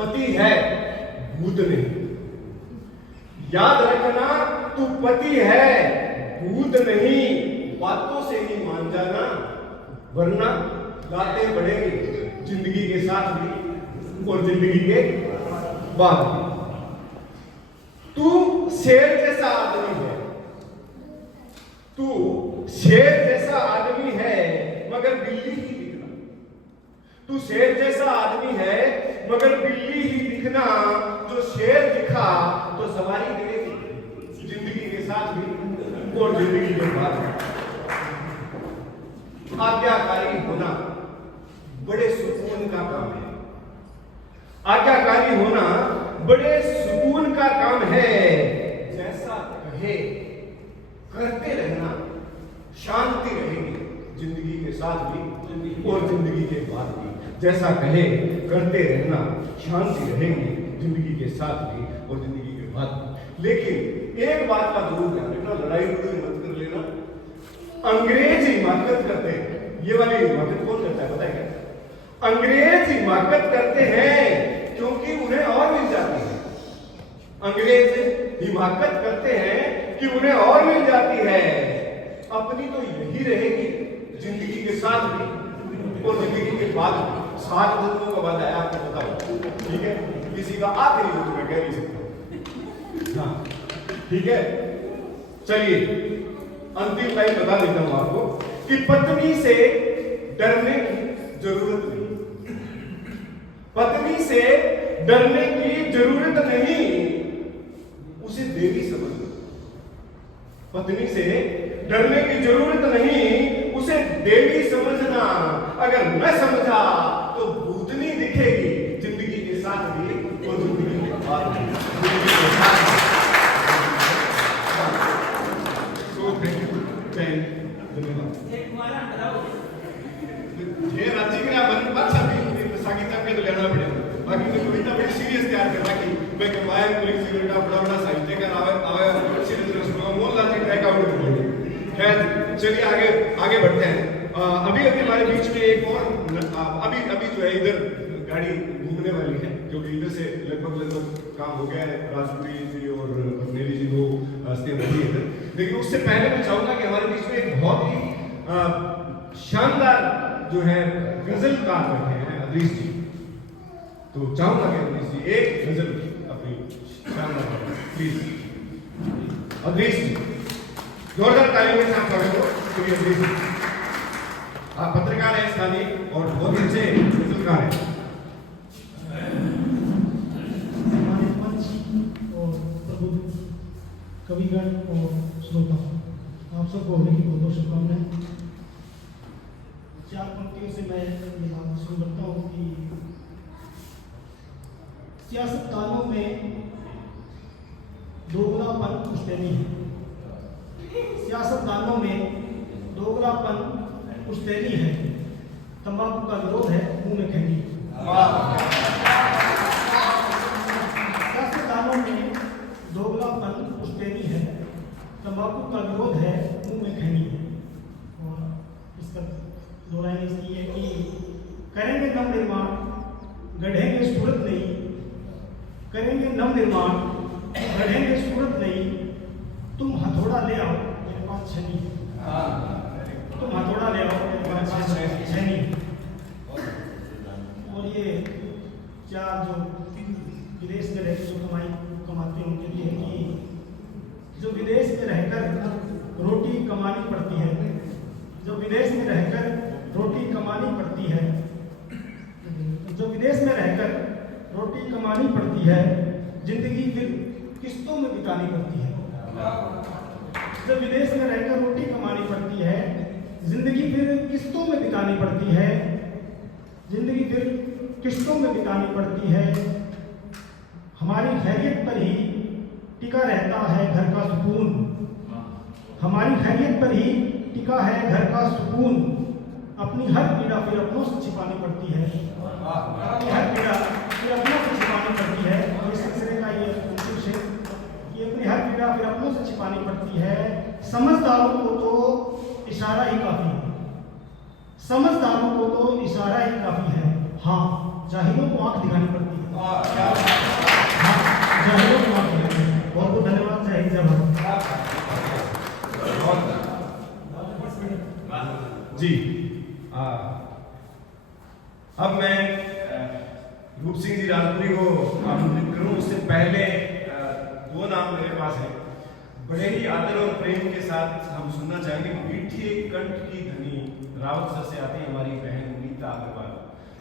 पति है, भूत नहीं। याद रखना, तू पति है, भूत नहीं। बातों से ही मान जाना, वरना गाते बढ़ेंगे जिंदगी के साथ भी और जिंदगी के बाद भी। तू शेर जैसा आदमी है, तू शेर जैसा आदमी है, मगर बिल्ली ही दिखना। तू शेर जैसा आदमी है, मगर बिल्ली ही दिखना। जो शेर दिखा तो सवारी देगी जिंदगी के साथ भी और जिंदगी के बाद भी। आज्ञाकारी होना बड़े सुकून का काम है। आज्ञाकारी होना बड़े सुकून का काम है। जैसा कहे करते रहना, शांति रहेगी जिंदगी के साथ भी और जिंदगी के बाद भी। जैसा कहे करते रहना, शांति रहेगी जिंदगी के साथ भी और जिंदगी के बाद भी। लेकिन एक बात का जरूर ध्यान रखना, लड़ाई मत कर लेना। अंग्रेज हिमाकत करते हैं। ये वाली हिमाकत कौन करता है पता है क्या? अंग्रेज हिमाकत करते हैं क्योंकि उन्हें और मिल जाती है। अंग्रेज हिमाकत करते हैं कि उन्हें और मिल जाती है। अपनी तो यही रहेगी जिंदगी के साथ भी और जिंदगी के बाद भी। 7 जन्मों का बाद आया, आपको पता हो, ठीक है? किसी का आखिरी जन्म मैं कह नहीं सकता। हाँ, ठीक है। चलिए अंतिम लाइन बता देता हूं आपको कि पत्नी से डरने की जरूरत नहीं। पत्नी से डरने की जरूरत नहीं, उसे देवी समझना। पत्नी से डरने की जरूरत नहीं, उसे देवी समझना। अगर न समझा तो भूतनी दिखेगी जिंदगी के साथ भी और जिंदगी के बाद भी। ये राज्य के अपन बात सभी संगीत के तो लेना पड़ेगा। बाकी मैं कविता बड़ी सीरियस तैयार करना कि मैं कमाया पुलिस सिगरेट का बड़ा साहित्यकार आवे सीरियस रसों मोल लाजी ट्रैक आउट कर लो। खैर चलिए आगे बढ़ते हैं। अभी हमारे बीच में एक और अभी जो है इधर गाड़ी घूमने वाली है, क्योंकि इधर से लगभग काम हो गया है। राजपुरी जी और बघेली जी वो हंसते रहती है। लेकिन उससे पहले मैं चाहूंगा कि हमारे बीच में एक बहुत ही शानदार जो है गजलकार बैठे हैं, अदरीश जी। तो चाहूंगा कि अदरीश जी एक गजल अपनी शानदार प्लीज। अदरीश जी, जोरदार तालियों के साथ स्वागत हो। श्री अदरीश जी, आप पत्रकार हैं स्थानीय और बहुत ही अच्छे गजलकार हैं। हमारे मंच और प्रबुद्ध कविगण और श्रोता, आप सबको होली की बहुत बहुत शुभकामनाएं। 4 पंक्तियों से मैं ये बात शुरू करता हूँ कि सियासतदानों में दोगलापन पुश्तैनी है। सियासतदानों में दोगलापन पुश्तैनी है। तंबाकू का विरोध है, मुंह में खैनी। सियासतदानों में दोगलापन पुश्तैनी है। तंबाकू का विरोध है, मुंह में खैनी है। और इसका दो लाइन इसकी है कि करेंगे नव निर्माण, गढ़ेंगे सूरत नहीं। करेंगे नव निर्माण, गढ़ेंगे सूरत नहीं। तुम हथौड़ा ले आओ, मेरे पास छनी है। तुम हथौड़ा ले आओ, मेरे पास छनी है। और ये 4 जो विदेश में रहकर जो कमाते हैं उनके लिए कि जो विदेश में रहकर रोटी कमानी पड़ती है, जो विदेश में रहकर रोटी कमानी पड़ती है, जो विदेश में रहकर रोटी कमानी पड़ती है, जिंदगी फिर किस्तों में बितानी पड़ती है। जो विदेश में रहकर रोटी कमानी पड़ती है, जिंदगी फिर किस्तों में बितानी पड़ती है। जिंदगी फिर किस्तों में बितानी पड़ती है। हमारी खैरियत पर ही टिका रहता है घर का सुकून। हमारी खैरियत पर ही टिका है घर का सुकून। अपनी हर पीड़ा फिर अपनों से छिपानी पड़ती है। अपनी हर पीड़ा फिर अपनों से छिपानी पड़ती है। और इस सिलसिले का ये शेर कि अपनी हर पीड़ा फिर अपनों से छिपानी पड़ती है। समझदारों को तो इशारा ही काफी है। समझदारों को तो इशारा ही काफी है। हाँ, जाहिलों को आंख दिखानी पड़ती है। वाह, क्या बात हाँ, जाहिलों को आंख दिखानी है। बहुत बहुत धन्यवाद। जय हिंद, जय भारत। है। जी अब मैं रूप सिंह जी राजपुरी को आमंत्रित करूं, उससे पहले दो नाम मेरे पास हैं। बड़े ही आदर और प्रेम के साथ हम सुनना चाहेंगे मीठे कंठ की धनी रावत सर से आती है हमारी बहन नीता अग्रवाल।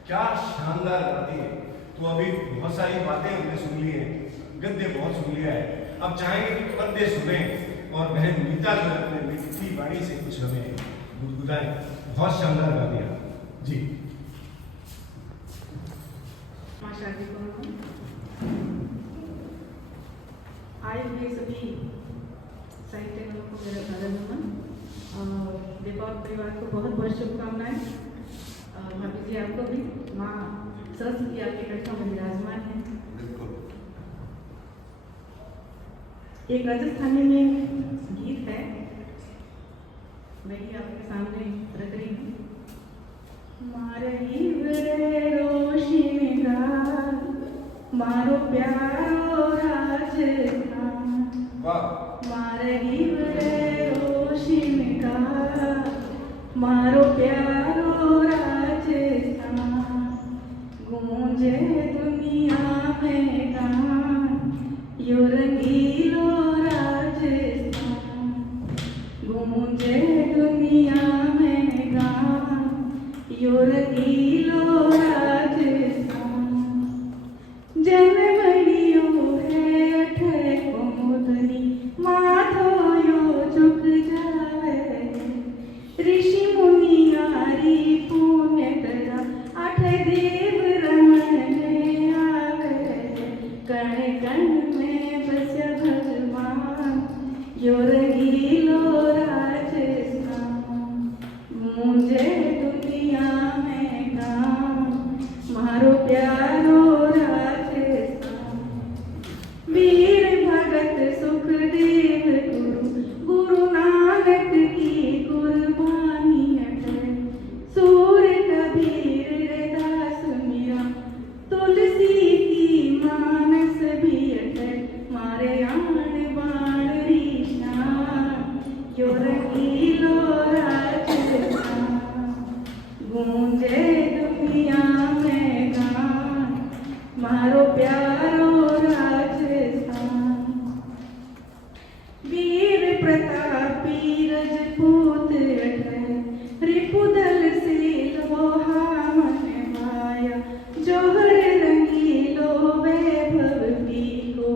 क्या शानदार गाती है। तो अभी बहुत सारी बातें हमने सुन ली हैं, गद्य बहुत सुन लिया है, अब चाहेंगे कि पद्य सुने और बहन नीता जो है अपने मीठी वाणी से कुछ हमें गुदगुदाएं। बहुत शानदार गा दिया जी। आए हुए सभी साहित्य वालों को मेरा सादर नमन। दीपावली परिवार को बहुत बहुत शुभकामनाएं। भाभी जी आपको भी। माँ सरस्वती आपके कंठों में विराजमान है। एक राजस्थानी में गीत है, मैं ही आपके सामने रख रही हूँ। मारही रे रोशनी का मारो प्यारो राजस्थान, मारही रे रोशनी का मारो प्यारो राजस्थान, गूंजे दुनिया में गान यो रंगीलो राजस्थान, गूंजे दुनिया में गान यो रंगीलो राजस्थान। जनमलियो है अठे कुमुदनी माथो यो झुक जावे, ऋषि मुनियारी पुण्य करा अठे देव रमने आवे, कण कण में बस भगवान यो रंगीलो राजस्थान, गूंजे दुनिया में गान मारो प्यारो राजस्थान। वीर भगत सुखदेव गुरु नानक की कुर्बानी अटल, सूर कबीर रैदास मीरा तुलसी की मानस भी अटल, मारे आन बाण रीशान यो रंगीलो राजस्थान, गूंजे दुनिया में गान मारो प्यारो राजस्थान। वीर प्रतापी रजपूत अटल, रिपुदल से लोहा मन माया, जोहर रंगीलो वैभव पीको,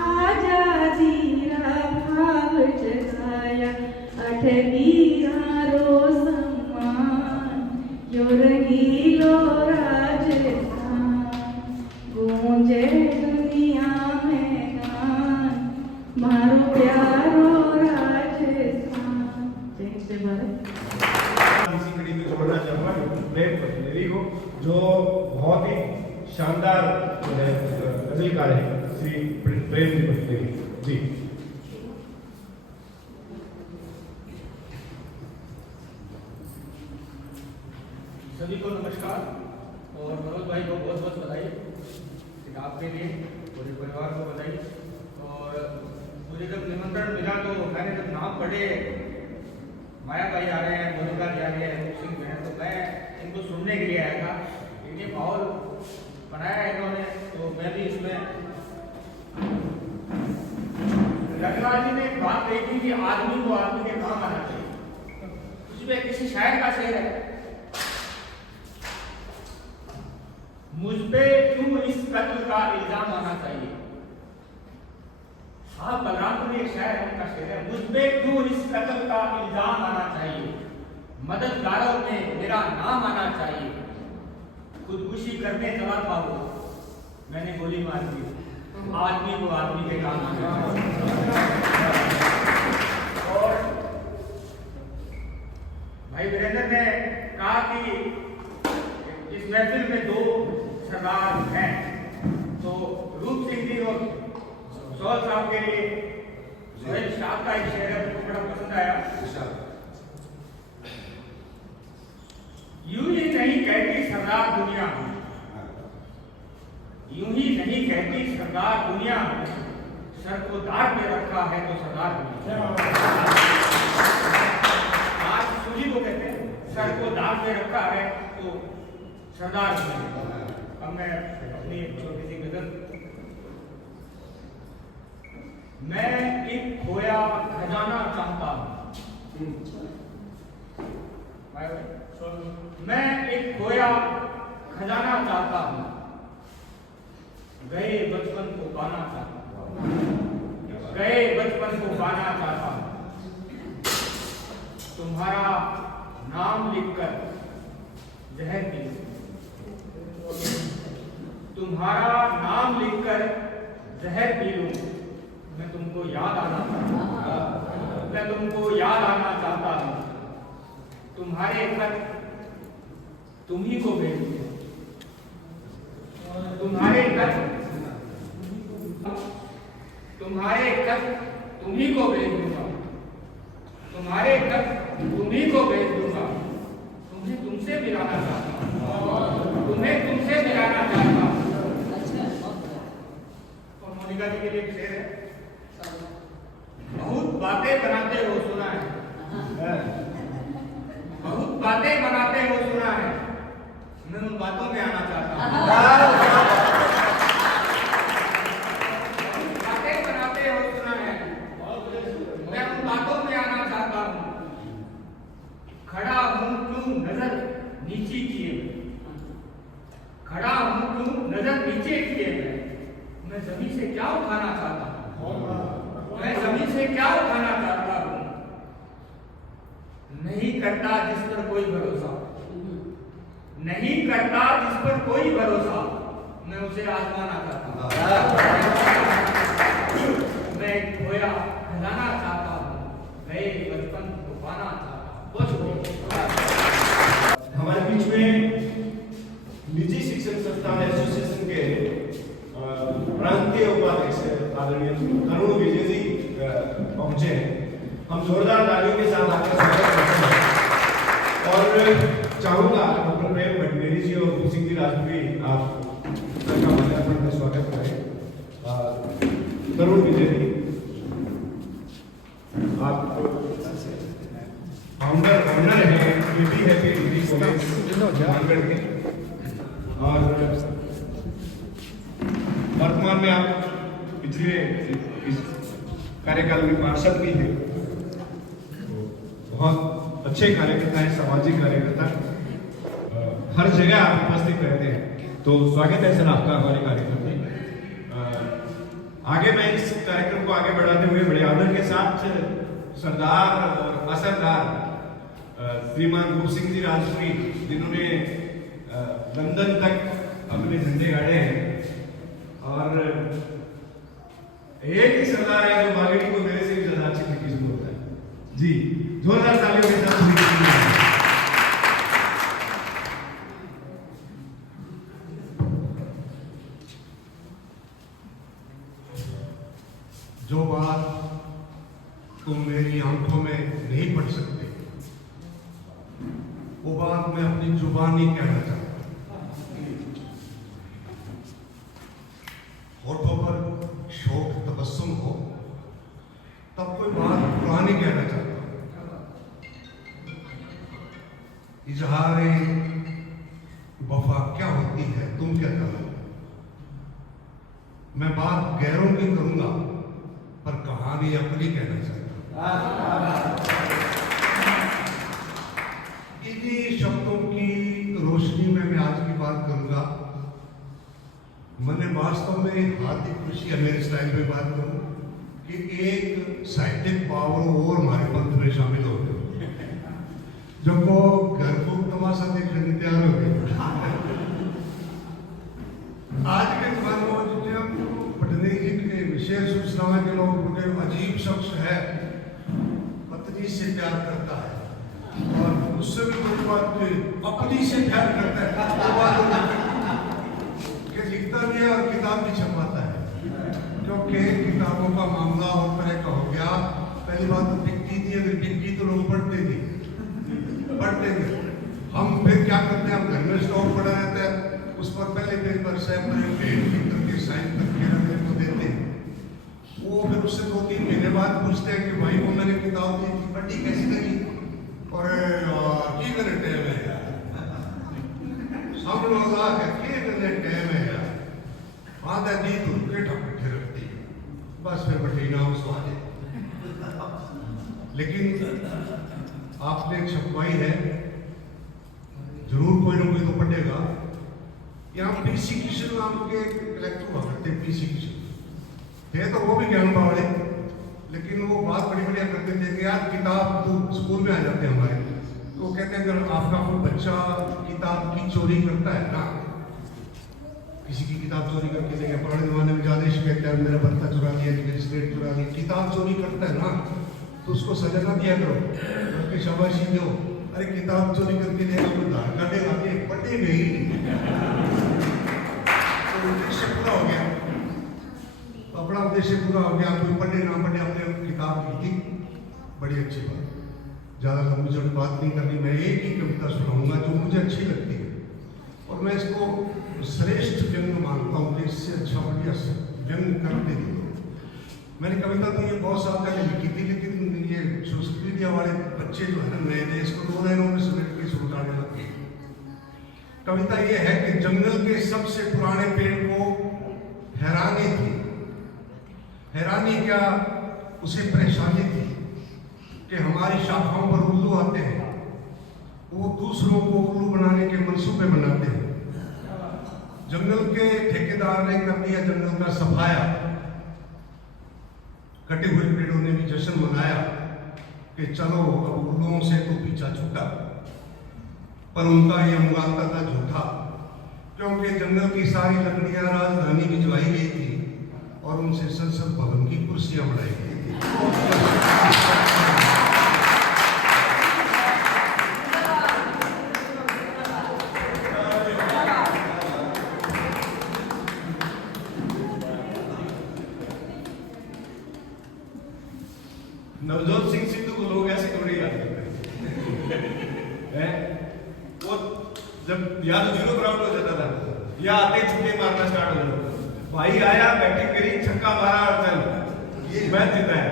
आजादी रा भाव जगाया, अठवीहारो सम्मान यो रंगीलो राजस्थान, गूंजे दुनिया में गान मारो प्यारो राजस्थान। जय हिंद, जय भारत। इसी कड़ी में जोड़ना चाहूंगा प्रेम पटनेरी को, जो बहुत ही शानदार जो है गजलकार है, श्री प्रेम जी पटनेरी जी। सभी को नमस्कार और मनोज भाई को बहुत बहुत बधाई, एक आपके लिए पूरे परिवार को बधाई। और मुझे जब निमंत्रण मिला तो मैंने जब नाम पढ़े, माया भाई आ रहे हैं, मोनिका जी आ रही है, रूप सिंह बहन, तो मैं इनको सुनने के लिए आया था। इन्हें माहौल बनाया है इन्होंने, तो मैं भी इसमें। रघुनाथ जी ने एक बात कही थी कि आदमी को आदमी के काम आना चाहिए। उसमें किसी शायर का शेर है, मुझ पे क्यों इस कत्ल का इल्जाम आना चाहिए। हाँ, बलरामपुर एक शायर है, उनका शेर है, मुझ पे क्यों इस कत्ल का इल्जाम आना चाहिए, मददगारों में मेरा नाम आना चाहिए, खुदकुशी करने चला था वो, मैंने गोली मार दी, आदमी को आदमी के काम आना चाहिए। और भाई वीरेंद्र ने कहा कि इस महफिल में दो सरदार हैं, तो रूप सिंह जी और सोहल साहब के लिए सोहेल शाह का एक शेर है, मुझको बड़ा पसंद आया। यूं ही नहीं कहती सरदार दुनिया, कहती सरदार दुनिया, सर को दार पे रखा है तो सरदार दुनिया। आज सूजी को कहते हैं, सर को दार पे रखा है तो सरदार दुनिया। अब मैं अपनी एक छोटी सी गजल, मैं एक खोया खजाना चाहता हूँ, मैं एक खोया खजाना चाहता हूँ, गए बचपन को पाना चाहता हूँ, गए बचपन को पाना चाहता हूँ, तुम्हारा नाम लिखकर जहर पी लूं, तुम्हारा नाम लिखकर जहर पी लूं, मैं तुमको याद आना चाहता हूँ, मैं तुमको याद आना चाहता हूँ, तुम्हारे खत तुम ही को भेज दूंगा, तुम्हारे खत तुम ही को भेज दूंगा, तुम्हारे खत तुम ही को भेज दूंगा, तुम्हें तुमसे मिलाना चाहता हूँ, तुम्हें तुमसे मिलाना चाहता हूँ। और मोनिका जी के लिए एक शेर है, बहुत बातें बनाते हो सुना है, बहुत बातें बनाते हो सुना है, मैं उन बातों में आना चाहता हूँ। बातें बनाते हो सुना है, मैं उन बातों में आना चाहता हूँ। खड़ा हूँ क्यों नजर नीचे किए, खड़ा हूँ क्यों नजर नीचे किए, मैं जमीन से क्या उठाना चाहता हूँ, मैं जमीन से क्या उठाना चाहता हूँ। नहीं करता जिस पर कोई भरोसा, नहीं करता जिस पर कोई भरोसा, मैं उसे आजमाना चाहता हूँ। मैं खोया खजाना चाहता हूँ, गए बचपन को पाना चाहता हूँ। बहुत शुक्रिया। हमारे बीच में निजी शिक्षण संस्थान एसोसिएशन के प्रांतीय उपाध्यक्ष आदरणीय तरुण विजय जी पहुंचे हैं। हम जोरदार तालियों के साथ आपका स्वागत करते हैं और चाहूंगा डॉक्टर प्रेम भटनेरी जी और सिंह जी राजपुरी आप सबका माल्यार्पण में स्वागत करें। तरुण विजय जी, आप ऑनर हैं बीबी हैप्पी डिग्री कॉलेज मानगढ़ के और वर्तमान में आप पिछले इस कार्यकाल में पार्षद भी हैं, बहुत अच्छे कार्यकर्ता हैं, सामाजिक कार्यकर्ता, हर जगह आप उपस्थित रहते हैं, तो स्वागत है सर आपका हमारे कार्यक्रम में। आगे मैं इस कार्यक्रम को आगे बढ़ाते हुए बड़े आदर के साथ सरदार और असरदार श्रीमान रूप सिंह जी राजपुरी, जिन्होंने लंदन तक अपने झंडे गाड़े हैं और एक ही सरदार है जो बागड़ी को मेरे से भी ज्यादा अच्छी तरीके से बोलता है जी। जोरदार तालियों के साथ जो बात तुम मेरी आंखों में नहीं पढ़ सकते, वो बात मैं अपनी जुबानी कहना चाहता हूं। होठों पर शोक तबस्सुम हो तब कोई बात पुरानी कहना चाहता हूं। इजहारे वफा क्या होती है तुम क्या जानो, मैं बात गैरों की करूंगा पर कहानी अपनी कहना चाहता हूं। इन्हीं शब्दों की रोशनी में मैं आज की बात करूंगा। मैंने वास्तव में हार्दिक खुशी है, मेरे स्टाइल में बात करूं कि एक साहित्यिक पावर और हमारे पंथ में शामिल हो गए, जो को घर को तमाशा देखने में तैयार हो गए। आज के जमाने में पटनी जी के विशेष सूचना के लोग बड़े अजीब शख्स है, पत्नी से प्यार करता है और उससे भी बड़ी बात अपनी से प्यार करता है, कि लिखता भी है और किताब भी छपवाता है, क्योंकि किताबों का मामला और तरह का हो गया। पहली बात तो बिकती थी, अगर बिकती तो लोग पढ़ते थे। हम फिर क्या करते हैं, हम घर में स्टॉक पड़ा रहता है, उस पर पहले पेज पर सैंपल करके साइन करके रखने को देते हैं। वो फिर उससे 2-3 महीने बाद पूछते हैं कि भाई वो मैंने किताब दी थी, पढ़ी कैसी लगी? और की करे टाइम है यार, सामने वाला के करने टाइम है यार, आधा दी तो केटा बैठे रखती है, बस फिर बटी नाम स्वाद है। लेकिन आपने छपवाई है, जरूर कोई ना कोई तो पढ़ेगा। यहाँ पीसी किशन नाम के कलेक्टर हुआ करते, पीसी किशन थे तो वो भी ज्ञान बावड़े, लेकिन वो बात बड़ी बढ़िया करते थे कि यार किताब तो स्कूल में आ जाते हैं हमारे, तो वो कहते हैं अगर आपका कोई बच्चा किताब की चोरी करता है ना, किसी की किताब चोरी करके देंगे, पुराने जमाने में ज्यादा शिकायत है मेरा बच्चा चुरा लिया, मेरी स्लेट चुरा ली, किताब चोरी करता है ना तो उसको सजा ना दिया करो, बल्कि शाबाशी दो। अरे किताब चोरी करके देगा तो धार काटेगा कि पढ़े गई, तो उद्देश्य पूरा हो गया, अपना उद्देश्य पूरा हो गया। कोई पढ़े ना पढ़े, अपने किताब लिखी, बड़ी अच्छी बात। ज़्यादा लंबी चौड़ी बात नहीं करनी, मैं एक ही कविता सुनाऊंगा जो मुझे अच्छी लगती है, और मैं इसको श्रेष्ठ व्यंग मानता हूँ कि इससे अच्छा बढ़िया व्यंग करते थे। मैंने कविता तो ये बहुत साल पहले लिखी थी, लेकिन ये सोशल मीडिया वाले बच्चे जो है ना नए नए, इसको 2 लाइनों में समेट के सुनाने लगे। कविता ये है कि जंगल के सबसे पुराने पेड़ को हैरानी थी, हैरानी क्या उसे परेशानी थी कि हमारी शाखाओं पर उल्लू आते हैं, वो दूसरों को उल्लू बनाने के मंसूबे बनाते हैं। जंगल के ठेकेदार ने कर दिया जंगल का सफाया, कटे हुए पेड़ों ने भी जश्न मनाया कि चलो अब उल्लुओं से तो पीछा छूटा, पर उनका यह मुगालता था झूठा, क्योंकि जंगल की सारी लकड़ियां राजधानी भिजवाई गई थी और उनसे संसद भवन की कुर्सियां बनाई गई थी। नवजोत सिंह सिद्धू को लोग ऐसे थोड़ी याद करते हैं। वो जब या तो 0 पर आउट हो जाता था या आते छक्के मारना स्टार्ट हो जाता था, भाई आया बैटिंग करी छक्का मारा और चल ये मैच जीता है।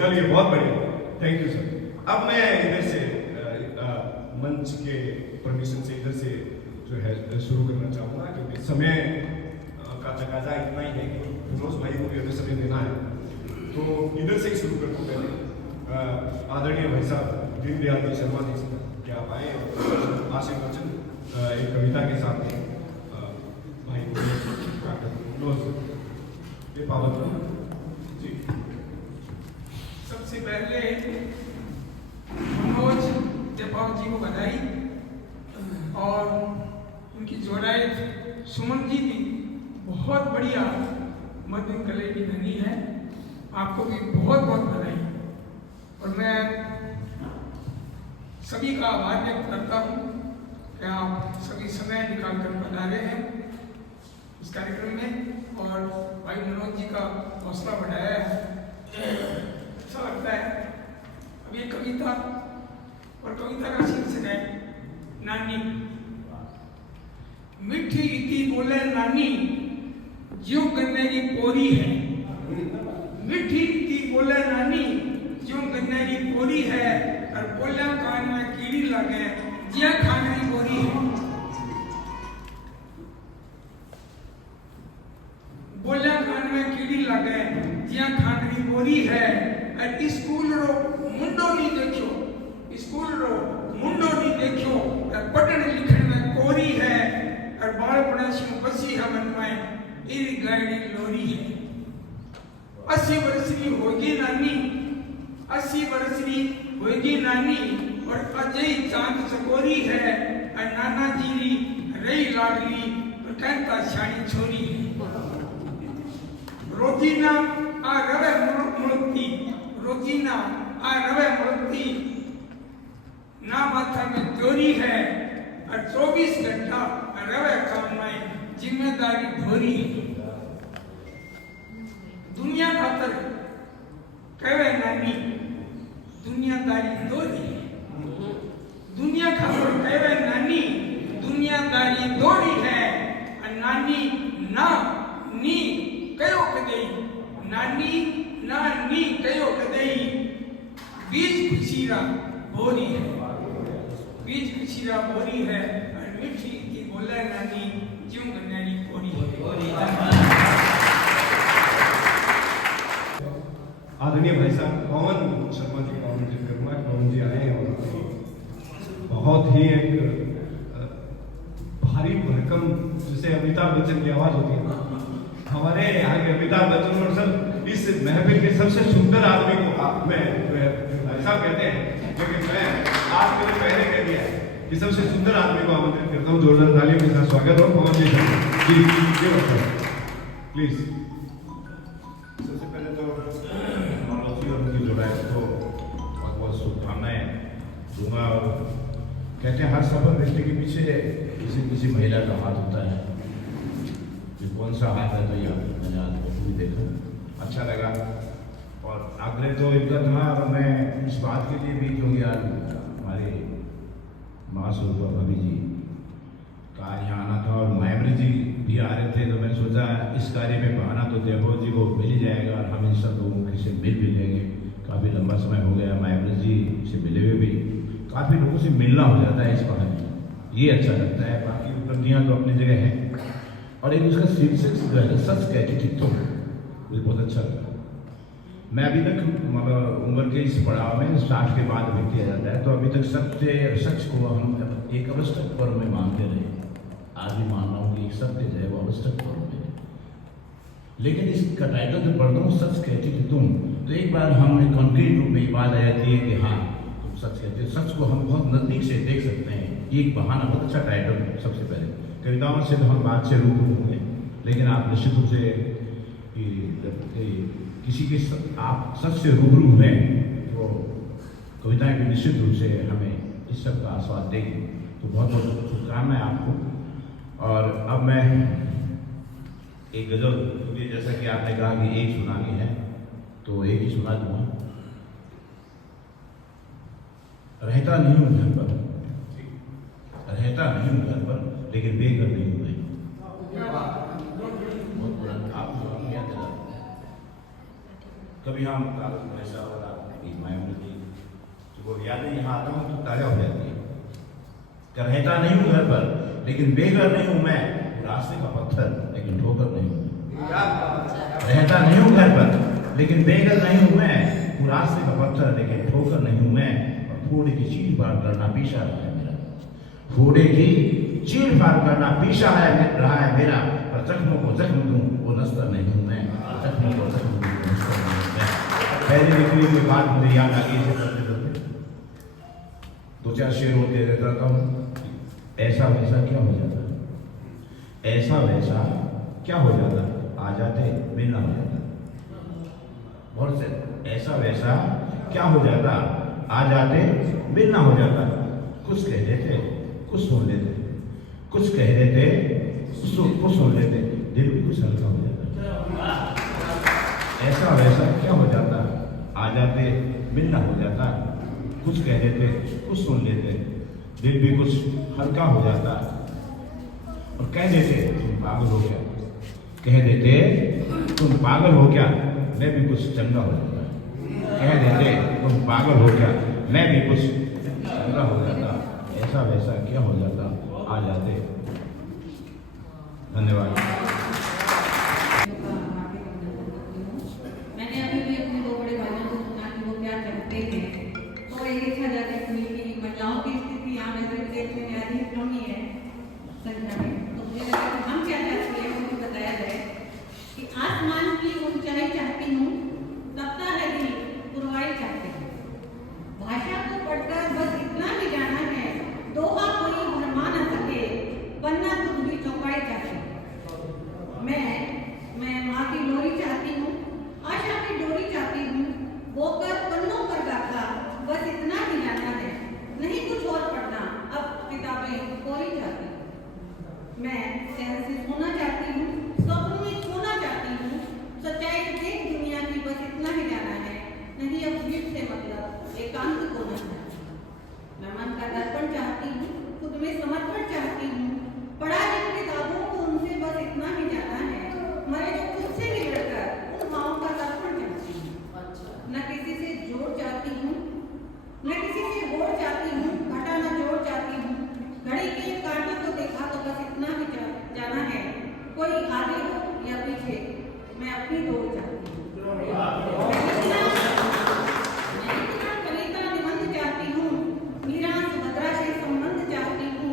चलिए बहुत बढ़िया, थैंक यू सर। अब मैं इधर से मंच के परमिशन से इधर से जो है शुरू करना चाहूँगा, क्योंकि समय का तकाजा इतना ही है कि फिरोज भाई को भी अगर समय देना है तो इधर से ही शुरू करते पहले आदरणीय भाई साहब दीनदयाल जी शर्मा जी से क्या आप आए और आशीर्वचन एक कविता के साथ में भाई ये पावन जी। सबसे पहले मनोज जयपाल जी को बधाई, और उनकी जोड़ाई सुमन जी की बहुत बढ़िया मध्यम कले की धनी है, आपको भी बहुत बहुत बधाई। और मैं सभी का आभार व्यक्त करता हूँ कि आप सभी समय निकाल कर पधारे हैं इस कार्यक्रम में, और भाई मनोज जी का हौसला बढ़ाया है, अच्छा लगता है। अब ये कविता, और कविता का शीर्षक है नानी। मीठी इति बोले नानी, ज्यों गन्ने की पोरी है। मीठी इति बोले नानी, ज्यों गन्ने की पोरी है, और बोलिया कान में कीड़ी लगे, ज्यां खांडरी बोरी है। बोलिया कान में कीड़ी लगे, ज्यां खांडरी बोरी है। और स्कूल रो मुंडो नहीं देखो, स्कूल रो मुंडो नहीं देखो, और पढ़ने लिखने में कोरी है, और बालपण से बसी है मन में इरी गाड़ी लोरी है। 80 वर्ष की होगी नानी, 80 वर्ष की होगी नानी, और अजय चांद चकोरी है, और नाना जी रही लाडली, और कहता शानी छोरी है। रोजीना आ रवे मुड़ती, रोजीना आ रवे मुड़ती, ना माथा में चोरी है, और 24 घंटा रवे काम में जिम्मेदारी धोरी है। दुनिया खातर कहे नानी, दुनियादारी दौड़ी है। दुनिया खातर कहे नानी, दुनियादारी दौड़ी है। और नानी ना नी नानी ना नी कयो कदई बीज खुशीरा बोरी है, बीज खुशीरा बोरी है और मीठी की बोला नानी क्यों कन्यानी बोरी है। आदरणीय भाई साहब पवन शर्मा जी का आमंत्रित करूंगा। पवन जी आए हैं और बहुत ही एक भारी भरकम, जिसे अमिताभ बच्चन की आवाज होती है, हमारे यहाँ के अमिताभ बच्चन और सब इस महफिल के सबसे सुंदर आदमी को मैं ऐसा कहते हैं, लेकिन मैं आज मैंने पहले कह दिया कि सबसे सुंदर आदमी को आमंत्रित करता हूँ। जोरदार तालियों के साथ स्वागत हो पवन जी प्लीज। सबसे पहले तो मानवती और उनकी जोड़ाई को बहुत बहुत शुभकामनाएं दूंगा। और कहते हैं हर सफल व्यक्ति के पीछे किसी महिला का हाथ होता है। ये कौन सा हाथ है तो ये मैंने आज भी देखा, अच्छा लगा। और आग्रह तो इनका था, और मैं इस बात के लिए भी, क्योंकि आज हमारे महासुरभा भाभी जी का यहाँ आना था और महेंद्र जी भी आ रहे थे, तो मैंने सोचा इस कार्य में बहाना तो देवभव जी को मिल ही जाएगा और हम इन सब लोगों से मिल भी लेंगे। काफ़ी लंबा समय हो गया महेंद्र जी से मिले हुए भी, काफ़ी लोगों से मिलना हो जाता है इस बहाने, ये अच्छा लगता है। बाकी उपलब्धियाँ तो अपनी जगह हैं, और एक उसका शीर्षक सच कहती थी तो मुझे बहुत अच्छा लगा। मैं अभी तक मतलब उम्र के इस पड़ाव में 60 के बाद व्यक्ति आ जाता है, तो अभी तक सच को हम एक आवश्यक पर्व में मानते रहे। आज भी मान रहा हूँ कि सत्य जो है वो आवश्यक पर्व में है, लेकिन इसका टाइटल जो पढ़ता हूँ सच कहती थी तुम, तो एक बार हम कॉन्क्रीट रूप में ये बात आ जाती है कि हाँ तुम सच कहते हो। सच को हम बहुत नज़दीक से देख सकते हैं, ये एक बहाना, बहुत अच्छा टाइटल। सबसे पहले कविताओं से तो हम बात से रूबरू होंगे, लेकिन आप निश्चित रूप से किसी के आप सच से रूबरू हुए तो कविताएं भी निश्चित रूप से हमें इस सब का आस्वाद देगी। तो बहुत बहुत शुभकामनाएं आपको। और अब मैं एक गजल, क्योंकि जैसा कि आपने कहा कि एक सुनानी है तो एक ही सुना दूंगा। रहता नहीं हूँ घर पर, रहता नहीं हूँ घर पर, लेकिन बेघर नहीं हूँ मैं। बहुत पुराना आप याद दिला। कभी हम ऐसा वाला महेंद्र जी वो यादें यहाँ आता हूँ तो ताजा हो जाती है। रहता नहीं हूँ घर पर, लेकिन बेघर नहीं हूँ मैं, रास्ते का पत्थर लेकिन ठोकर नहीं हूँ। रहता नहीं हूँ घर पर, लेकिन बेघर नहीं हूँ मैं, रास्ते का पत्थर लेकिन ठोकर नहीं हूँ मैं। और फोड़े की चीर फाड़ करना पीछा रहा है मेरा, फोड़े की चीर फाड़ करना पीछा रहा है मेरा। और जख्मों को जख्म दूँ वो नस्तर नहीं हूँ मैं, जख्मों को जख्म दूँ वो नस्तर नहीं हूँ मैं। पहले निकली हुई बात मुझे याद आ गई है, दो चार शेर होते रहता हूँ। ऐसा वैसा क्या हो जाता है, ऐसा वैसा क्या हो जाता, आ जाते मिलना हो जाता। बहुत से ऐसा वैसा क्या हो जाता, आ जाते मिलना हो जाता। कुछ कह देते कुछ सुन लेते, कुछ कह देते कुछ सुन लेते, दिल भी कुछ हल्का हो जाता। ऐसा वैसा क्या हो जाता, आ जाते मिलना हो जाता। कुछ कह देते कुछ सुन लेते, दिल भी कुछ हल्का हो जाता। और कह देते तुम पागल हो गया, कह देते तुम पागल हो क्या, मैं भी कुछ चंगा हो जाता। कह देते तुम पागल हो क्या, मैं भी कुछ चंगा हो जाता। ऐसा वैसा क्या हो जाता, आ जाते। धन्यवाद। मैंने अभी भी अपने दो बड़े भाइयों को सुना कि वो क्या करते हैं, तो ये देखा जाता है कि महिलाओं की स्थिति यहाँ में देश में अधिक कमी है संख्या में। तो मुझे लगा कि हम क्या चाहते हैं उनको बताया जाए कि आसमान की ऊंचाई चाहती हूँ, तपता है दिल पुरवाई चाहती हूँ। भाषा को पढ़कर बस इतना ही जाना है, दोहा कोई भरमा न सके, बनना तुम भी चौपाई चाहती हूँ। मैं अपनी दौड़ चाहती हूँ। मैं इतना कविता निबंध चाहती हूँ, मीरा सुभद्रा से संबंध चाहती हूँ।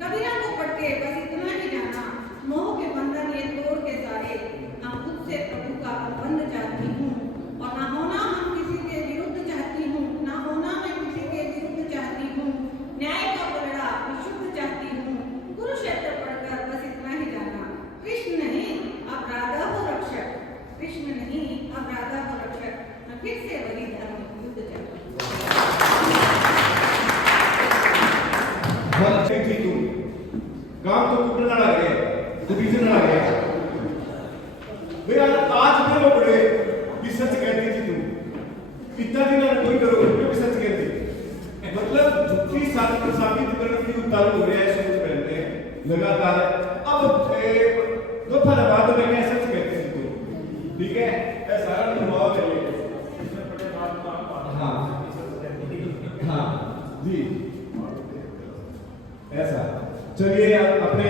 कबीरा को पढ़ के बस इतना ही जाना, मोह के बंधन ये तोड़ के सारे, ना खुद से प्रभु का अनुबंध चाहती हूँ। और ना होना हम किसी के विरुद्ध चाहती हूँ, ना होना मैं किसी के विरुद्ध चाहती हूँ। न्याय का पलड़ा विशुद्ध चाहती हूँ। कुरुक्षेत्र पढ़कर बस इतना ही जाना, कृष्ण नहीं अब राधा हो रक्षक, कृष्ण नहीं अब राधा हो रक्षक, मैं फिर से वही धर्म युद्ध चाहती हूँ। बहुत अच्छी थी तू, काम तो तू करना लगे, तू पीछे ना लगे। भैया आज फिर वो बड़े भी सच कहती थी तू, इतना दिन ना कोई करो भी सच कहती, मतलब झूठी साबित करने की उतारू हो रहा है शुरू पहले लगातार। अब दो फल बाद में मैं सच कहती थी तू, ठीक है, ऐसा सारा अनुभव है ये। हाँ हाँ जी ऐसा। चलिए अपने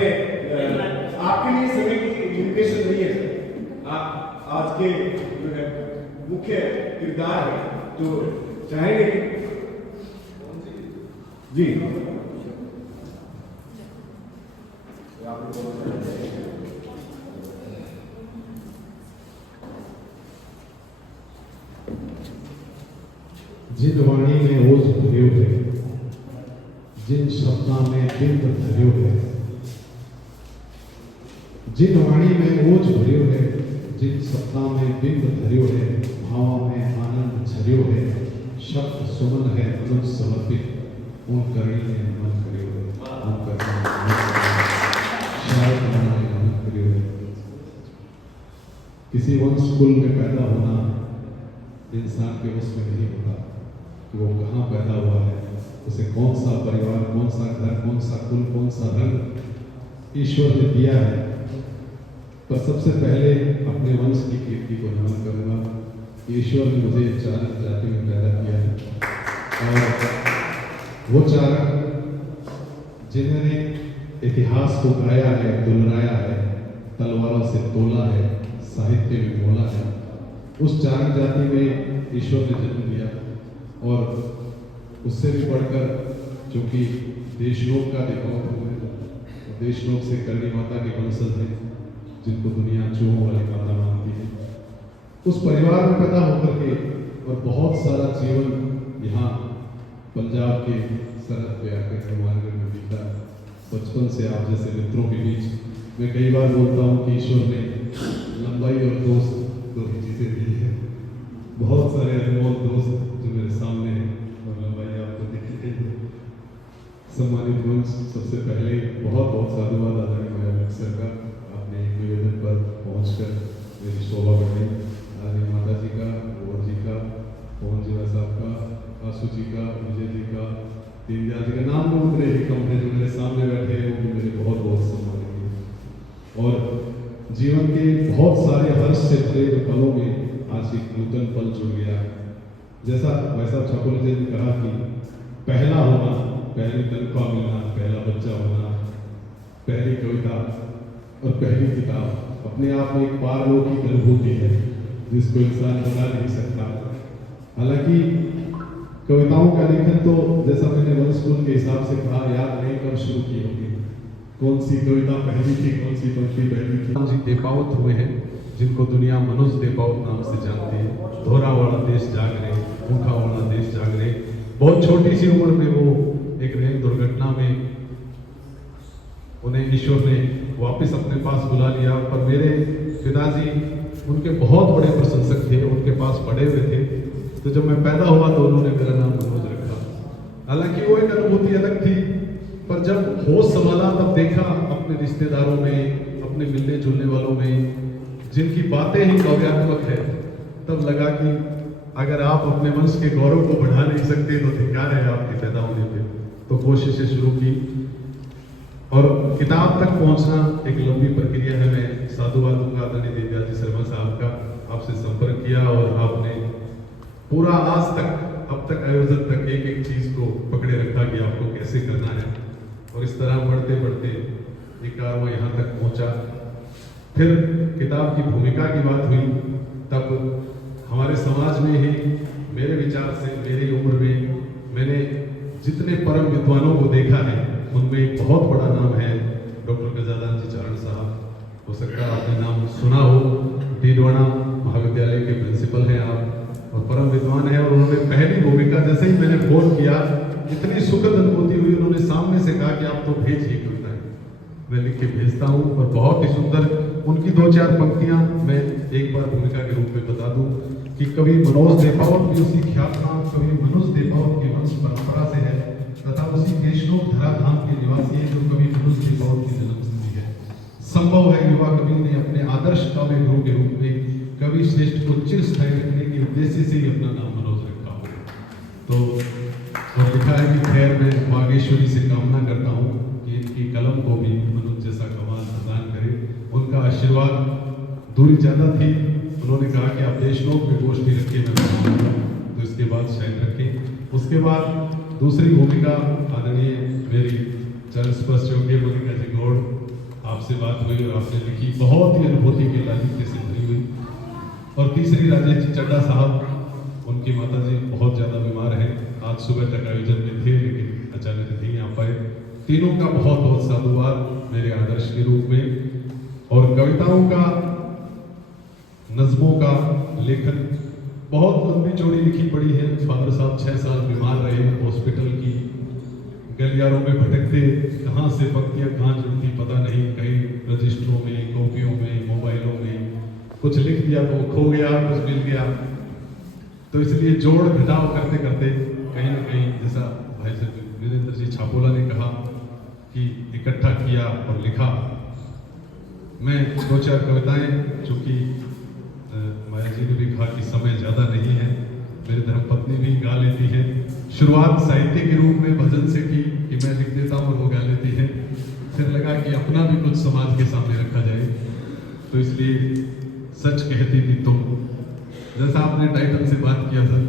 आपके लिए समय की लिमिटेशन नहीं है, आप आज के जो है मुख्य किरदार है जो चाहेंगे जी। जिन वाणी में ओज भर्यो है, जिन शब्दा में बिंद धर्यो है, जिन वाणी में ओज भर्यो है, जिन शब्दा में बिंद धर्यो है, भाव में आनंद झर्यो है, शब्द सुमन है मनुष्य समर्पित, उन करणी ने नमन कर्यो है, उन करणी ने शायद बनाए नमन कर्यो है। किसी वंश कुल में पैदा होना इंसान के बस में नहीं होता कि वो कहाँ पैदा हुआ है, उसे कौन सा परिवार, कौन सा घर, कौन सा कुल, कौन सा रंग ईश्वर ने दिया है। पर सबसे पहले अपने वंश की कीर्ति को नमन करूंगा। ईश्वर ने मुझे चारक जाति में पैदा किया है और वो चारक जिन्होंने इतिहास को गाया है, दुलराया है, तलवारों से तोला है, साहित्य में बोला है, उस चारक जाति में ईश्वर ने जन्म लिया। और उससे भी बढ़कर चूंकि देशलोक का दिखावा हुआ है, देशलोक से करणी माता के वंशज हैं जिनको दुनिया चूहों वाली माता मानती है। उस परिवार में पैदा होकर के और बहुत सारा जीवन यहाँ पंजाब के सरहद पे आकर हनुमानगढ़ में बीता। बचपन से आप जैसे मित्रों के बीच मैं कई बार बोलता हूँ कि ईश्वर ने लंबाई और दोस्त दो ही चीजें दी है। बहुत सारे अनमोल दोस्त जो मेरे सामने हैं और लंबाई आपको दिखती है। सम्मानित मंच, सबसे पहले बहुत बहुत साधुवाद आदरणीय मायावती सर का, आपने एक निवेदन पर पहुंचकर मेरी शोभा बढ़ाई। आदरणीय माता जी का, गौर जी का, पवन जी साहब का, आशु जी का, विजय जी का, दीनदयाल जी का, नाम तो मेरे ही कम है, जो मेरे सामने बैठे हैं वो भी मेरे बहुत बहुत सम्मानित हैं। और जीवन के बहुत सारे हर्ष से भरे हुए पलों में आज एक नूतन पल जुड़ गया। जैसा वैसा ठाकुर जी ने कहा कि पहला होना, पहली तनख्वाह मिलना, पहला बच्चा होना, पहली कविता और पहली किताब अपने आप में एक पारलौकिक अनुभूति है जिसको इंसान बता नहीं सकता। हालांकि कविताओं का लेखन तो जैसा मैंने वंश कुल के हिसाब से कहा, याद नहीं कब शुरू की होगी, कौन सी कविता पहली थी, कौन सी पंक्ति पहली थी। जी देपावत हुए हैं जिनको दुनिया मनुष्य देपावत नाम से जानती है। धोरा वाला देश जाग रहे, भूखा वाला देश जाग रहे। बहुत छोटी सी उम्र में वो एक रेल दुर्घटना में उन्हें ईश्वर ने वापस अपने पास बुला लिया। पर मेरे पिताजी उनके बहुत बड़े प्रशंसक थे, उनके पास पढ़े हुए थे, तो जब मैं पैदा हुआ तो उन्होंने मेरा नाम मनोज रखा। हालांकि वो एक अनुभूति अलग थी, पर जब होश संभाला तब देखा अपने रिश्तेदारों में, अपने मिलने जुलने वालों में जिनकी बातें ही काव्यात्मक है, तब लगा कि अगर आप अपने वंश के गौरव को बढ़ा नहीं सकते तो धिक्कार है आपके पैदा होने पे। तो कोशिशें शुरू की और किताब तक पहुंचना एक लंबी प्रक्रिया है। मैं साधुवाद दूंगा आदरणीय दीनदयाल जी शर्मा साहब का, आपसे संपर्क किया और आपने पूरा आज तक, अब तक आयोजन तक एक एक चीज को पकड़े रखा कि आपको कैसे करना है। और इस तरह बढ़ते बढ़ते ये कार्य यहाँ तक पहुंचा। फिर किताब की भूमिका की बात हुई, तब हमारे समाज में ही मेरे विचार से मेरी उम्र में मैंने जितने परम विद्वानों को देखा है उनमें एक बहुत बड़ा नाम है डॉक्टर गजानन जी चारण साहब। हो सकता है आपने नाम सुना हो, डीडवाना महाविद्यालय के प्रिंसिपल हैं आप और परम विद्वान हैं। और उन्होंने पहली भूमिका जैसे ही मैंने फोन किया, इतनी सुखद अनुभूति हुई, उन्होंने सामने से कहा कि आप तो भेजिए कविताएं, मैं लिख के भेजता हूँ। और बहुत ही सुंदर उनकी 2-4 पंक्तियां मैं एक बार भूमिका के रूप में बता दूं कि कवि मनोज देपावत भी उसी ख्यात नाम कवि मनोज देपावत की वंश परंपरा से है तथा उसी केशलोक धराधाम के निवासी है जो कवि मनोज देपावत की जन्मस्थली है। संभव है युवा कवि ने अपने आदर्श काव्य गुरु के रूप में कवि श्रेष्ठ को चिरस्थायी रखने के उद्देश्य से ही अपना नाम मनोज रखा हो। तो और लिखा है कि खैर मैं बागेश्वरी से कामना करता हूँ कि इनकी कलम को भी मनोज जैसा कमाल प्रदान करे। उनका आशीर्वाद दूरी ज्यादा थी, उन्होंने कहा कि आप देशलोक में गोष्ठी रखिए, मैं तो इसके बाद शायद रखें। उसके बाद दूसरी भूमिका आदरणीय मेरी चरण स्पर्श योग्य मल्लिका जी गौड़, आपसे बात हुई और आपने लिखी, बहुत ही अनुभूति के लालित्य से भरी हुई। और तीसरी राजेश जी चड्डा साहब, उनकी माता जी बहुत ज्यादा बीमार हैं, आज सुबह तक आयोजन में थे लेकिन अचानक नहीं आ पाए। तीनों का बहुत बहुत साधुवाद मेरे आदर्श के रूप में। और कविताओं का, नज्मों का लेखन बहुत लंबी चौड़ी लिखी पड़ी है। फादर साहब 6 साल बीमार रहे, हॉस्पिटल की गलियारों में भटकते, कहाँ से पंक्तियां कहाँ जुड़ती पता नहीं, कहीं रजिस्टरों में, कॉपियों में, मोबाइलों में कुछ लिख दिया तो खो गया, कुछ मिल गया। तो इसलिए जोड़ घटाव करते करते कहीं ना कहीं, जैसा भाई साहब वीरेंद्र जी छापोला ने कहा कि इकट्ठा किया और लिखा। मैं 2-4 कविताएं, चूंकि माया जी ने भी कहा कि समय ज्यादा नहीं है, मेरी धर्मपत्नी भी गा लेती है। शुरुआत साहित्य के रूप में भजन से की कि मैं लिख देता हूँ और वो गा लेती है। फिर लगा कि अपना भी कुछ समाज के सामने रखा जाए, तो इसलिए सच कहती थी तुम, जैसा आपने टाइटल से बात किया था,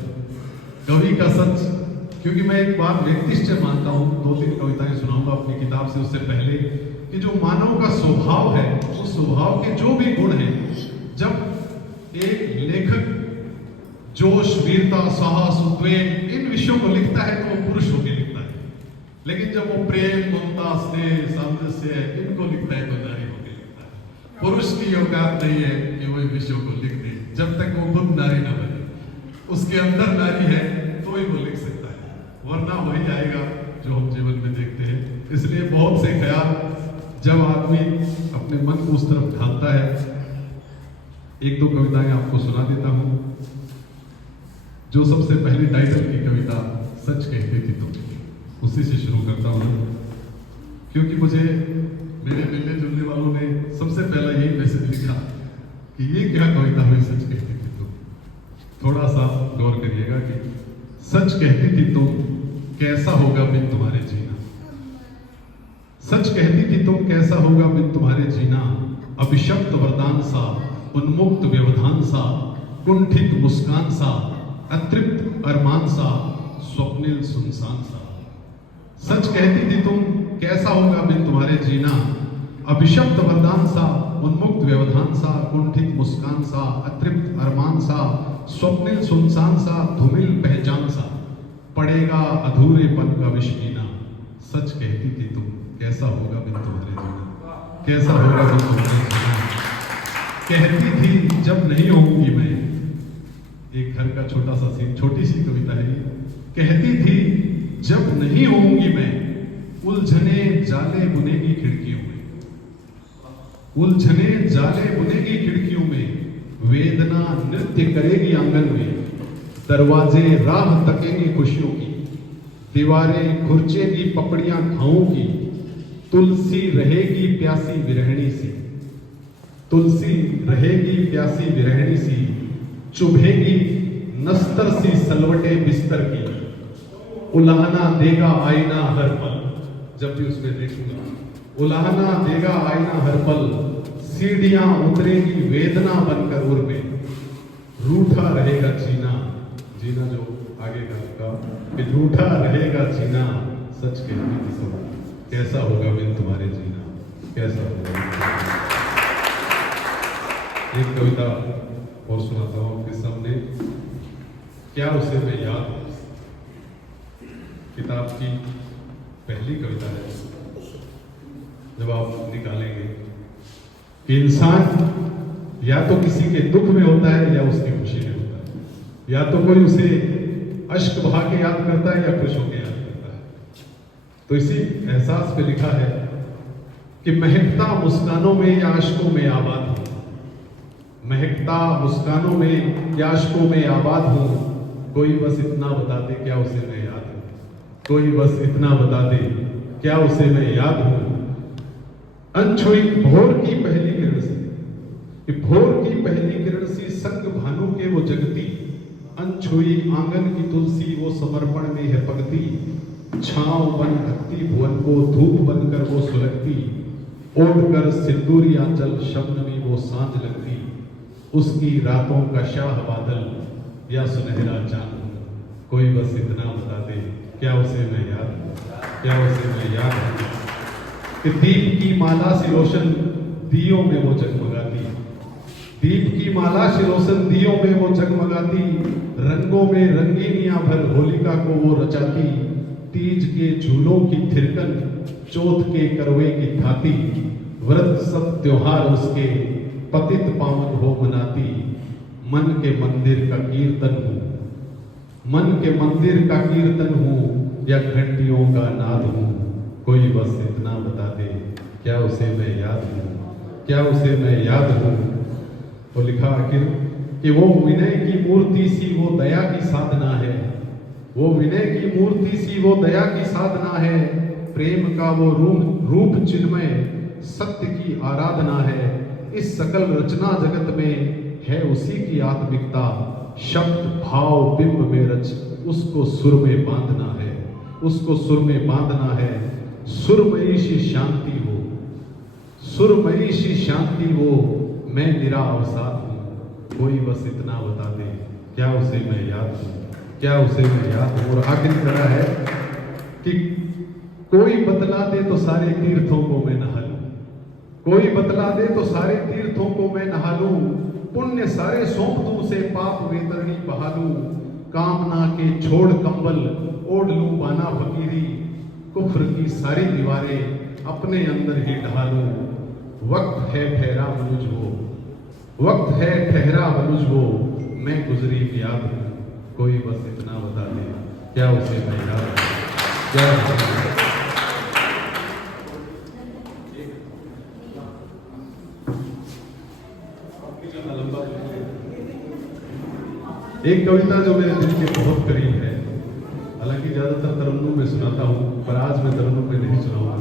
कवि का सच। क्योंकि मैं एक बात व्यक्तिश्च मानता हूँ, 2-3 कविताएं सुनाऊंगा अपनी किताब से, उससे पहले कि जो मानव का स्वभाव है, उस स्वभाव के जो भी गुण हैं, जब एक लेखक जोश, वीरता, साहस, उद्वेग इन विषयों को लिखता है तो वो पुरुष होकर लिखता है। लेकिन जब वो प्रेम, ममता, स्नेह, सामंजस्य इनको लिखता है तो नारी होकर लिखता है। पुरुष की औकात नहीं है कि वो इन विषयों को लिख दे, जब तक वो खुद नारी न बने, उसके अंदर नारी है तो ही वो लिख सकता है, वरना वही आएगा जो हम जीवन में देखते हैं। इसलिए बहुत से ख्याल जब आदमी अपने मन को उस तरफ ढालता है। 1-2 कविताएं आपको सुना देता हूं। जो सबसे पहली टाइटल की कविता सच कहती थी तुम, उसी से शुरू करता हूं, क्योंकि मुझे मेरे मिलने जुलने वालों ने सबसे पहला यही मैसेज लिखा कि ये क्या कविता हुई, सच कहती थी तुम। थोड़ा सा गौर करिएगा कि सच कहती थी तुम, कैसा होगा बिन तुम्हारे जीना। सच कहती थी तुम, कैसा होगा बिन तुम्हारे जीना। अभिशप्त वरदान सा, उन्मुक्त व्यवधान सा, कुंठित मुस्कान सा, अतृप्त अरमान सा, स्वप्निल सुनसान सा। सच कहती थी तुम, कैसा होगा बिन तुम्हारे जीना। अभिशप्त वरदान सा, उन्मुक्त व्यवधान सा, कुंठित मुस्कान सा, अतृप्त अरमान सा, स्वप्निल सुनसान सा, धूमिल पहचान सा, पड़ेगा अधूरेपन का विष पीना। सच कहती थी तुम, कैसा होगा बिन तुम्हारे जीना, कैसा होगा बिन तुम्हारे जीना। कहती थी जब नहीं होऊंगी मैं, एक घर का छोटा सा सीन, छोटी सी कविता है ये। कहती थी जब नहीं होऊंगी मैं, उलझने जाले बुनेगी खिड़कियों में। उलझने जाले बुनेगी खिड़कियों में, वेदना नृत्य करेगी आंगन में। दरवाजे राह तकेंगे खुशियों की, दीवारें खुरचेगी पपड़ियां घावों की। तुलसी रहेगी प्यासी विरहणी सी, तुलसी रहेगी प्यासी विरहणी सी। चुभेगी नस्तर सी सलवटे बिस्तर की, उलाहना देगा आईना हर पल। जब भी उसमें देखूंगा, उलाहना देगा आईना हर पल। सीढ़ियां उतरेगी वेदना बनकर उर में, रूठा रहेगा जीना। जीना जो आगे का कि रूठा रहेगा जीना। सच कहती थी तुम, कैसा होगा बिन तुम्हारे जीना, कैसा होगा। एक कविता और सुनाता हूँ आपके सामने। क्या उसे मैं याद हूँ, किताब की पहली कविता है। जब आप निकालेंगे कि इंसान या तो किसी के दुख में होता है या उसकी खुशी में होता है, या तो कोई उसे अश्क बहा के याद करता है या खुश होकर याद करता है। तो इसी एहसास पे लिखा है कि महकता मुस्कानों में या अश्कों में आबाद हूं, महकता मुस्कानों में या अश्कों में आबाद हूं, कोई बस इतना बता दे क्या उसे मैं याद हूं, कोई बस इतना बता दे क्या उसे मैं याद हूं। अनछुई भोर की पहली किरण सी, भोर की पहली किरण सी संग भानु के वो जगती, अनछुई आंगन की तुलसी वो समर्पण में है पगती, छांव बन ढकती भुवन को धूप बनकर वो सुलगती, ओढ़कर सिंदूरी आंचल शबनमी वो सांझ लगती, उसकी रातों का शाह बादल या सुनहरा चांद, कोई बस इतना बता दे क्या उसे मैं याद हूं, क्या उसे मैं याद हूं। कि दीप की माला से रोशन दियों में वो जगमगाती, दीप की माला से रोशन दियों में वो जगमगाती, रंगों में रंगीनियां भर होलिका को वो रचाती, तीज के झूलों की थिरकन चौथ के करवे की थाती, व्रत सब त्योहार उसके पतित पावन हो मनाती, मन के मंदिर का कीर्तन हूँ, मन के मंदिर का कीर्तन हूँ या घंटियों का नाद हूँ, कोई बस इतना बता दे क्या उसे मैं याद हूँ, क्या उसे मैं याद हूँ। तो लिखा आखिर कि वो विनय की मूर्ति सी वो दया की साधना है, वो विनय की मूर्ति सी वो दया की साधना है, प्रेम का वो रूप चिन्मय सत्य की आराधना है, इस सकल रचना जगत में है उसी की आत्मिकता, शब्द भाव बिंब में रच उसको सुर में बांधना है, उसको सुर में बांधना है, सुरमयी सी शांति हो, सुरमयी सी शांति हो, मैं निरा अवसाद हूँ, कोई बस इतना बता दे क्या उसे मैं याद हूँ, क्या उसे मैं याद हूँ। और आखिरी तरह है कि कोई बतला दे तो सारे तीर्थों को मैं नहा लूं, कोई बतला दे तो सारे तीर्थों को मैं नहा लूं, पुण्य सारे सौंप दूं उसे पाप वेतरणी बहा दूं, कामना के छोड़ कंबल ओढ़ लूं बाना फकीरी, कुफ्र की सारी दीवारें अपने अंदर ही ढहा लूं, वक्त है ठहरा मनुज हो, वक्त है ठहरा मनुज हो, मैं गुजरी याद हूं, कोई बस इतना बता दे क्या उसे मैं याद हूं, क्या एक कविता जो मेरे दिल के बहुत करीब है, हालांकि ज्यादातर तरन्नुम में सुनाता हूँ, पर आज मैं तरन्नुम में नहीं सुनाऊंगा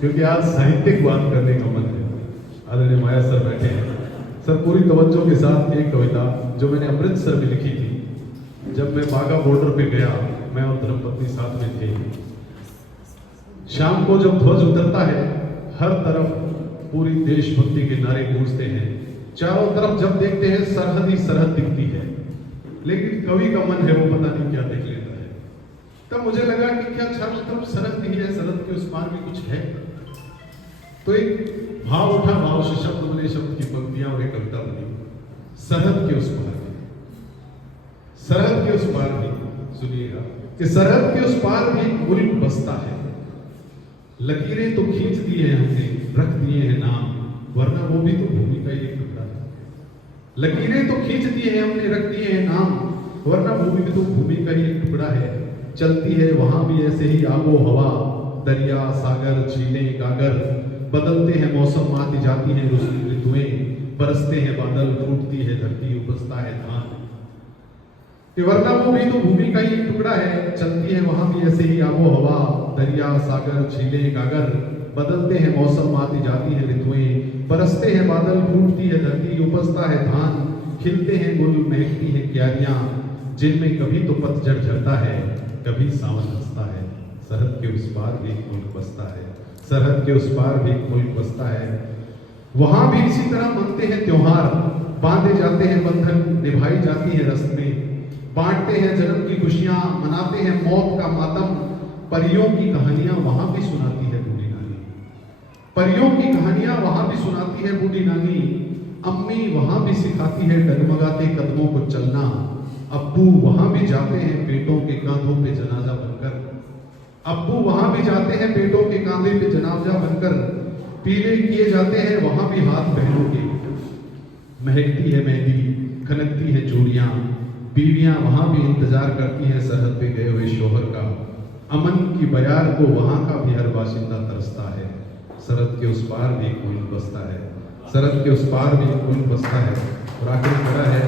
क्योंकि आज साहित्यिक बात करने का मन है। आदरणीय माया सर बैठे हैं। सर पूरी तवज्जो के साथ एक कविता जो मैंने अमृतसर में लिखी थी, जब मैं बाघा बॉर्डर पे गया, मैं और धर्मपत्नी साथ में थे। शाम को जब ध्वज उतरता है, हर तरफ पूरी देशभक्ति के नारे गूंजते हैं, चारों तरफ जब देखते हैं सरहद ही सरहद दिखती है, लेकिन कवि का मन है वो पता नहीं क्या देख लेता है। तब मुझे लगा कि क्या चारों तरफ सरहद ही है, सरहद के उस पार भी कुछ है। तो एक भाव उठा, भाव से शब्द बने, शब्द की पंक्तियां और एक कविता बनी, सरहद के उस पार भी, सरहद के उस पार भी। सुनिएगा कि सरहद के उस पार भी मुल्क बसता है, लकीरें तो खींच दी है हमने, रख दिए हैं नाम, वरना वो भी तो भूमि का ही एक टुकड़ा है। लकीरें तो खींच दी है हमने, रख दिए हैं नाम, वरना भूमि भी तो भूमि का ही एक टुकड़ा है। चलती है वहां भी ऐसे ही आगो हवा, दरिया सागर झीलें गागर, बदलते हैं मौसम, आती जाती हैं ऋतुएं, बरसते हैं बादल, फूटती है धरती, उपजता है धान, कि वरना वो भी तो भूमि का ही एक टुकड़ा है। चलती है वहां भी ऐसे ही आबो हवा, दरिया सागर झीलें गागर, बदलते हैं मौसम, आती जाती हैं ऋतुएं, बरसते हैं बादल, फूटती है धरती, उपजता है धान, खिलते हैं गुल, महकती हैं क्यारियां, जिनमें कभी तो पतझड़ झड़ता है, कभी सावन हंसता है। सरहद के उस पार भी एक मुल्क बसता है, सरहद के उस पार भी एक मुल्क बसता है। वहां भी इसी तरह मनते हैं त्योहार, बांधे जाते हैं बंधन, निभाई जाती है रस्में, बांटते हैं जन्म की खुशियां, मनाते हैं मौत का मातम। परियों की कहानियां वहां भी सुनाती है बूढ़ी नानी, परियों की कहानियां वहां भी सुनाती है बूढ़ी नानी। अम्मी वहां भी सिखाती है डगमगाते कदमों को चलना, अब्बू वहां भी जाते हैं पेटों के कांधों पे जनाजा बनकर, अब्बू वहां भी जाते हैं पेटों के कांधे पे जनाजा बनकर, पीले किए जाते हैं वहां भी हाथ बहनों के, महकती है मेहंदी, खनकती है चूड़ियां, बीवियां वहां भी इंतजार करती हैं सरहद पे गए हुए शोहर का, अमन की बयार को वहां का भी हर बाशिंदा तरसता है, सरहद के उस पार भी एक मुल्क बसता है, सरहद के उस पार भी एक मुल्क बसता है। और आखिर पड़ा है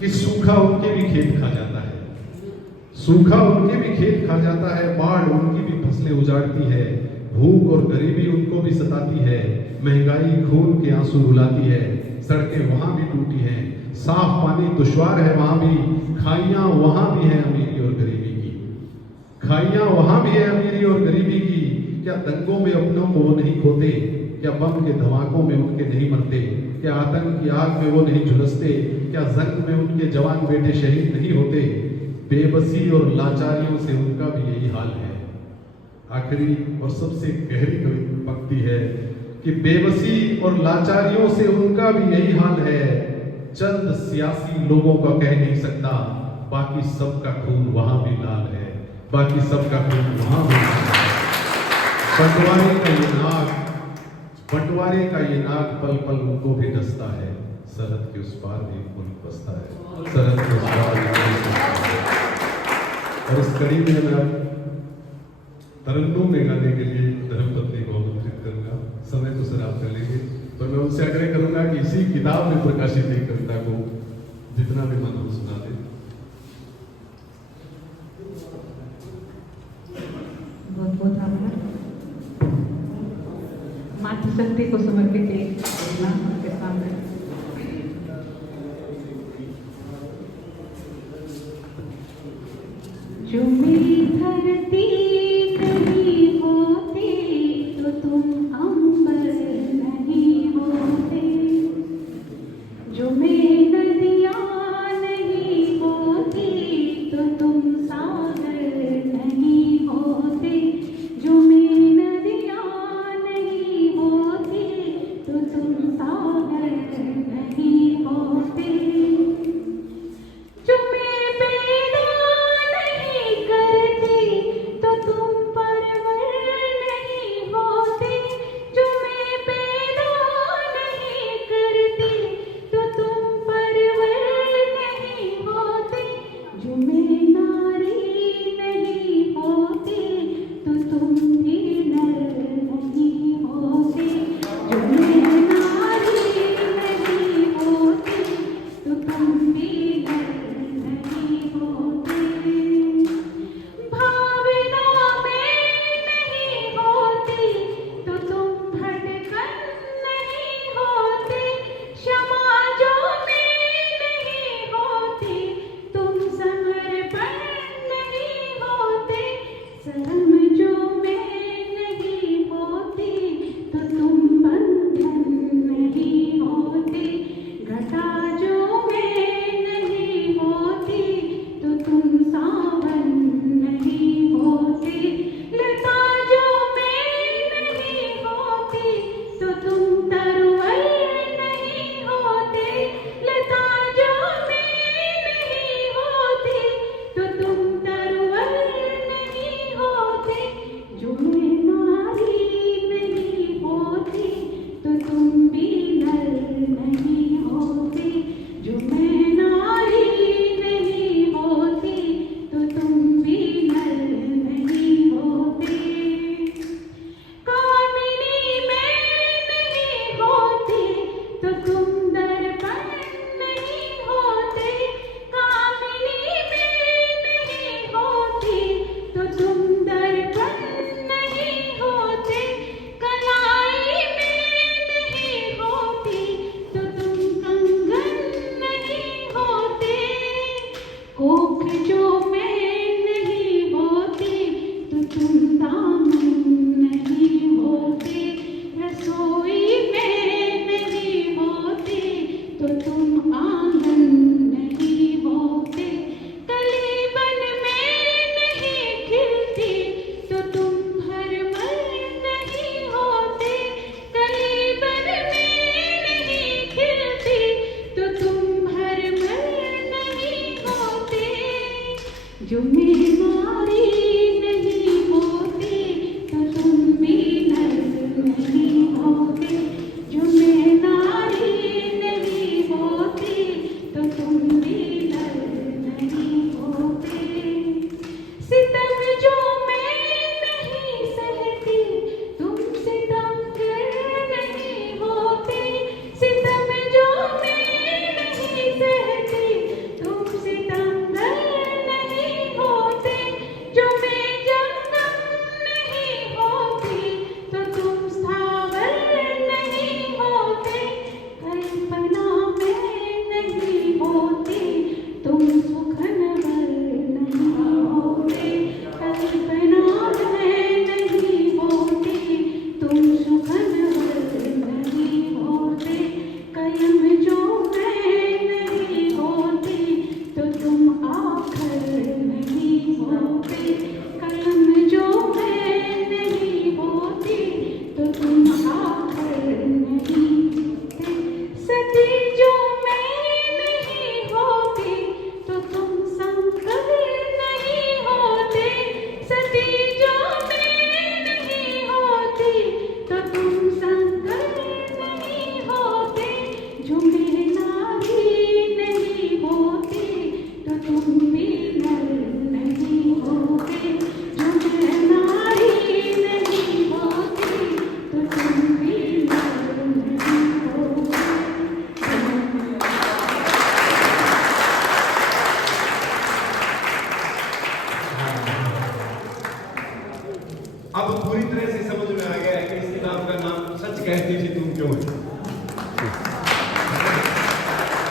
कि सूखा उनके भी खेत खा जाता है, सूखा उनके भी खेत खा जाता है, बाढ़ उनकी भी फसलें उजाड़ती है, भूख और गरीबी उनको भी सताती है, महंगाई खून के आंसू रुलाती है, सड़कें वहां भी टूटी हैं, साफ पानी दुश्वार है वहां भी, खाइयां वहां भी है अमीरी और गरीबी की, खाइयां वहां भी है अमीरी और गरीबी की। क्या दंगों में अपनों को वो नहीं खोते, क्या बम के धमाकों में उनके नहीं मरते, क्या आतंक की आग में वो नहीं झुलसते, क्या जंग में उनके जवान बेटे शहीद नहीं होते। बेबसी और लाचारियों से उनका भी यही हाल है। आखिरी और सबसे गहरी पंक्ति है कि बेबसी और लाचारियों से उनका भी यही हाल है, चंद सियासी लोगों का कह नहीं सकता, बाकी सबका खून वहां भी लाल है, बाकी सबका खून वहां भी लाल है। बंटवारे का ये नाग पल पल उनको भी डसता है, सरहद के उस पार भी मुल्क बसता है, सरहद के उस पार भी मुल्क बसता है। और इस कड़ी में मैं तरन्नुम में गाने के लिए धर्मपत्नी को आमंत्रित करूंगा। समय तो सर आप कर लेंगे, पर मैं उनसे आग्रह करूंगा कि इसी किताब में प्रकाशित एक कविता को जितना भी मन हो सुना दे। बहुत बहुत आभार। मातृशक्ति को समर्पित एक रचना आपके सामने। जो मेरी धरती नहीं होती तो तुम अंबर नहीं होते, जो मेरी नदियाँ नहीं होती तो तुम सागर नहीं होते, जो मेरी नदियाँ नहीं होती तो तुम सागर नहीं होते, जो मैं पैदा नहीं करती तो तुम परवर नहीं होते, जो मैं पैदा नहीं करती तो तुम जो मैं नारी नहीं होती तो तुम भी नर नहीं होते, जो मैं नारी नहीं होती तो तुम भी नर नहीं होते। सितम जो मैं नहीं सहती तुम सितमगर नहीं होते, सितम जो मैं नहीं सहती तुम सितमगर नहीं होते, जो मैं जंगम नहीं होती तो तुम स्थावर नहीं होते, कल्पना में नहीं होती तुम सुखनवर नहीं होते, कल्पना में नहीं होती तुम सुखनवर नहीं होते, कलम जो मैं नहीं होती तो तुम आखर नहीं होते, कलम जो मैं नहीं होती तो तुम आखर नहीं होते, सती जो मैं नहीं होती तो तुम संकर नहीं होते, सती जो मैं नहीं होती तो तुम संकर नहीं होते, जो मैं नारी नहीं होती तो तुम भी नर नहीं होते, जो मैं नारी नहीं होती तो तुम भी नर नहीं होते। अब पूरी तरह से समझ में आ गया है कि इस किताब का नाम सच कहती थी तुम क्यों है।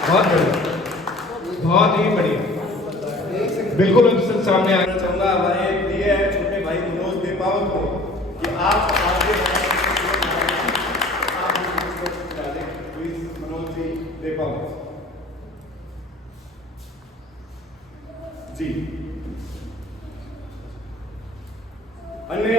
बहुत बढ़िया, बहुत ही बढ़िया, बिल्कुल अब सच सामने आ गया। चाहूंगा हमारे प्रिय छोटे भाई मनोज देपावत को कि आप आगे प्लीज मनोज जी देपावत जी। अन्य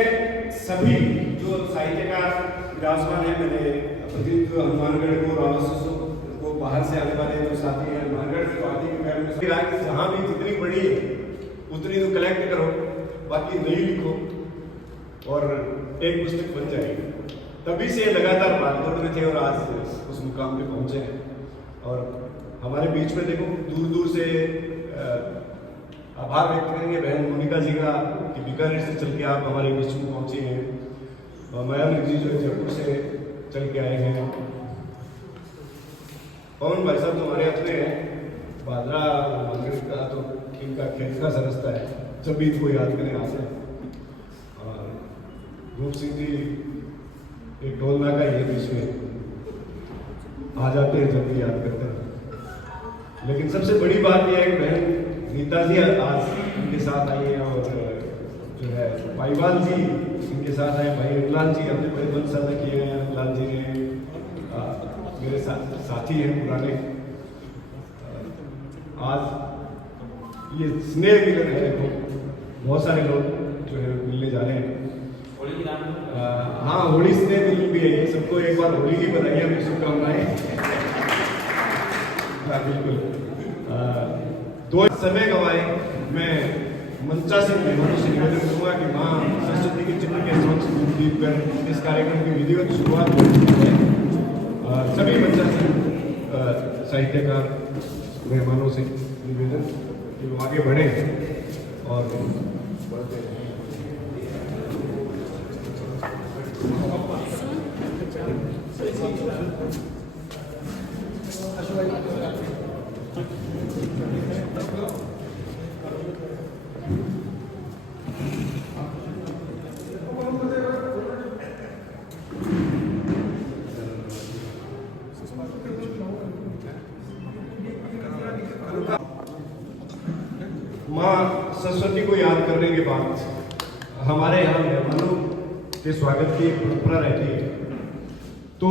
सभी जो साहित्यकार विराजमान है, मैंने प्रतिनिधित्व हनुमानगढ़ को, रावसों को, बाहर से आने वाले जो साथी हैं हनुमानगढ़ से आदि के बारे में कहा कि जहाँ भी जितनी बड़ी है उतनी तो कलेक्ट करो, बाकी नहीं लिखो और एक पुस्तक बन जाएगी। तभी से लगातार भागदौड़ में थे और आज उस मुकाम पे पहुंचे हैं। और हमारे बीच में देखो दूर दूर से आभार व्यक्त करेंगे बहन मोनिका जी का कि बीकानेर से चल के आप हमारे बीच में पहुंचे हैं, और मयंक जी जो जयपुर से चल के आए हैं, पवन भाई साहब तो हमारे अपने हैं, बादरा मंदिर का तो इनका खेत का सरसता है, जब भी इनको याद करें आते हैं। और रूप सिंह जी एक टोल नाका ही है बीच में, आ जाते हैं जब भी याद करते हैं। लेकिन सबसे बड़ी बात यह है कि बहन नीता जी आज इनके साथ आई है, और जो है भाईवाल जी इनके साथ आए, भाई रतलाल जी हमने बड़े बंद सादा किए हैं। रतलाल जी ने मेरे साथी हैं पुराने, आज ये स्नेह मिलन है, बहुत सारे लोग जो है मिलने जा रहे हैं। हाँ, होली स्नेह मिलन भी है, ये सबको एक बार होली की बधाइयाँ भी, शुभकामनाएं। हाँ बिल्कुल, दो समय गवाए मैं मंचा से मेहमानों से निवेदन करूँगा कि माँ सरस्वती के चित्र के समक्ष दीप कर इस कार्यक्रम की विधिवत शुरुआत हो चुकी है। सभी मंचा से साहित्यकार मेहमानों से निवेदन कि वो आगे बढ़े और बढ़ते हैं। माँ सरस्वती को याद करने के बाद हमारे यहाँ मेहमानों के स्वागत की एक परंपरा रहती है। तो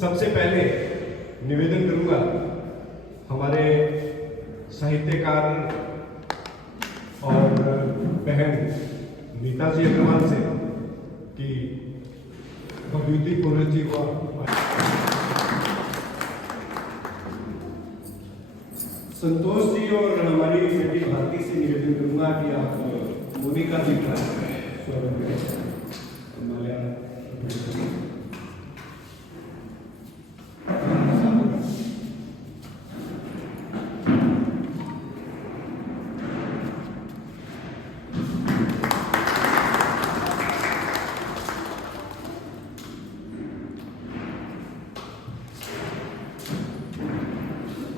सबसे पहले निवेदन करूंगा हमारे साहित्यकार और बहन नीता जी अग्रवाल से कि भगवती पुरोहित जी को संतोष जी और हमारी बेटी भारती से निवेदन करूंगा कि आप मोनिका जी का स्वागत करें।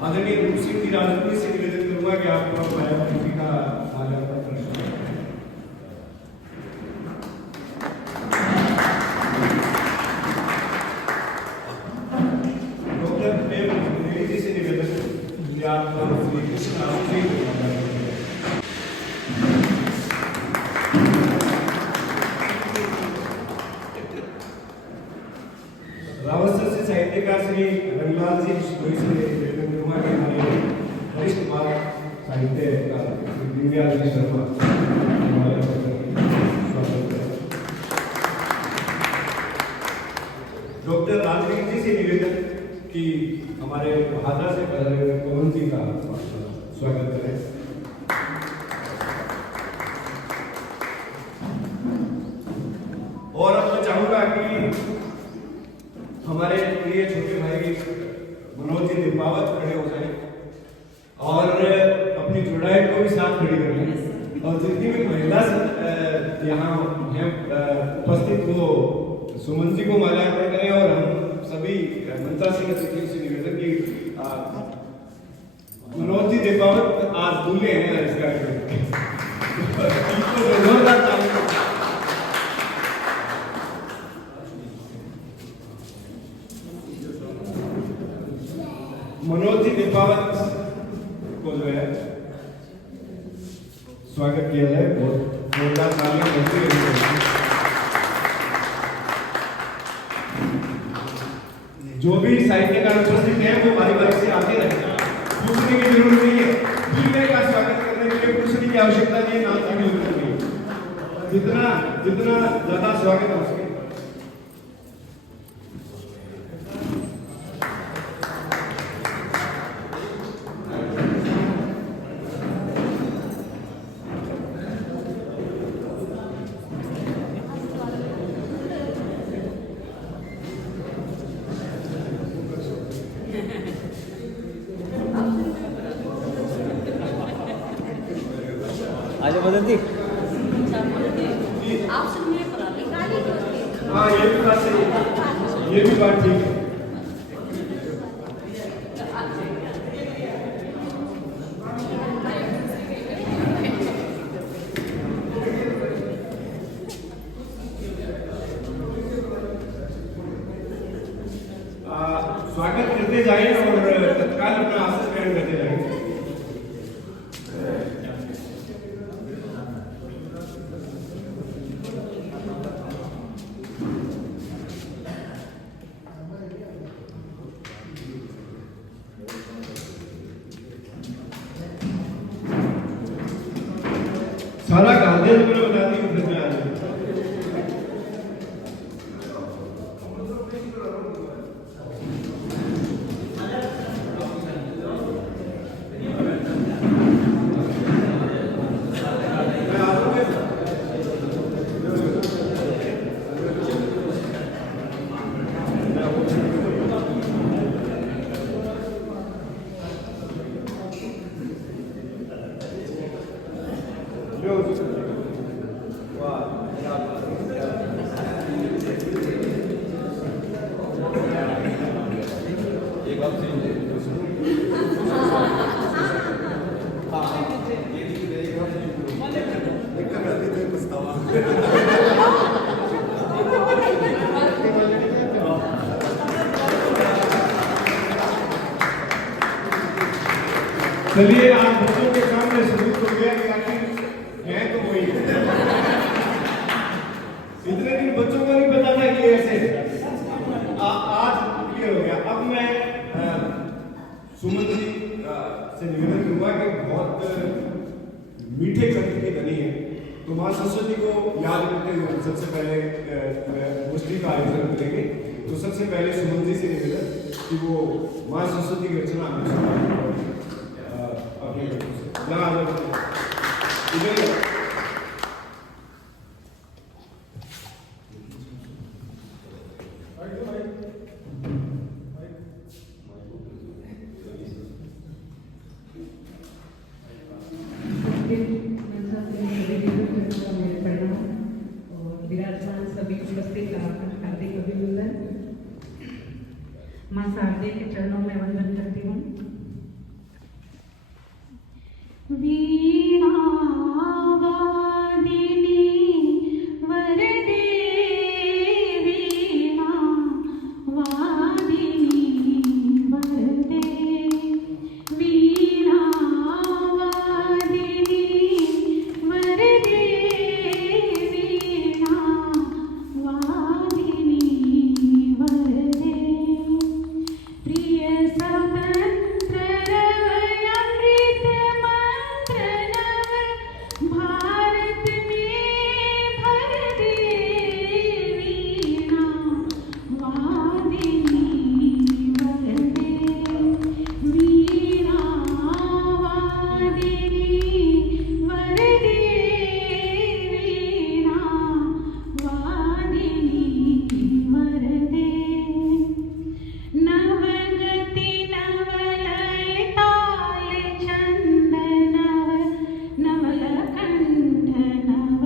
आदरणीय रूप सिंह जी राजनीति से निवेदन करूंगा कि आप मायावती का माल्यार्पण करें। डॉक्टर प्रेम त्रिवेदी जी से निवेदन कि आप श्री कृष्ण राम जी को माल्यार्पण करें। रावत से साहित्यकार श्री रंगलाल जी जोशी से निवेदन करूंगा कि हमारे वरिष्ठ बाल साहित्यकार श्री दीनदयाल जी शर्मा माल्यार्पण करके स्वागत करें। डॉक्टर राजवीर जी से निवेदन कि हमारे भादरा से पवन जी का स्वागत करें। और अब मैं चाहूंगा कि हमारे प्रिय छोटे भाई मनोज जी दीपावत खड़े हो जाए और अपनी जुड़ाई को भी साथ खड़ी कर लें और जितनी भी महिला यहाँ हैं उपस्थित वो सुमन जी को माल्यार्पण करें और हम सभी मंत्रा सिंह अतिथियों से निवेदन की मनोज जी दीपावत आज दूल्हे हैं इस कार्यक्रम मनोज जी दीपावत को जो है स्वागत किया जाए। बहुत जोरदार तालियां होती है। जो भी साहित्यकार उपस्थित हैं वो बारी बारी से आते रहे, पूछने की जरूरत नहीं है। दूल्हे का स्वागत करने के लिए पूछने की आवश्यकता नहीं है, नाम की जरूरत नहीं है। जितना ज्यादा स्वागत हो सके। आज बदलती आप सुनिए हाँ ये भी बात सही है, ये भी बात ठीक है। स्वागत करते जाएं और तत्काल अपना आसन ग्रहण करते जाएं। सारा गांधी जी ने बता दी फिर मैं चलिए आप बच्चों के सामने सबूत हो गया कि आखिर मैं तो वही इतने दिन बच्चों को नहीं पता था कि ऐसे आज क्लियर हो गया। अब मैं सुमन जी से निवेदन करूंगा कि बहुत मीठे कंठ की धनी है, तो माँ सरस्वती को याद करते हुए सबसे पहले गोष्ठी का आयोजन करेंगे। तो सबसे पहले सुमन जी से निवेदन कि वो माँ सरस्वती की रचना ना इधर विराजमान सभी उपस्थित हार्दिक अभिनंदन। मां शारदे के चरणों में वंदन करती हूँ। वीणा वादिनी वरदे, वीणा वादिनी वरदे, वीणा वादिनी वरदे, वीणा वादिनी वरदे, प्रिय स्वतंत्र रवय अमृत मंत्र नव भारत में भर दे, वीणा वादिनी वरदे, वीणा वादिनी वरदे, वीणा वादिनी वरदे, नवगति नवलय ताल छंद नव नवलकंठ नव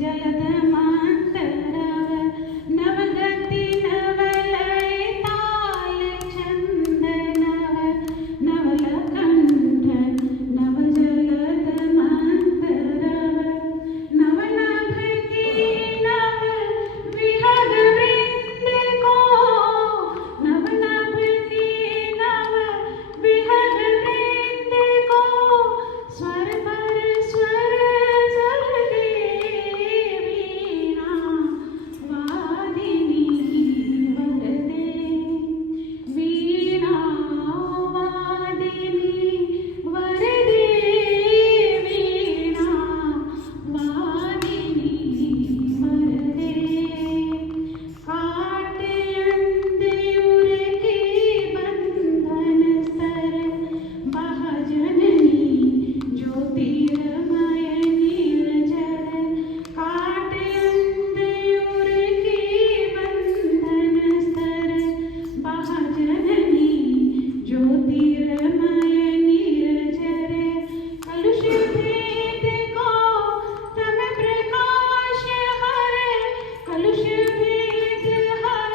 जलद मंतरव, नवगति नवलय ताल छंद नव नवलकंठ नव जलद मंतरव, नव नभ की नव विहग वृंद को, नव नभ की नव विहग वृंद को, स्वर पर स्वर जल दे, वीणा वादिनी वरदे, वीणा वादिनी वरदे, वीणा वादिनी वरदे, काट अंदयूर के बंधन स्तर बहुजननी ज्योतिर्मय निर्जर, काट अंदयूर के बंधन स्तर बहुजननी ज्योतिर्मय निर्जर, कलुष भेद को तम प्रकाश हर, कलुष भेद हर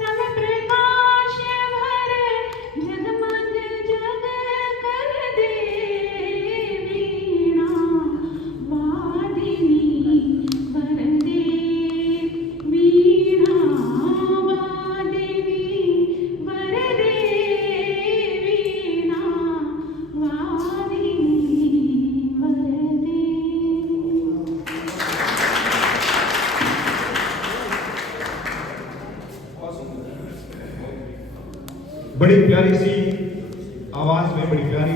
तम प्रकाश भर, जगमग जग कर दे, वीणा वादिनी वरदे, वीणा वादिनी वरदे, वीणा वादिनी वरदे। बड़ी प्यारी सी आवाज में बड़ी प्यारी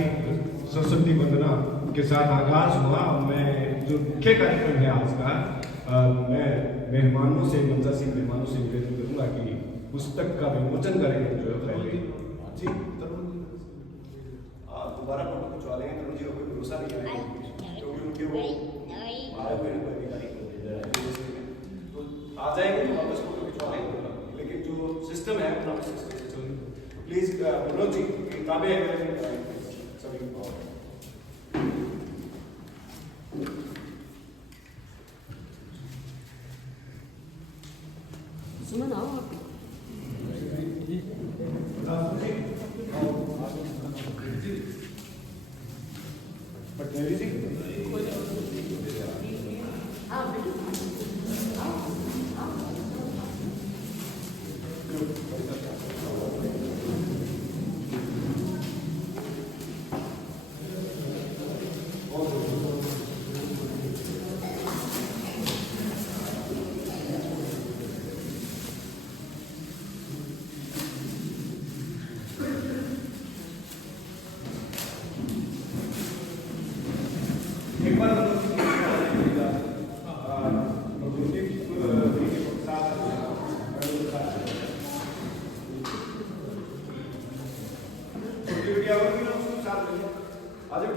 सरस्वती वंदना के साथ आगाज हुआ। मैं जो मुख्य कार्यक्रम है आज का, मैं मेहमानों से मंचा सिंह मेहमानों से निवेदन करूंगा कि पुस्तक का विमोचन कार्यक्रम जो है पहले जी दोबारा फोटो खिंचवा लेंगे। तरुण जी को कोई भरोसा नहीं है क्योंकि उनके वो मारे हुए हैं अधिकारी, तो आ जाएंगे तो वापस फोटो खिंचवा लेंगे, लेकिन जो सिस्टम है अपना सिस्टम प्लीज मनोज जी किताबें सभी सुमन आओ आप। पटेल जी हाँ बेटू आओ आओ। एक बार छोटी बेटी आओगी ना उसको साथ में आ जाओ।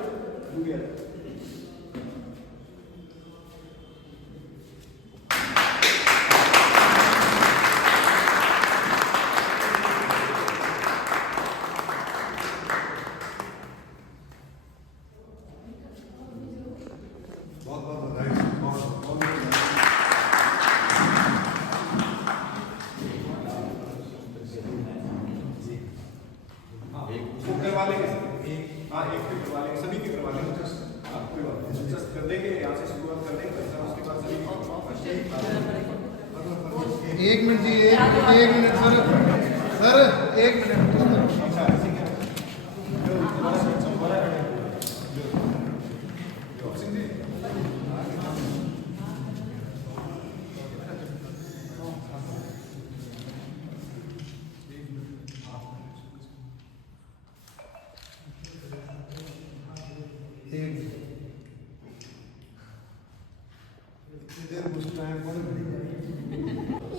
बहुत बहुत बधाई। वो करवा लेंगे हाँ एक भी करवा लेंगे, सभी की करवा लेंगे। हाँ कोई बात नहीं, जस्ट कर देंगे, यहाँ से शुरुआत कर देंगे, उसके बाद सभी की। एक मिनट जी, एक मिनट सर, सर एक मिनट। अच्छा ऐसे क्या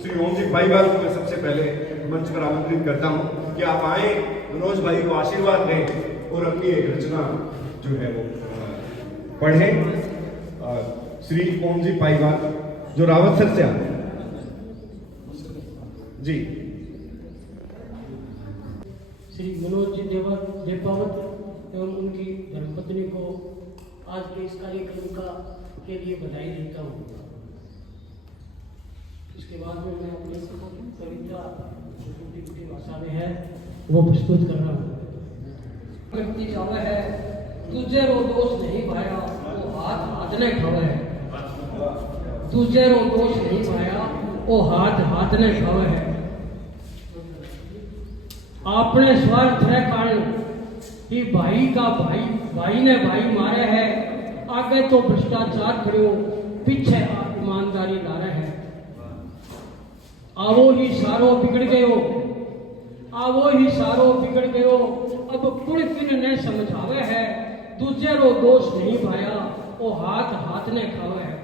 श्री ओम जी भाईवाल को मैं सबसे पहले मंच पर आमंत्रित करता हूं कि आप आए, मनोज भाई को आशीर्वाद दें और अपनी एक रचना जो है वो पढ़ें। श्री ओम जी भाईवाल जो रावत सर से आते हैं जी। श्री मनोज जी देपावत एवं उनकी धर्मपत्नी को आज के इस कार्यक्रम के लिए बधाई देता हूँ। इसके बाद में मैं अपनी कविता जो भाषा में है वो प्रस्तुत कर रहा हूँ। व्यक्ति चावे है तुझे रो दोष नहीं भाया वो हाथ हाथ ने खावे है। तुझे रो दोष नहीं भाया वो हाथ हाथ ने खावे है। अपने स्वार्थ है कारण कि भाई का भाई ने भाई मारे है। आगे तो भ्रष्टाचार करो पीछे ईमानदारी लारे है। आवो ही सारो बिगड़ गयो, आवो ही सारो बिगड़ गयो। अब कुण किन ने समझावे है दूजे रो दोष नहीं भाया वो हाथ हाथ ने खावे है।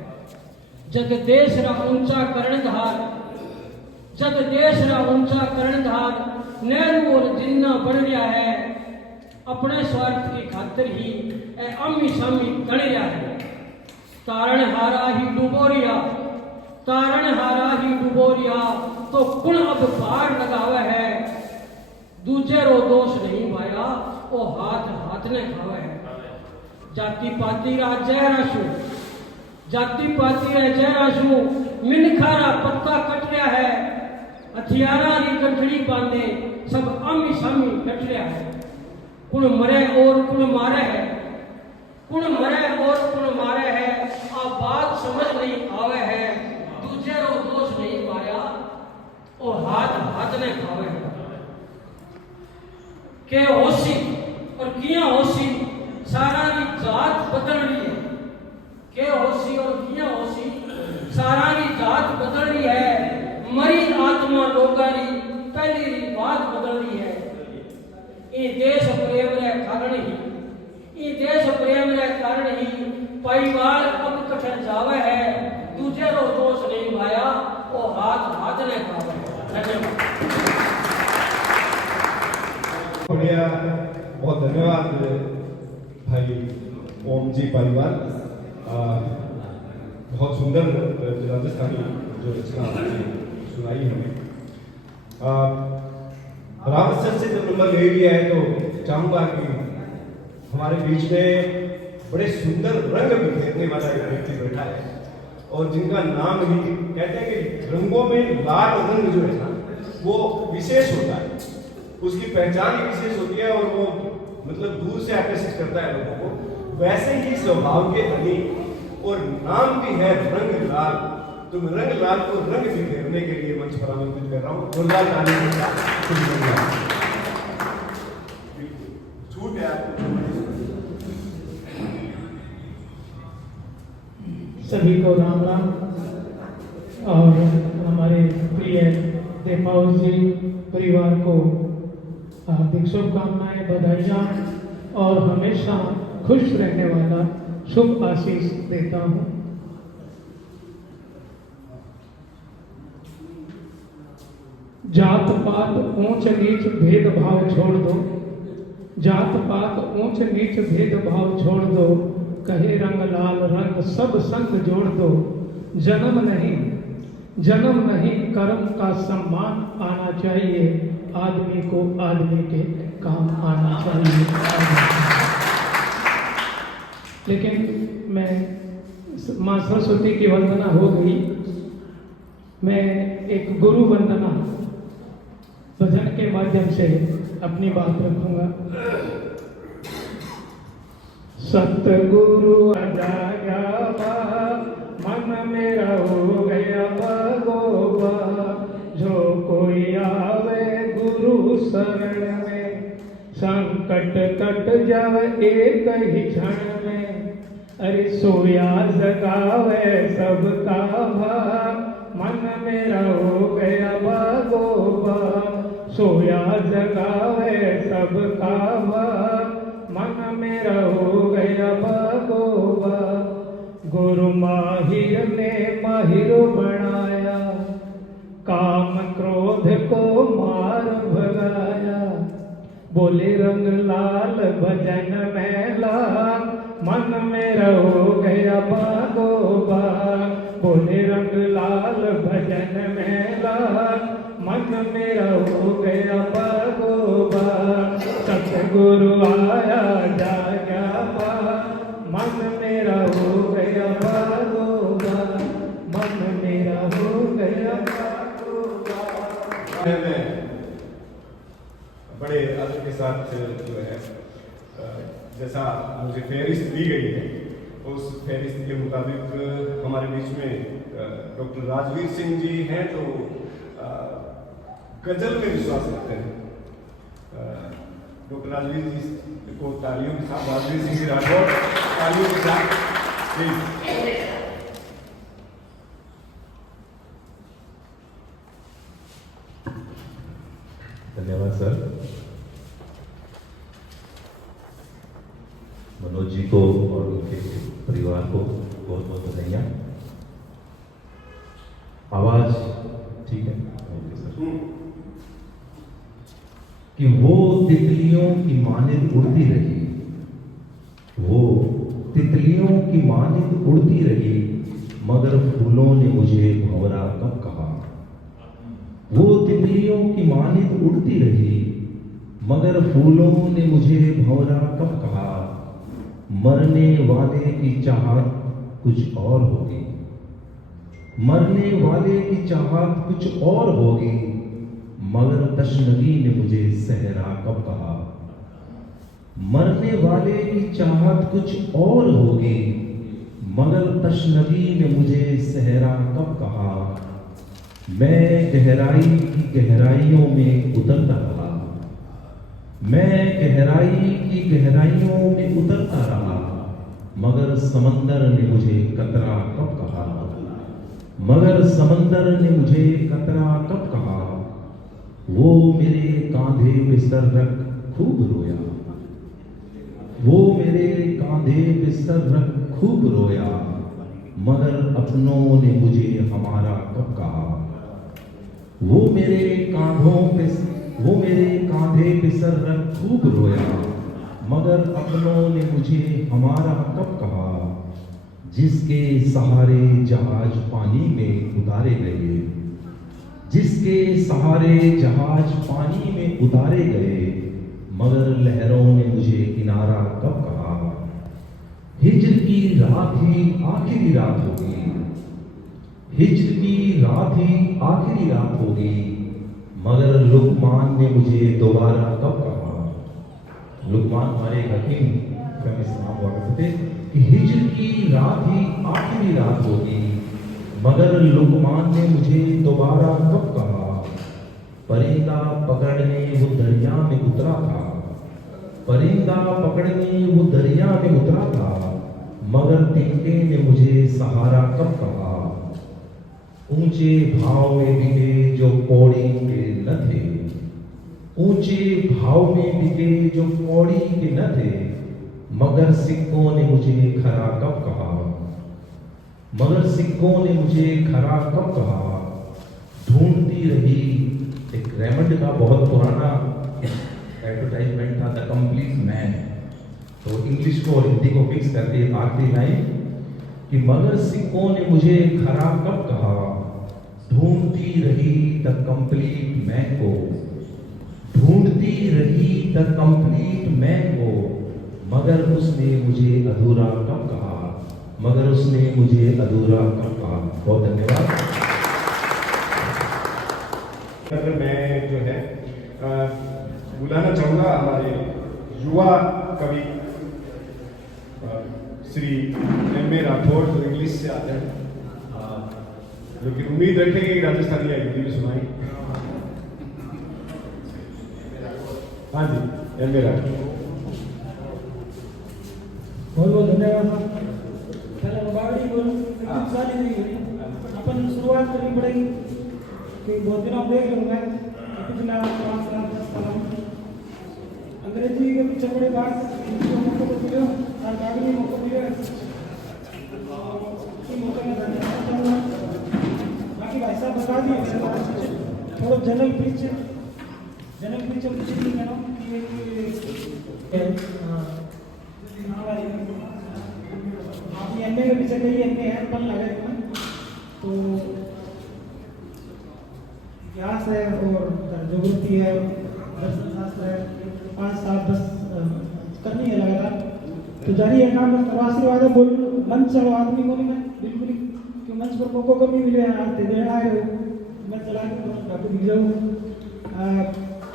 जग देश रा ऊंचा कर्णधार, जग देश रा ऊंचा कर्णधार नेहरू और जिन्ना बन गया है। अपने स्वार्थ की खातिर ही अम्मी शामी गण रहा है। कारण हारा ही डूबो रिया, कारण हारा ही डूबो रिया तो कुण अब पार लगावे है। दूजे रो दोष नहीं भाया वो हाथ हाथ ने खावे है। जाति पाति रा जयराशु, जाति पाति रा जयराशु मिनखारा पत्ता कट रहा है। हथियारा री गठड़ी बांधे सब आमी सामी कट रहा है। कुण मरे और कुण मारे है, कुण मरे और कुण मारे है। आप बात समझ नहीं आवे है। दूजे रो दोष नहीं पाया वो हाथ हाथ ने खावे है। के होशी और किया होशी सारा री जात बदल रही है। के होशी और किया होशी सारा री जात बदल रही है। मरी आत्मा लोगारी पहली री बात बदल रही है। ये देश प्रेम रे कारण ही, ये देश प्रेम रे कारण ही परिवार अब कठिन जावे है। दूजे रो दोष नहीं भाया वो हाथ हाथ ने खावे है। धन्यवाद। बढ़िया, बहुत धन्यवाद भाई ओम जी परिवार। बहुत सुंदर राजस्थानी जो रचना आपने सुनाई हमें। रावत सर से जब नंबर ले लिया है तो चाहूंगा कि हमारे बीच में बड़े सुंदर रंग बिखेरने वाला एक व्यक्ति बैठा है और जिनका नाम ही कहते हैं कि रंगों में लाल रंग जो है ना वो विशेष होता है, उसकी पहचान ही विशेष होती है और वो मतलब दूर से आकर्षित करता है लोगों को। वैसे ही स्वभाव के धनी और नाम भी है रंग लाल। तो मैं रंग लाल को रंग बिखेरने के लिए मंच पर आमंत्रित कर रहा हूँ। जोरदार ताली के साथ छूट है आपको। सभी को राम राम और हमारे प्रिय देपावत जी परिवार को हार्दिक शुभकामनाएं, बधाइयाँ और हमेशा खुश रहने वाला शुभ आशीष देता हूँ। जात पात ऊंच नीच भेदभाव छोड़ दो, जात पात ऊंच नीच भेदभाव छोड़ दो, कहे रंग लाल रंग सब संग जोड़ दो। जन्म नहीं कर्म का सम्मान आना चाहिए, आदमी को आदमी के काम आना चाहिए। लेकिन मैं माँ सरस्वती की वंदना हो गई, मैं एक गुरु वंदना भजन के माध्यम से अपनी बात रखूंगा। सतगुरु जागा मन मेरा हो गया भगोबा, जो कोई आवे गुरु शरण में, संकट कट जावे एक ही क्षण में। अरे सोया जगावे सबका भाग, मन मेरा हो गया भगोबा, सोया जगावे सबका भाग, मन मेरा हो गया भगोबा। गुरु माहिर ने माहिर बनाया, काम क्रोध को मार भगाया। बोले रंग लाल भजन में लाल, मन मेरा हो गया भगोबा। बोले रंग लाल भजन में लाल, मन मेरा हो गया भगोबा। सतगुरु आया जागा पा, मन मेरा हो गया भगोबा, मन मेरा हो गया भगोबा। बड़े आदर के साथ जो है जैसा मुझे फहरिस्त दी गई है, उस फहरिस्त के मुताबिक हमारे बीच में डॉक्टर राजवीर सिंह जी हैं, तो गजल में विश्वास रखते हैं। डॉक्टर राजवीर जी को तालियों के साथ, राजवीर सिंह जी राठौर तालियों के साथ प्लीज। धन्यवाद सर। मनोज जी को और उनके परिवार को बहुत बहुत बधाइयाँ। आवाज ठीक है? Okay sir. कि वो तितलियों की मानिंद उड़ती रही, वो तितलियों की मानिंद उड़ती रही, मगर फूलों ने मुझे भंवरा कब कहा। वो तितलियों की मानिंद उड़ती रही, मगर फूलों ने मुझे भंवरा कब कहा। मरने वाले की चाहत कुछ और होगी, मरने वाले की चाहत कुछ और होगी, मगर तशनगी ने मुझे सहरा कब कहा। मरने वाले की चाहत कुछ और होगी, मगर तशनगी ने मुझे सहरा कब कहा। मैं गहराई की गहराइयों में उतरता रहा, मैं गहराई की गहराइयों में उतरता रहा, मगर समंदर ने मुझे कतरा कब कहा। मगर समंदर ने मुझे कतरा कब कहा। वो मेरे कांधे पे सर रख खूब रोया, वो मेरे कांधे पे सर रख खूब रोया, मगर अपनों ने मुझे हमारा कब कहा। वो मेरे कांधे पे सर रख खूब रोया, मगर अपनों ने मुझे हमारा कब कहा। जिसके सहारे जहाज पानी में उतारे गए, जिसके सहारे जहाज पानी में उतारे गए, मगर लहरों ने मुझे किनारा कब कहा। हिज्र की रात ही आखिरी रात होगी, हिज्र की रात ही आखिरी रात होगी, मगर लुकमान ने मुझे दोबारा कब कहा। लुकमान हमारे हकीम फेमस नाम हुआ करते थे कि हिज्र की रात ही आखिरी रात होगी, मगर लुकमान ने मुझे दोबारा कब कहा। परिंदा पकड़ने वो दरिया में उतरा था, परिंदा पकड़ने वो दरिया में उतरा था, मगर तिनके ने मुझे सहारा कब कहा। ऊंचे भाव में बिके जो कौड़ी के न थे, ऊंचे भाव में बिके जो कौड़ी के न थे, मगर सिक्कों ने मुझे खरा कब कहा। मगर सिक्कों ने मुझे खरा कब कहा। ढूंढती रही, एक रेमंड का बहुत पुराना एडवर्टाइजमेंट था द कंप्लीट मैन। तो इंग्लिश को और हिंदी को मिक्स करके आखिरी लाइन कि मगर सिक्कों ने मुझे खराब कब कहा, ढूंढती रही द कंप्लीट मैन को, ढूंढती रही द कंप्लीट मैन को, मगर उसने मुझे अधूरा कब कहा, मगर उसने मुझे अधूरा कब कहा। बहुत धन्यवाद। मैं जो है बुलाना चाहूँगा हमारे युवा कवि श्री एम ए राठौर, जो इंग्लिश से आते हैं, जो कि उम्मीद रखेंगे कि राजस्थानी या हिंदी में सुनाई। हाँ जी, एम ए राठौर। बहुत बहुत धन्यवाद। पहले बावड़ी बोल अपन शुरुआत करनी पड़ेगी कि बहुत दिनों देख लूँगा पिछला 5 साल 10 साल अंग्रेजी के पीछे बड़ी बात मौका तो मिलो और बावड़ी मौका मिलो मौका में धन्यवाद चाहूँगा। बाकी भाई साहब बता दिए थोड़ा जनरल पिच नहीं करो आप ये एमए के पीछे कही एमए है पल लगे तो इतिहास है और ज्योग्राफी है, दर्शन शास्त्र है, 5 7 10 करनी है लगातार। तो जारी है काम बस आशीर्वाद है बोल मंच चलो आदमी को नहीं मैं बिल्कुल ही क्यों मंच पर मौका कभी मिले आते देर आए हो मैं चला के आपको दिख जाऊँ।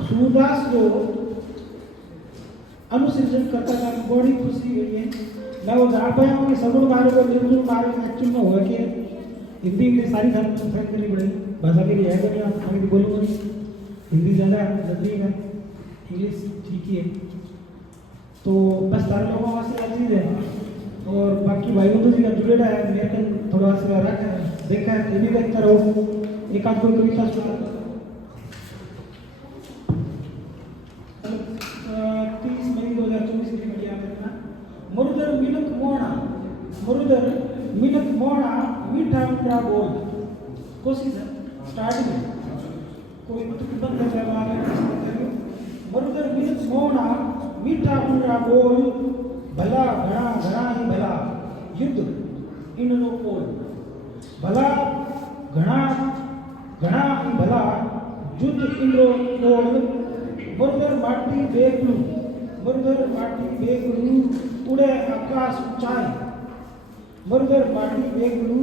सूरदास जो अनुसृजन करता था बड़ी खुशी हुई है। मैं वो जान पाया हूँ कि सगुण मार्ग और निर्गुण मार्ग एक्चुअल में हुआ कि हिंदी इंग्लिश सारी साइड करनी पड़ेगी। भाषा के लिए है नहीं आप आगे बोलूँगा नहीं, हिंदी ज़्यादा नजदीक है, इंग्लिश ठीक ही है। तो बस सारे लोगों का आशीर्वाद चीज़ है और बाकी भाई बंधु जी का जुड़ेड़ा है मेरे को थोड़ा आशीर्वाद रखा है देखा है ये भी देखता रहो। एक आध कोई कविता सुना 30 मई 2024 की घड़ी आप देखना। मुरुदर मिनक मोहना, मुरुदर मिनक मोहना मीठा मीठा बोल। कोशिश है स्टार्टिंग में कोई बंद है मुरुदर मिनक मोहना मीठा मीठा बोल, भला घना घना ही भला युद्ध इन नो पोल। भला घना घना ही भला युद्ध इन नो पोल। मुरुदर माटी बेगलू, मुरुदर माटी बेगलू उड़े आकाश ऊंचाई। मुरुदर माटी बेगलू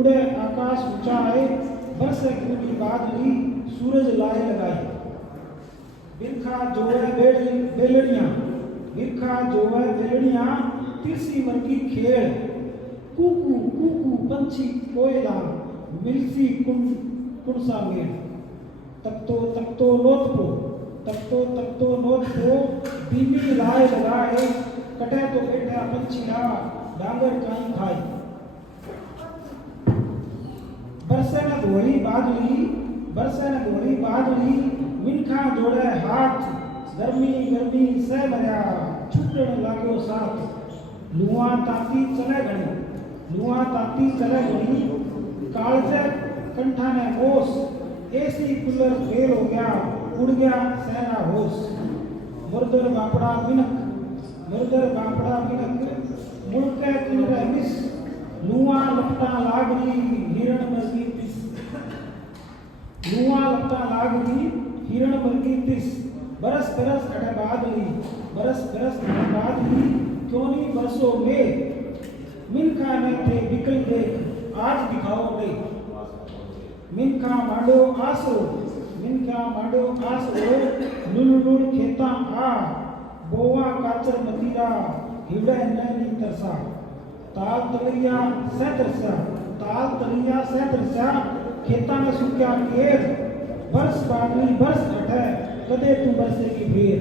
उड़े आकाश ऊंचाई, बरसे खूनी बादली सूरज लाए लगाई। बिरखा जोए बेलड़ियां, बिरखा जोए बेलड़ियां तिरसी मरकी खेल। कुकू कुकू पंछी कोयला मिलसी कुणसा मेल। तकतो लोथपो, तकतो लोथपो बीमी लाए लगाए। कटे तो बैठा पंछीड़ा डांगर काई खाई। बरसे न धोई बादली, बरसे न धोई बादली मिनखा जोड़े हाथ। गर्मी गर्मी से मरिया छुटण लागो साथ। लुआ ताती चले गणी, लुआ ताती चले गणी कालजे कंठा ने ओस। ऐसी कूलर फेल हो गया उड़ गया सहरा होश। मुर्दर बापड़ा मिनक, मुर्दर बापड़ा मिनक मुड़के किनरे मिस। लुआ लपटा लागरी हिरण मरगी तिस, लुआ लपटा लागरी हिरण मरगी तिस। बरस बरस अटे बादली, बरस बरस अटे बादली क्यों नहीं बरसों में। मिनखा ने थे बिकल देख आज दिखाओ देख। मिनखा मांडो आसो, मिनखा मांडो आसो लुलुलुल खेता आ। बोवा काचर मतीरा हिवड़े नैनी तरसा। ताल तलैया से तरसा, ताल तलैया से तरसा खेता में सुक्या केर। बरस बादली बरस अटे कदे तू बरसेगी फिर।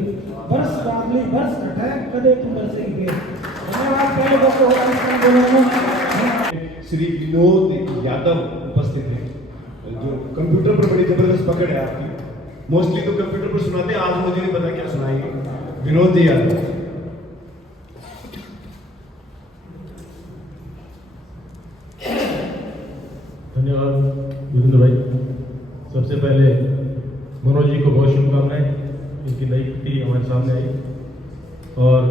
बरस बादली बरस अटे कदे तू बरसेगी फिर। धन्यवाद। पहले श्री विनोद यादव उपस्थित हैं, जो कंप्यूटर पर बड़ी जबरदस्त पकड़ है आपकी। मोस्टली तो कंप्यूटर पर सुनाते हैं, आज मुझे नहीं पता क्या सुनाएंगे। विनोद यादव। धन्यवाद वीरेंद्र भाई। सबसे पहले मनोज जी को बहुत शुभकामनाएं इनकी नई कृति हमारे सामने आई और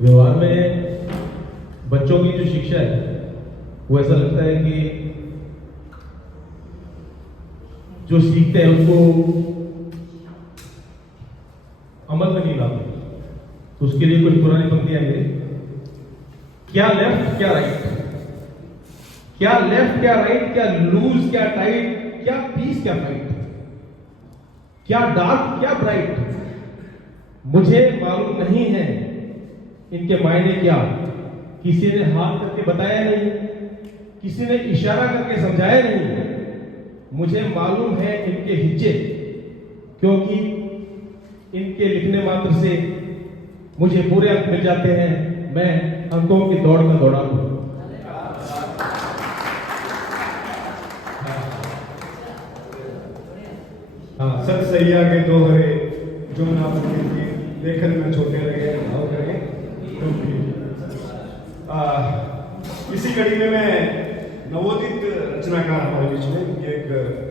व्यवहार में बच्चों की जो शिक्षा है वो ऐसा लगता है कि जो सीखते हैं उसको अमल में नहीं लाते। तो उसके लिए कुछ पुरानी पंक्तियां हैं, क्या लेफ्ट क्या राइट, क्या लेफ्ट क्या राइट, क्या लूज क्या टाइट, क्या पीस क्या फाइट, क्या डार्क क्या ब्राइट, मुझे मालूम नहीं है इनके मायने क्या, किसी ने हाथ करके बताया नहीं, किसी ने इशारा करके समझाया नहीं, मुझे मालूम है इनके हिज्जे, क्योंकि इनके लिखने मात्र से मुझे पूरे अंक मिल जाते हैं, मैं अंकों की दौड़ में दौड़ा हूं। हाँ, सर सैया के दोहरे जो ना बोले लेखन में छोटे लगे भाव करें क्योंकि इसी कड़ी में मैं नवोदित रचनाकार हमारे बीच में एक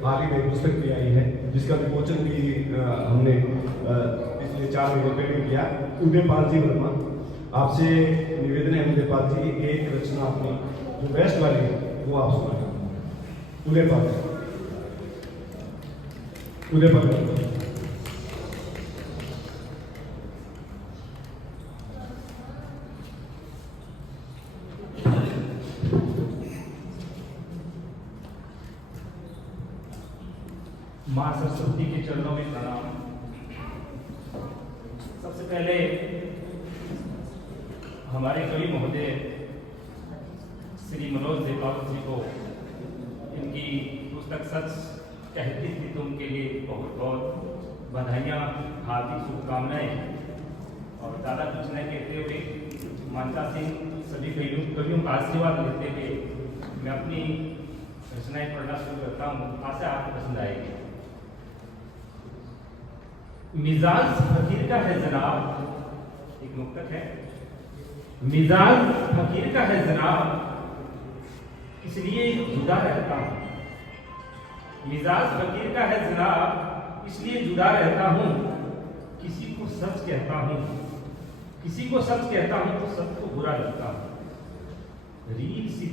हाल ही में पुस्तक भी आई है जिसका विमोचन भी हमने पिछले 4 महीने पहले किया। उदयपाल जी वर्मा, आपसे निवेदन है उदयपाल जी, एक रचना अपनी जो बेस्ट वाली है वो आप सुना। उदयपाल मां सरस्वती के चरणों में प्रणाम। सबसे पहले हमारे कवि महोदय श्री मनोज देवपाल जी को इनकी पुस्तक सच कहती थी तुम के लिए बहुत बहुत बधाइयाँ, हार्दिक शुभकामनाएं। और ज़्यादा कुछ नहीं कहते हुए मानता सिंह सभी कवियों का आशीर्वाद लेते हुए मैं अपनी रचनाएं पढ़ना शुरू करता हूँ। आशा आपको पसंद आएगी। मिजाज फकीर का है जनाब, एक मुक्तक है। मिजाज फकीर का है जनाब, इसलिए जुदा रहता हूँ। मिजाज फकीर का है जनाब, इसलिए जुदा रहता हूँ। किसी को सच कहता हूँ, किसी को सच कहता हूँ तो सबको बुरा लगता हूँ। रील सी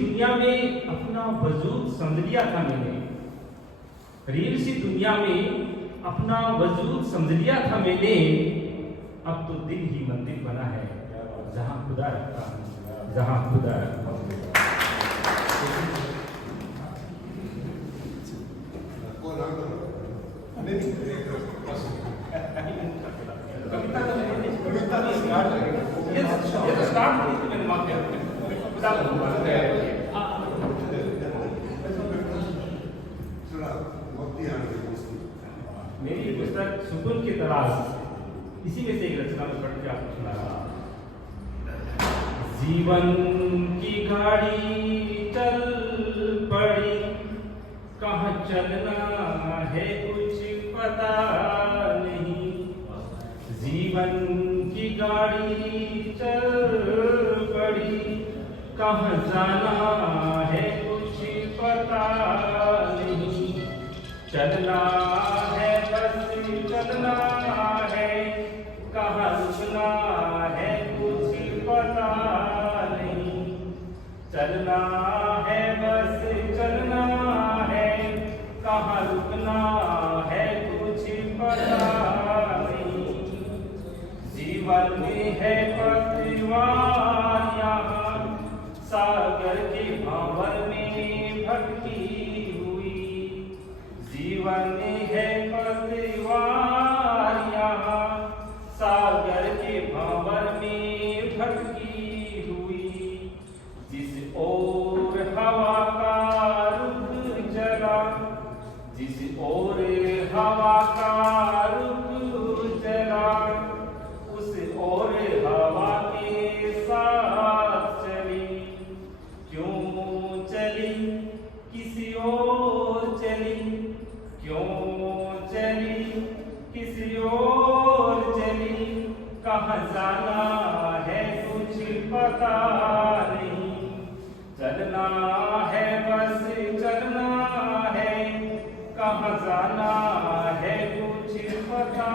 दुनिया में अपना वजूद समझ लिया था मैंने। रील सी दुनिया में अपना वजूद समझ लिया था मैंने। अब तो दिल ही मंदिर बना है जहां खुदा रहता है, जहां खुदा रहता है। कविता तो स्टार्ट हुई थी मैंने माफ मेरी पुस्तक सुकून की तलाश, इसी में से एक रचना में पढ़ के आपको सुना रहा। जीवन की गाड़ी चल पड़ी, कहाँ चलना है कुछ पता नहीं। जीवन की गाड़ी चल पड़ी, कहाँ जाना है कुछ पता नहीं। चलना है बस चलना है, कहाँ रुकना है कुछ पता नहीं। चलना है बस चलना है, कहाँ रुकना है कुछ पता नहीं। जीवन में है पतवार यहाँ, सागर के भावर में भटकी हुई। जीवन है पतवार यहाँ, सागर के भावर में भटकी हुई। जिस ओर हवा का रुख चला, जिस ओर हवा का रुख चला, उस ओर हवा के साथ चली। क्यों चली किसी और चली, क्यों चली किसी और चली। कहाँ जाना है कुछ पता नहीं। चलना है बस चलना जाना है कुछ पता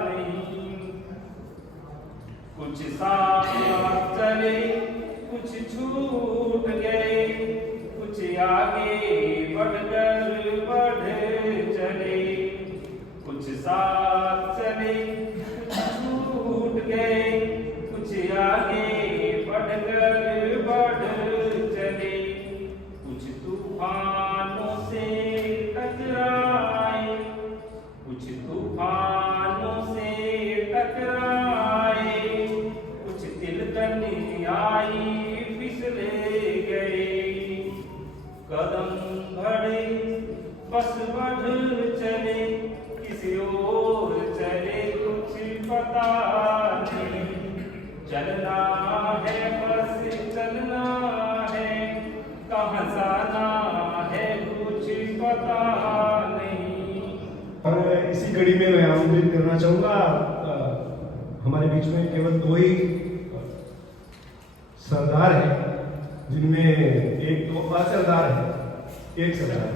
नहीं, कुछ साथ चले कुछ छूट गए, कुछ आगे बढ़कर बढ़ चले, कुछ साथ चले कुछ छूट गए, कुछ आगे बढ़कर बढ़ चले, कुछ तूफानों से टकराए, कुछ तूफानों से टकराए, कुछ तिलकन आई फिसले गए, कदम बढ़े बस बढ़ चले, किसी और चले कुछ पता नहीं, चलना है बस चलना है, कहाँ जाना है कुछ पता नहीं। और इसी कड़ी में मैं आमंत्रित करना चाहूँगा, हमारे बीच में केवल 2 ही सरदार हैं, जिनमें एक 2 असरदार है, एक सरदार है।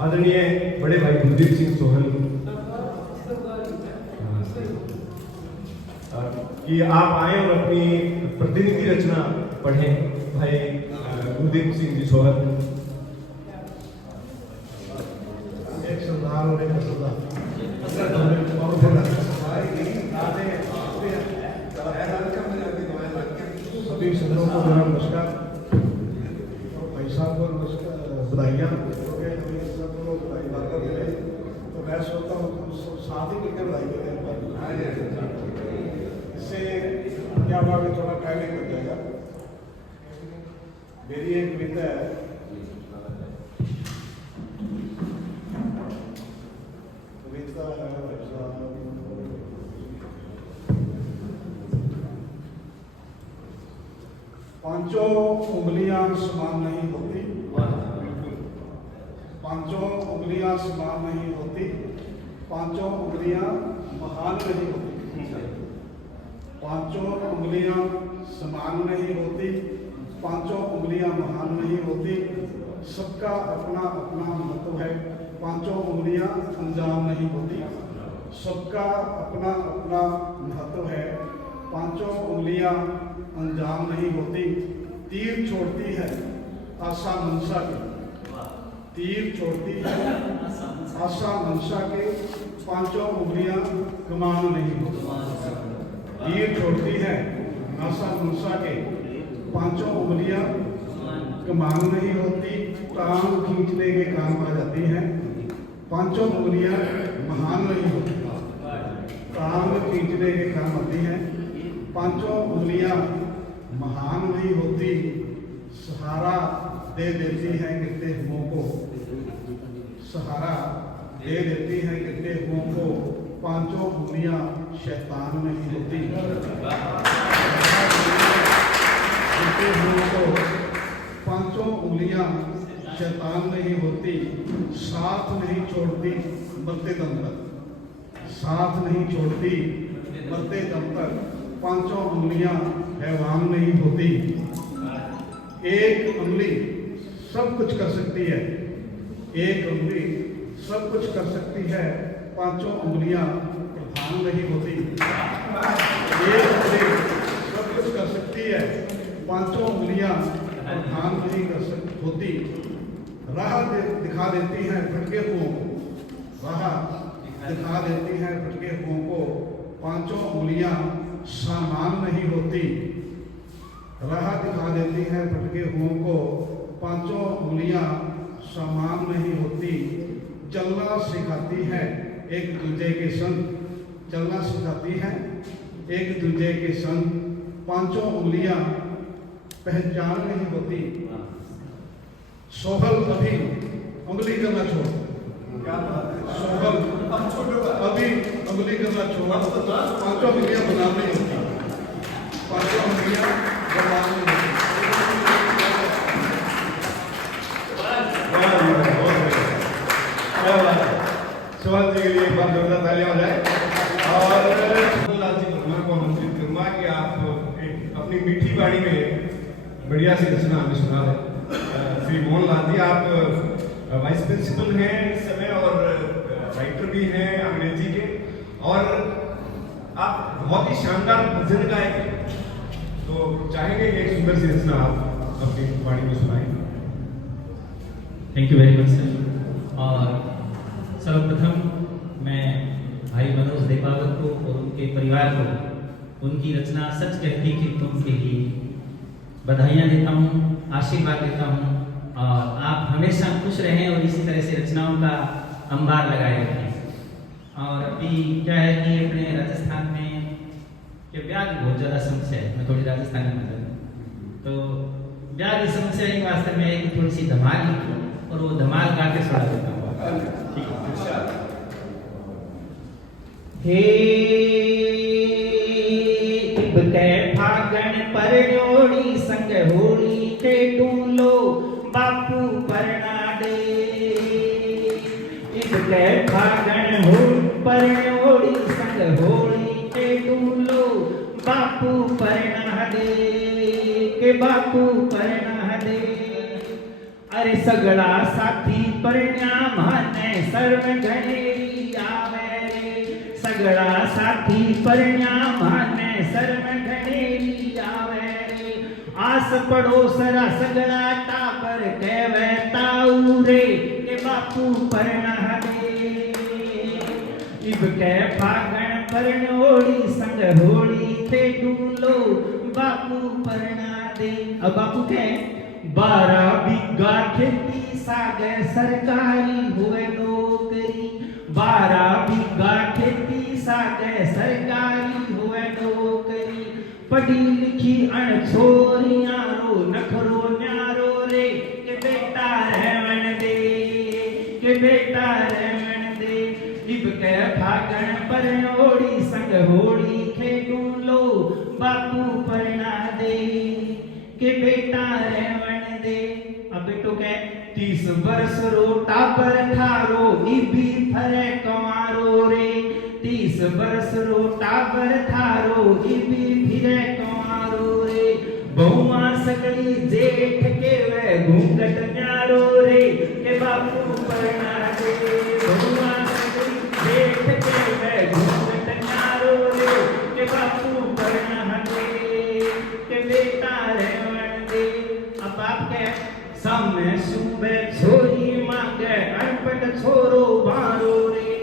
आदरणीय बड़े भाई गुरदीप सिंह सोहल कि आप आए और अपनी प्रतिनिधि रचना पढ़ें। भाई गुरदीप सिंह जी सोहल। एक सरदार और एक असरदार। सभी सदनों को मेरा नमस्कार, भाई साहब को नमस्कार, बधाइयाँ। तो मैं सोचता हूँ साथ ही मिलकर बधाई करें, इससे क्या हुआ कि थोड़ा टाइमिंग लग जाएगा। मेरी एक कविता है, कविता है भाई साहब, पांचों उंगलियां समान नहीं होती, पांचों उंगलियां समान नहीं होती, पांचों उंगलियां महान नहीं होती, पांचों उंगलियां समान नहीं होती, पांचों उंगलियां महान नहीं होती, सबका अपना अपना महत्व है, पांचों उंगलियां अनजान नहीं होती, सबका अपना अपना महत्व है, पांचों उंगलियां अनजान नहीं होती, तीर छोड़ती है आशा मनसा के, तीर छोड़ती है आशा मनसा के, पांचों उंगलियां कमान नहीं होती, तीर छोड़ती है आशा मनसा के, पांचों उंगलियां कमान नहीं होती, टांग खींचने के काम आ जाती हैं, पांचों उंगलियां महान नहीं होती, टांग खींचने के काम आती हैं, पांचों उंगलियां महान नहीं होती, सहारा दे देती हैं गिरते हुओं को, सहारा दे देती हैं गिरते हुओं को, पांचों उंगलियां शैतान नहीं होती, गिरते हुओं को पांचों उंगलियां शैतान नहीं होती, साथ नहीं छोड़ती मरते दम तक, साथ नहीं छोड़ती मरते दम तक, पांचों उंगलियां हैवान नहीं होती, एक उंगली सब कुछ कर सकती है, एक उंगली सब कुछ कर सकती है, पांचों उंगलियां प्रधान नहीं होती, एक उंगली सब कुछ कर सकती है, पांचों उंगलियां प्रधान नहीं कर होती, राह दिखा देती हैं भटके हुओं को, राह दिखा देती हैं भटके हुओं को, पांचों उंगलियां सामान नहीं होती, राह दिखा देती हैं भटके हुओं को, पांचों उंगलियां सामान नहीं होती, चलना सिखाती है एक दूजे के संग, चलना सिखाती है एक दूजे के संग, पांचों उंगलियां पहचान नहीं होती, सोहल अभी उंगली करना छोड़, सोहल अभी उंगली करना छोड़, पांचों उंगलियां बदनाम नहीं होती, पांचों उंगलियां बदनाम नहीं होती। सुभाष जी के लिए एक बार जोरदार तालियां हो जाए। और लाल जी वर्मा को आमंत्रित करूंगा कि आप अपनी मीठी वाणी में बढ़िया सी रचना हमें सुना दें। श्री मोहन लाल जी, आप वाइस प्रिंसिपल हैं इस समय और राइटर भी हैं अंग्रेजी के, और आप बहुत ही शानदार भजन गाएंगे, तो चाहेंगे कि एक सुंदर सी रचना आप अपनी वाणी में सुनाएं। Thank you very much sir. और सर्वप्रथम मैं भाई मनोज देपावत को और उनके परिवार को उनकी रचना सच कहती कि तुम के लिए बधाइयाँ देता हूँ, आशीर्वाद देता हूँ, और आप हमेशा खुश रहें और इसी तरह से रचनाओं का अंबार लगाए रखें। और अभी क्या है कि अपने राजस्थान में कि ब्याह की बहुत ज़्यादा समस्या है, मैं थोड़ी राजस्थानी में बताऊँ तो ब्याह की समस्या के वास्ते में एक थोड़ी सी धमाल लिखी और वो धमाल गा के सुना देता हूँ। ठीक है। हे इब कै फागण परण्योड़ी संग होली के डूलो बापू परना दे। इब कै फागण हो परण्योड़ी संग होली के डूलो बापू परना दे के बापू परना दे। अरे सगड़ा साथी परण्या माने सर्व घनेरी आवे रे। सगड़ा साथी परण्या माने सर्व घनेरी आवे रे। आस पड़ोसरा सगड़ा टापर कहवे ताऊ रे के बापू परना दे। इब कै फागण परण्योड़ी संग होली थे डूलो बापू परना दे। अब बापू कहे 12 बीघा खेती सागे सरकारी हुए नौकरी। 12 बीघा खेती सागे सरकारी हुए नौकरी। पढ़ी लिखी अण छोरियां रो नखरो न्यारो रे के बेटा रहवन दे के बेटा रहवन दे। इब कै फागण परण्योड़ी संग होली खेडू लो बापू परना दे के बेटा रहवन दे। अब बेटो कह 30 वर्ष रो टापर थारो इबी फरे कमारो रे। 30 वर्ष रो टापर थारो इबी फिरे कमारो रे। बहुआ सकली जेठ के वे घूंघट न्यारो रे के बापू परना दे। बहुआ सकली जेठ के वे घूंघट न्यारो रे के बापू परना दे के बेटा रहवन दे। अब आप कह सामने सुबह छोरी मांगे अनपढ़ छोरो बारो रे।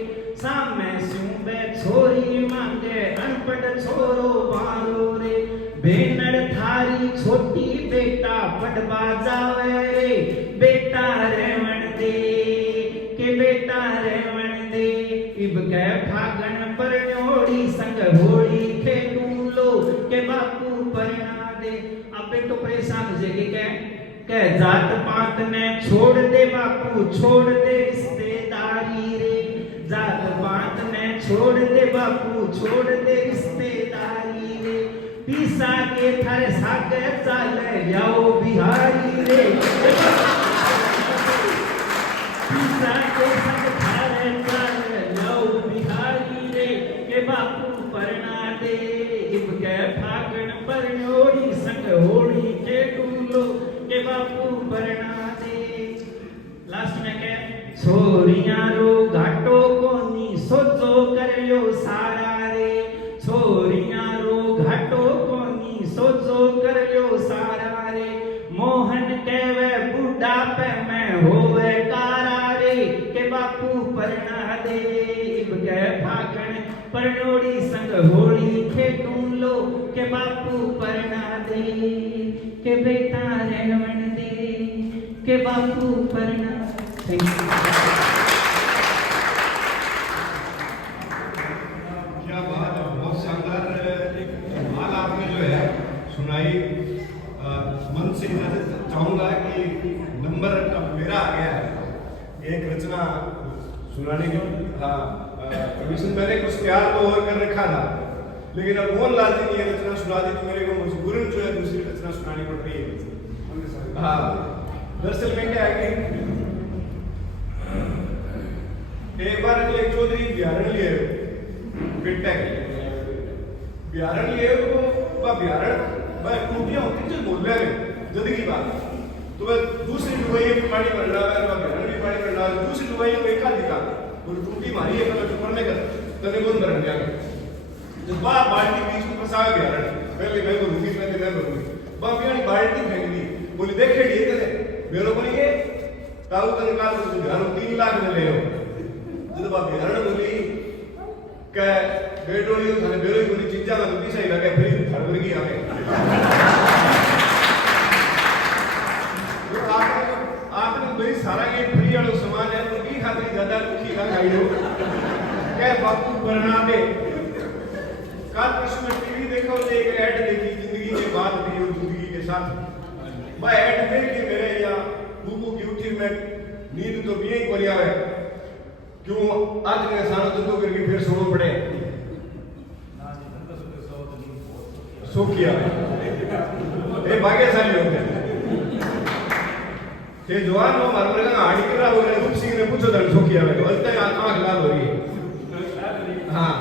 सामने सुबह छोरी मांगे अनपढ़ छोरो बारो रे। बेनड़ थारी छोटी बेटा पढ़वा जावे रे बेटा रहवन दे के बेटा रहवन दे। इब कै फागण परण्योड़ी संग होली खेडू लो के बापू परना दे। अब बेटो परेशान हो जाएगी कह जात पात ने छोड़ दे बापू छोड़ दे रिश्तेदारी रे। जात पात ने छोड़ दे बापू छोड़ दे रिश्तेदारी रे। पीसा के थारे सागे चाले जाओ बिहारी रे। पीसा के सागे थारे चाले जाओ बिहारी रे के बापू परना दे। इब कै फागण परण्योड़ी संग होली खेडू लो के बापू परना दे। लास्ट में कह छोरियां रो घाटो कोनी सोचो करयो सारा रे। छोरियां रो घाटो कोनी सोचो करयो सारा रे। मोहन कहवे बुढ़ापे में होवे कारा रे के बापू परना दे। इब कै फागण परण्योड़ी संग होली खेडू लो के बापू परना दे के बेटा रहवन दे के बापू परना। क्या बात है, बहुत शानदार एक धमाल आपने जो है सुनाई। मन से इजाजत चाहूंगा कि नंबर अब मेरा आ गया है एक रचना सुनाने के। हाँ, परमिशन मैंने कुछ तैयार तो और कर रखा था, लेकिन अब मोहनलाल जी ने ये रचना सुना दी तो मेरे को मजबूरन जो है दूसरी रचना सुनानी पड़ रही है। हाँ, दरअसल में क्या है कि एक बार एक चौधरी बिहारण लिए बिट्टा बिहारण लिए वो बिहारण वह टूटियां होती जो बोल रहे जल्दी की बात तो वह दूसरी दुबई पानी भर रहा है, वह बिहारण भी बाड़ी में डाल दूसरी डुबाई में एक आधी का और टूटी मारी है कल चुपड़ने का तने कौन भरन गया जब बा बाल्टी बीच में फंसा गया रे पहले मैं को रूपी में देना करूंगी बा बियानी बाल्टी फेंक दी बोली देखे डी तने मेरो को नहीं ताऊ तने काल तो घर 3 लाख में ले लो जब बा बिहार बोली के बेडोली थाने बेरो कोनी चीजा ना दूसरी सही लगे फिर घर भर गई आके आपने भाई सारा के फ्री वाला सामान है तो की खातिर ज्यादा दुखी ना खाई हो क्या बापू बना दे काल कृष्ण में टीवी देखो तो एक ऐड देखी जिंदगी के बाद भी और जिंदगी के साथ मैं ऐड देख के मेरे यहाँ बुबू की उठी में नींद तो भी यही परिया है क्यों आज के सारा तो करके फिर सोना पड़े सो किया ये भाग्यशाली होते हैं ये जवान हो मार वर्ग आड़ी कर रहा हो गया रूप सिंह ने पूछो दल सो किया है बोलते हैं आंख लाल हो रही है हाँ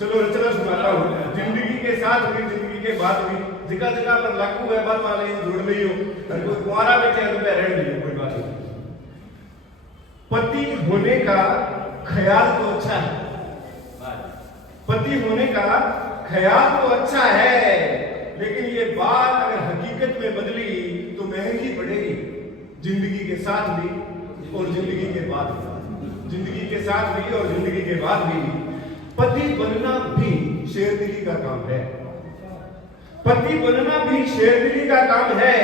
चलो रचना सुनाता हूँ जिंदगी के साथ भी जिंदगी के बाद भी जगह जगह पर लाखों है बात वाले जुड़ रही हो और कोई कुआरा बैठे हैं तो मैं रह रही हूँ कोई बात नहीं पति होने का ख्याल तो अच्छा है पति होने का ख्याल तो अच्छा है लेकिन ये बात अगर हकीकत में बदली तो महंगी पड़ेगी जिंदगी के साथ भी और जिंदगी के बाद भी जिंदगी के साथ भी और जिंदगी के बाद भी पति बनना भी शेरदिली का काम है पति बनना भी शेरदिली का काम है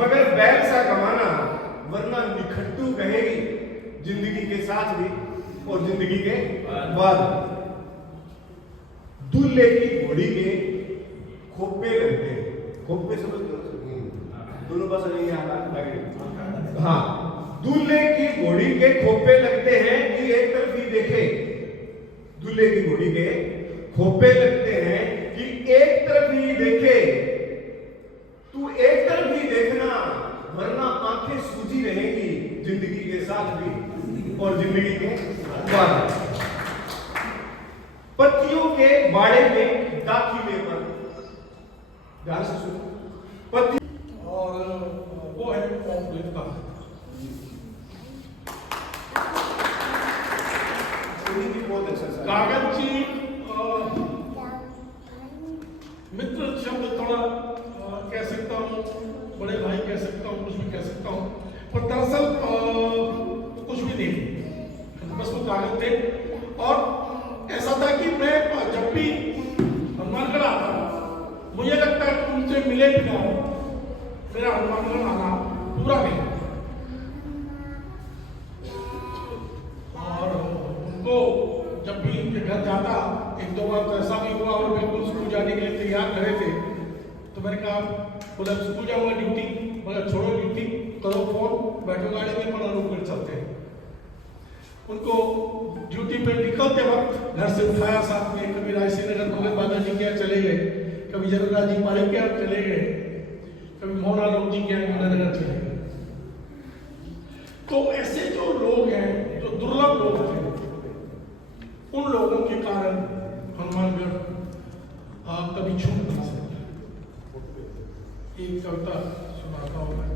मगर बैल सा कमाना वरना निखट्टू कहेगी जिंदगी के साथ भी और जिंदगी के बाद दूल्हे की घोड़ी के खोपे लगते हैं खोपे समझते हो दोनों पास नहीं आता हाँ दूल्हे की घोड़ी के खोपे लगते हैं कि एक तरफ ही देखे दूल्हे की घोड़ी के खोपे लगते हैं कि एक तरफ ही देखे तू एक तरफ ही देखना वरना आंखें सूजी रहेगी जिंदगी के साथ भी और जिंदगी के बाद पत्तियों के बाड़े में दाखिले पर ध्यान से सुनो पत्ती और वो है पॉपुलर कागज जी मित्र शब्द थोड़ा कह सकता हूँ बड़े भाई कह सकता हूँ कुछ भी कह सकता हूँ पर दरअसल कुछ भी नहीं बस वो कागज थे और ऐसा था कि मैं जब भी हनुमानगढ़ आता मुझे लगता है कि उनसे मिले बिना मेरा हनुमानगढ़ आना पूरा नहीं और उनको जब भी उनके घर जाता एक दो बार तो ऐसा भी हुआ और बिल्कुल स्कूल जाने के लिए तैयार करे थे तो मैंने कहा बोला स्कूल जाऊंगा ड्यूटी मगर छोड़ो ड्यूटी करो फोन बैठो गाड़ी में पर अनुकूल चलते हैं उनको ड्यूटी पे निकलते वक्त घर से उठाया साथ में कभी रायसीनगर गोविंद बाबा जी के यहाँ चले गए कभी जगन्नाथ जी पारिक के यहाँ चले गए कभी मोहनलाल जी के यहाँ नगर चले गए तो ऐसे जो लोग हैं जो दुर्लभ लोग थे उन लोगों के कारण हनुमानगढ़ कभी छूट नहीं सकता एक कविता सुनाता हूँ मैं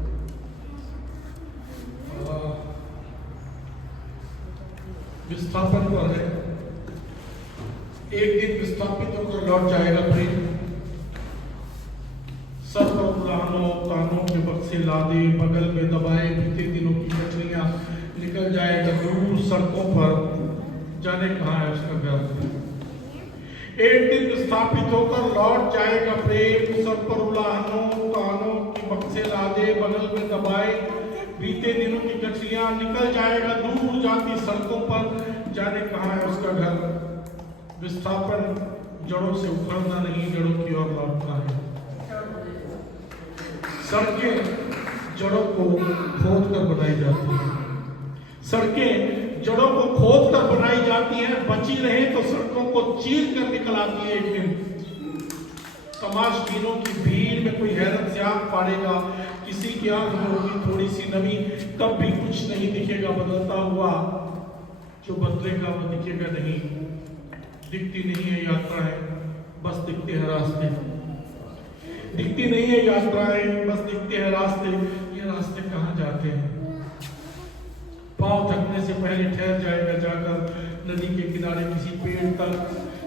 विस्थापन पर है एक दिन विस्थापित होकर लौट जाएगा प्रेम सर पर उड़ानों कानों के बक्से लादे बगल में दबाए बीते दिनों की मछलियां निकल जाएगा दूर सड़कों पर जाने कहाँ है उसका घर एक दिन विस्थापित होकर लौट जाएगा प्रेम सर पर उड़ानों कानों के बक्से लादे बगल में दबाए बीते दिनों की गठरियां निकल जाएगा दूर जाती सड़कों पर जाने कहाँ है उसका घर विस्थापन जड़ों से उखड़ना नहीं जड़ों की ओर लौटना है सड़कें जड़ों को खोद कर बनाई जाती हैं सड़कें जड़ों को खोद कर बनाई जाती हैं बची रहे तो सड़कों को चीर कर निकल आती है एक दिन तमाशबीनों की भीड़ में कोई हैरत से आंख फाड़ेगा किसी की आंख में होगी थोड़ी सी नमी तब भी कुछ नहीं दिखेगा बदलता हुआ जो बदलेगा वो दिखेगा नहीं दिखती नहीं है यात्राएं बस दिखते हैं रास्ते दिखती नहीं है यात्राएं बस दिखते हैं रास्ते ये रास्ते कहाँ जाते हैं पाँव थकने से पहले ठहर जाएगा जाकर नदी के किनारे किसी पेड़ तक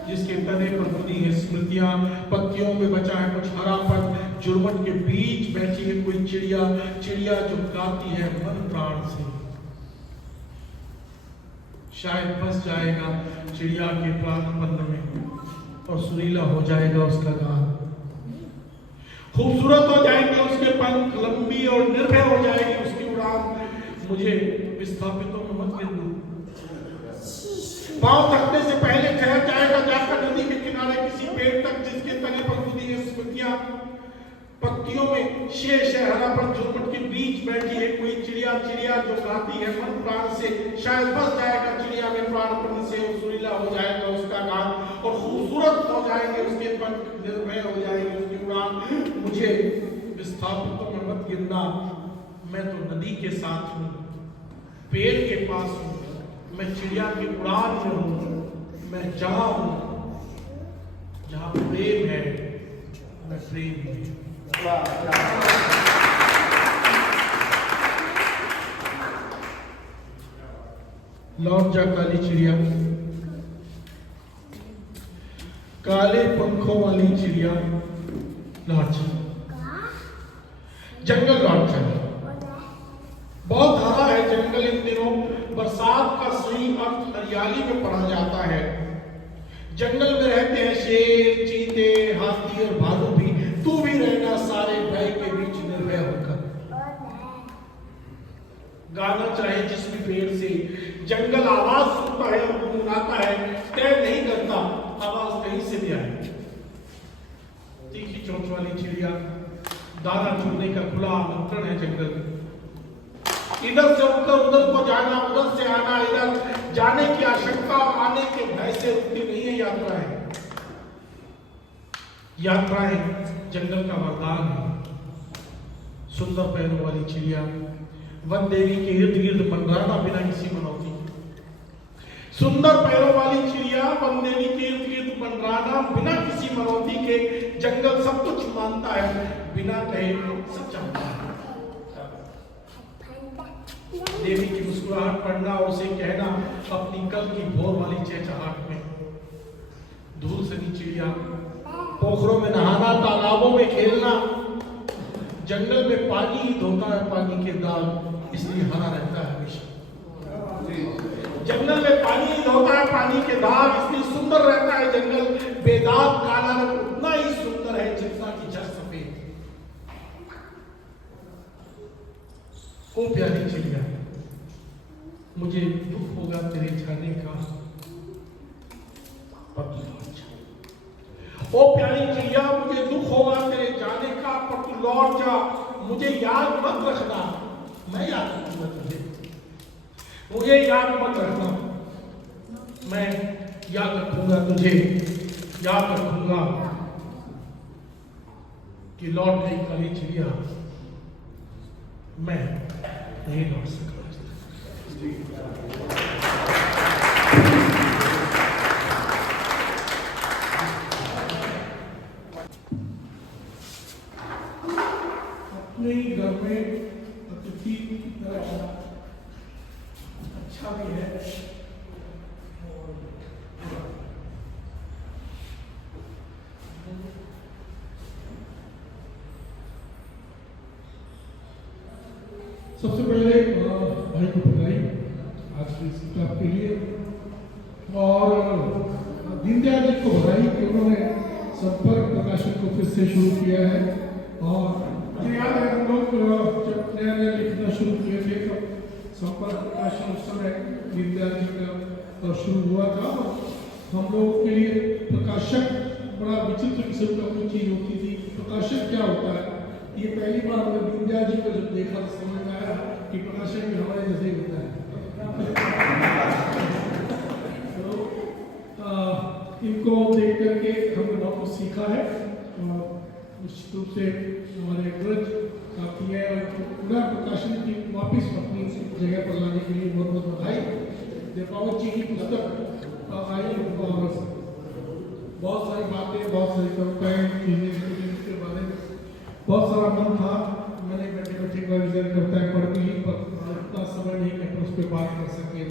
जिसके तने पर बुनी है स्मृतियां, पत्तियों में बचा है कुछ हरापन, जुर्मट के बीच बैठी है कोई चिड़िया, चिड़िया जो गाती है मन प्राण से। शायद फंस जाएगा चिड़िया के प्राण में और सुरीला हो जाएगा उसका गान, खूबसूरत हो जाएंगे उसके पंख, लंबी और निर्भय हो जाएगी उसकी उड़ान। मुझे विस्थापितों में मत गिर, पांव थकने से पहले ठहर जाएगा जाकर नदी के किनारे किसी पेड़ तक जिसके तने पर बुनी है स्मृतियां, पत्तियों में शेष है हरा पर झुरमुट के बीच बैठी है कोई चिड़िया, चिड़िया जो गाती है मन प्राण से। शायद बस जाएगा चिड़िया में प्राण पन से, सुरीला हो जाएगा उसका गान और खूबसूरत हो जाएंगे उसके पंख, निर्भय हो जाएगी उसकी उड़ान। मुझे विस्थापितों में मत गिनना, मैं तो नदी के साथ हूँ, पेड़ के पास हूँ, मैं चिड़िया की उड़ान में हूँ, मैं जहाँ हूँ जहाँ प्रेम है मैं प्रेम हूँ। लौट जा काली चिड़िया, काले पंखों वाली चिड़िया लौट जा, जंगल लौट जा। बहुत हरा है जंगल इन दिनों, बरसात का सही अर्थ हरियाली में पढ़ा जाता है। जंगल में रहते हैं शेर, चीते, हाथी और भालू भी। तू भी रहना सारे भय के बीच निर्भय होकर, गाना चाहे जिस भी पेड़ से। जंगल आवाज सुनता है और गुनगुनाता है, तय नहीं करता आवाज कहीं से भी आए। तीखी चोंच वाली चिड़िया, दाना चुनने का खुला आमंत्रण है जंगल। इधर से उधर, उधर को जाना, उधर से आना, इधर जाने की आशंका, आने के भय से रुकती नहीं है यात्राएं। यात्राएं जंगल का वरदान है। सुंदर पैरों वाली चिड़िया, वन देवी के इर्द गिर्द मंडराना बिना किसी मनौती। सुंदर पैरों वाली चिड़िया, वन देवी के इर्द गिर्द मंडराना बिना किसी मनौती के। जंगल सब कुछ मानता है, बिना कहे सब जानता है। देवी की मुस्कुराहट पढ़ना और उसे कहना अपनी कल की भोर वाली चहचहाट में। धूल सनी चिड़िया, पोखरों में नहाना, तालाबों में खेलना। जंगल में पानी ही धोता है पानी के दाग, इसलिए हरा रहता है हमेशा। जंगल में पानी ही धोता है पानी के दाग, इसलिए सुंदर रहता है जंगल। बेदाग काला रंग उतना ही सुंदर है जितना की जड़ सफेद। ओ प्यारी चिड़िया, मुझे दुख होगा तेरे जाने का, पर तू लौट जा। ओ प्यारी चिड़िया, मुझे दुख होगा तेरे जाने का, पर तू लौट जा। मुझे याद मत रखना, मैं याद रखूंगा तुझे। मुझे याद मत रखना, मैं याद रखूंगा तुझे। याद रखूंगा कि लौट गई काली चिड़िया, मैं नहीं लौट सका। अपने ही घर में अतिथि की तरह अच्छा भी है और सबसे पहले भाई को बधाई आज की इस किताब के लिए, और दीनदयाल जी को बधाई कि उन्होंने संपर्क प्रकाशन को फिर से शुरू किया है। और मुझे याद है हम लोग जब नया नया लिखना शुरू किए थे तब संपर्क प्रकाशन उस समय दीनदयाल जी का शुरू हुआ था। हम लोगों के लिए प्रकाशक बड़ा विचित्र किस्म का कोई चीज होती थी। प्रकाशक क्या होता है, ये पहली बार हमने दीनदयाल जी को जब देखा तो समझ में आया कि प्रकाशक भी हमारे जैसे ही होता है। तो इनको देख करके हमने बहुत कुछ सीखा है और निश्चित रूप से हमारे अग्रज साथी है और पूरा प्रकाशन की वापिस अपनी जगह पर लाने के लिए बहुत बहुत बधाई। दीपावत जी की पुस्तक आई और बहुत सारी बातें, बहुत सारी कविताएं, चीजें के बारे में बहुत सारा मन था। मैंने बैठे बैठे रिविजन करता है, पढ़ के ही इतना समय नहीं कि उस पर बात कर सके,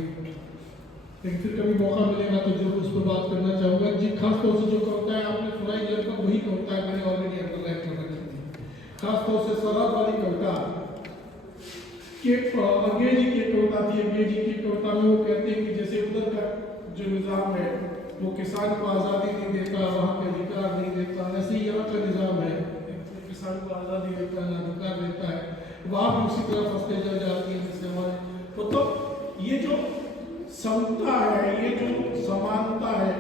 लेकिन फिर कभी मौका मिलेगा तो जरूर उस पर बात करना चाहूँगा। जी, खास तौर से जो कविता है आपने सुनाई, लगभग वही कविता है मैंने ऑलरेडी अंडरलाइन कर रखी थी। खास तौर से सौराब वाली कविता कि अंग्रेजी की कविता थी। अंग्रेजी की कविता में वो कहते हैं कि जैसे उधर का जो निज़ाम है वो किसान को आज़ादी नहीं देता, वहाँ के अधिकार नहीं देता, वैसे ही यहाँ का निज़ाम है किसान को आज़ादी देता है, अधिकार देता है, वहाँ भी उसी तरह फंसते चल जाती है जैसे हमारे। तो ये जो समता है, ये जो समानता है,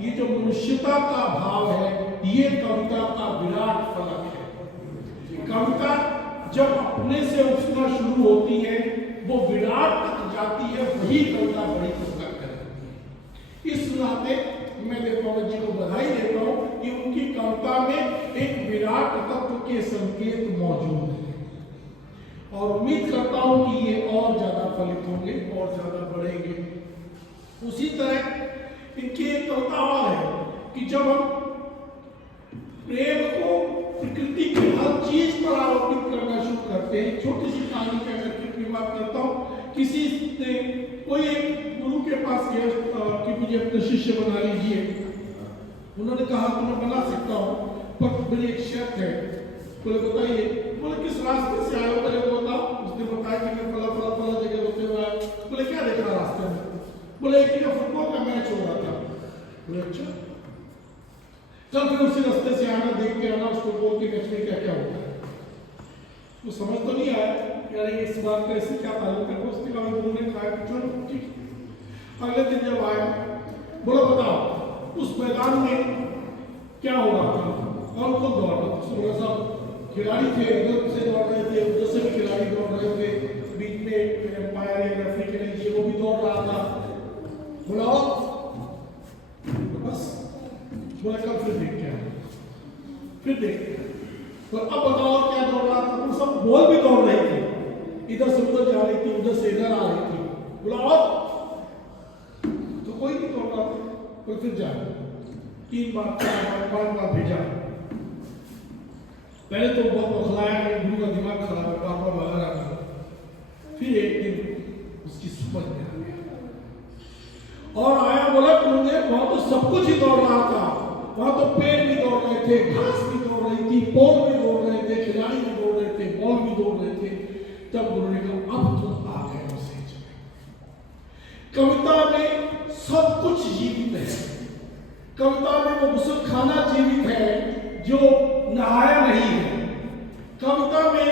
ये जो मनुष्यता का भाव है, ये कविता का विराट फलक है। कविता जब अपने से उठना शुरू होती है, वो विराट तक जाती है, वही कविता बड़ी कविता कहलाती है। इस नाते मैं देवपाल जी को बधाई देता हूँ कि उनकी कविता में एक विराट तत्व के संकेत मौजूद है, और उम्मीद करता हूँ कि ये और ज्यादा फलित होंगे और ज्यादा बढ़ेंगे। उसी तरह इनकी एक कविता और है कि जब हम प्रेम को प्रकृति की हर चीज पर आरोपित करना शुरू करते हैं। छोटी सी कहानी का मैं की बात करता हूँ। किसी ने कोई एक गुरु के पास गया कि मुझे अपना शिष्य बना लीजिए। उन्होंने कहा तो मैं बना सकता हूँ, पर मेरी एक शर्त है। बोले बताइए। बोले किस रास्ते से आए हो, पहले तो बताओ। उसने बताया कि मैं फला फला फला जगह होते हुए आया। बोले क्या देख रहा रास्ते में? बोले एक फुटबॉल का मैच हो रहा था। बोले अच्छा, चल फिर उसी रास्ते से आना, देख के आना उस फुटबॉल के मैच में क्या क्या होता है। वो समझ तो नहीं आया यार इस बात का इससे क्या ताल्लुक है। उसके बाद उन्होंने कहा कि चलो ठीक। अगले दिन जब आया, बोला बताओ उस मैदान में क्या हो रहा था, कौन कौन दौड़ रहा था? सुबह सब खिलाड़ी थे, इधर से दौड़ रहे थे, उधर से भी खिलाड़ी दौड़ रहे थे, बीच में एम्पायर एक रेफरी के लिए वो भी दौड़ रहा था। बोला बस, बोला कल फिर देखते हैं, फिर देखते हैं। तो अब बताओ क्या दौड़ रहा था? तुम सब बॉल भी दौड़ रही थी, इधर से उधर जा रही थी, उधर से इधर आ रही थी। बोला और तो कोई नहीं दौड़ रहा था। तो फिर जा 3 बार 4 बार भेजा। पहले तो बहुत बखलाया, गुरु का दिमाग खराब है, बार बाहर आ गया। फिर एक दिन उसकी समझ में आ गया और आया, बोला तुमने वहां तो सब कुछ ही दौड़ रहा था, वहां तो पेड़ भी दौड़ रहे थे, घास भी दौड़ रही थी, पौध भी दौड़ रहे थे, खिलाड़ी भी दौड़ रहे थे, बॉल भी दौड़ रहे थे। तब गुरु ने कहा अब तुम आ गए मैसेज में। कविता में सब कुछ जीवित है। कविता में वो गुसलखाना जीवित है जो नहाया नहीं है। कविता में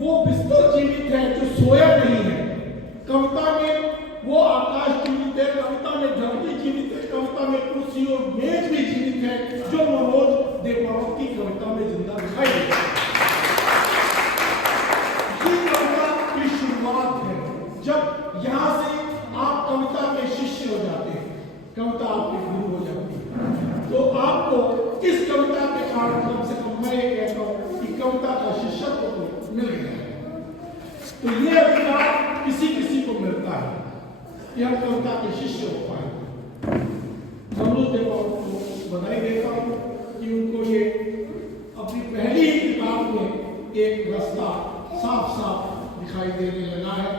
वो बिस्तर जीवित है जो सोया नहीं है। कविता में वो आकाश जीवित है, कविता में धरती जीवित है, कविता में कुर्सी और मेज भी जीवित है जो मनोज देवपाल की कविता में जिंदा दिखाई देता है। ये कविता की शुरुआत है। जब यहाँ से आप कविता के शिष्य हो जाते हैं, कविता आपके गुरु हो जाती है, तो आपको इस कविता के कारण कम से कम मैं ये कहता हूँ कि कविता का शिष्यत्व तो मिल गया है। तो ये अधिकार किसी किसी को मिलता है कि हम कविता के शिष्य हो पाए। मनोज देवपाल को बधाई देता हूँ कि उनको ये अपनी पहली ही किताब में एक रास्ता साफ साफ दिखाई देने लगा है।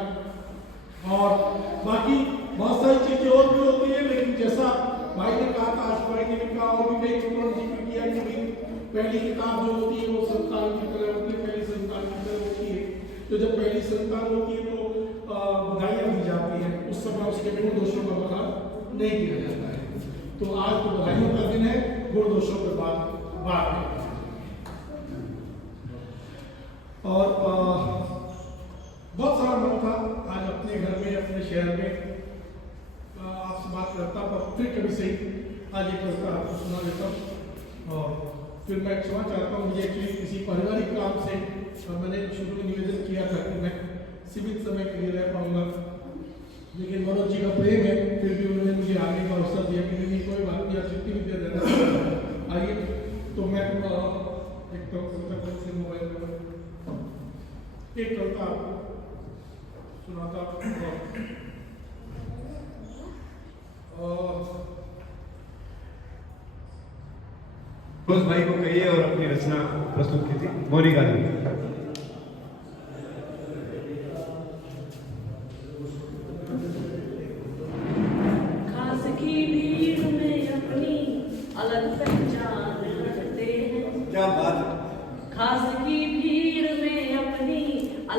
और बाकी बहुत सारी चीजें और भी होती है, लेकिन जैसा भाई ने कहा था, आज भाई ने भी कहा और भी कई चित्रों ने जिक्र किया कि पहली किताब जो होती है वो संतान की तरह होती है, पहली संतान की तरह होती है। तो जब पहली संतान होती है तो बधाइयाँ दी जाती है, उस समय उसके गुण दोषों का बखान नहीं किया जाता है। तो आज तो बधाइयों का दिन है, गुण दोषों के बाद है। और बहुत सारा मन था आज अपने घर में, अपने शहर में आपसे बात करता, पर फिर कभी सही आज एक कविता आपको सुना देता हूँ। और फिर मैं क्षमा चाहता हूँ, मुझे एक्चुअली किसी पारिवारिक काम से मैंने शुरू में निवेदन किया था कि मैं सीमित समय के लिए रह पाऊंगा, लेकिन मनोज जी का प्रेम है, फिर भी उन्होंने मुझे आगे का अवसर दिया कि नहीं कोई बात नहीं, आप छुट्टी भी दे देना। आइए तो मैं एक कविता से मोबाइल में एक कविता सुनाता उस भाई को कहिए और अपनी रचना प्रस्तुत की थी मोनिका जी।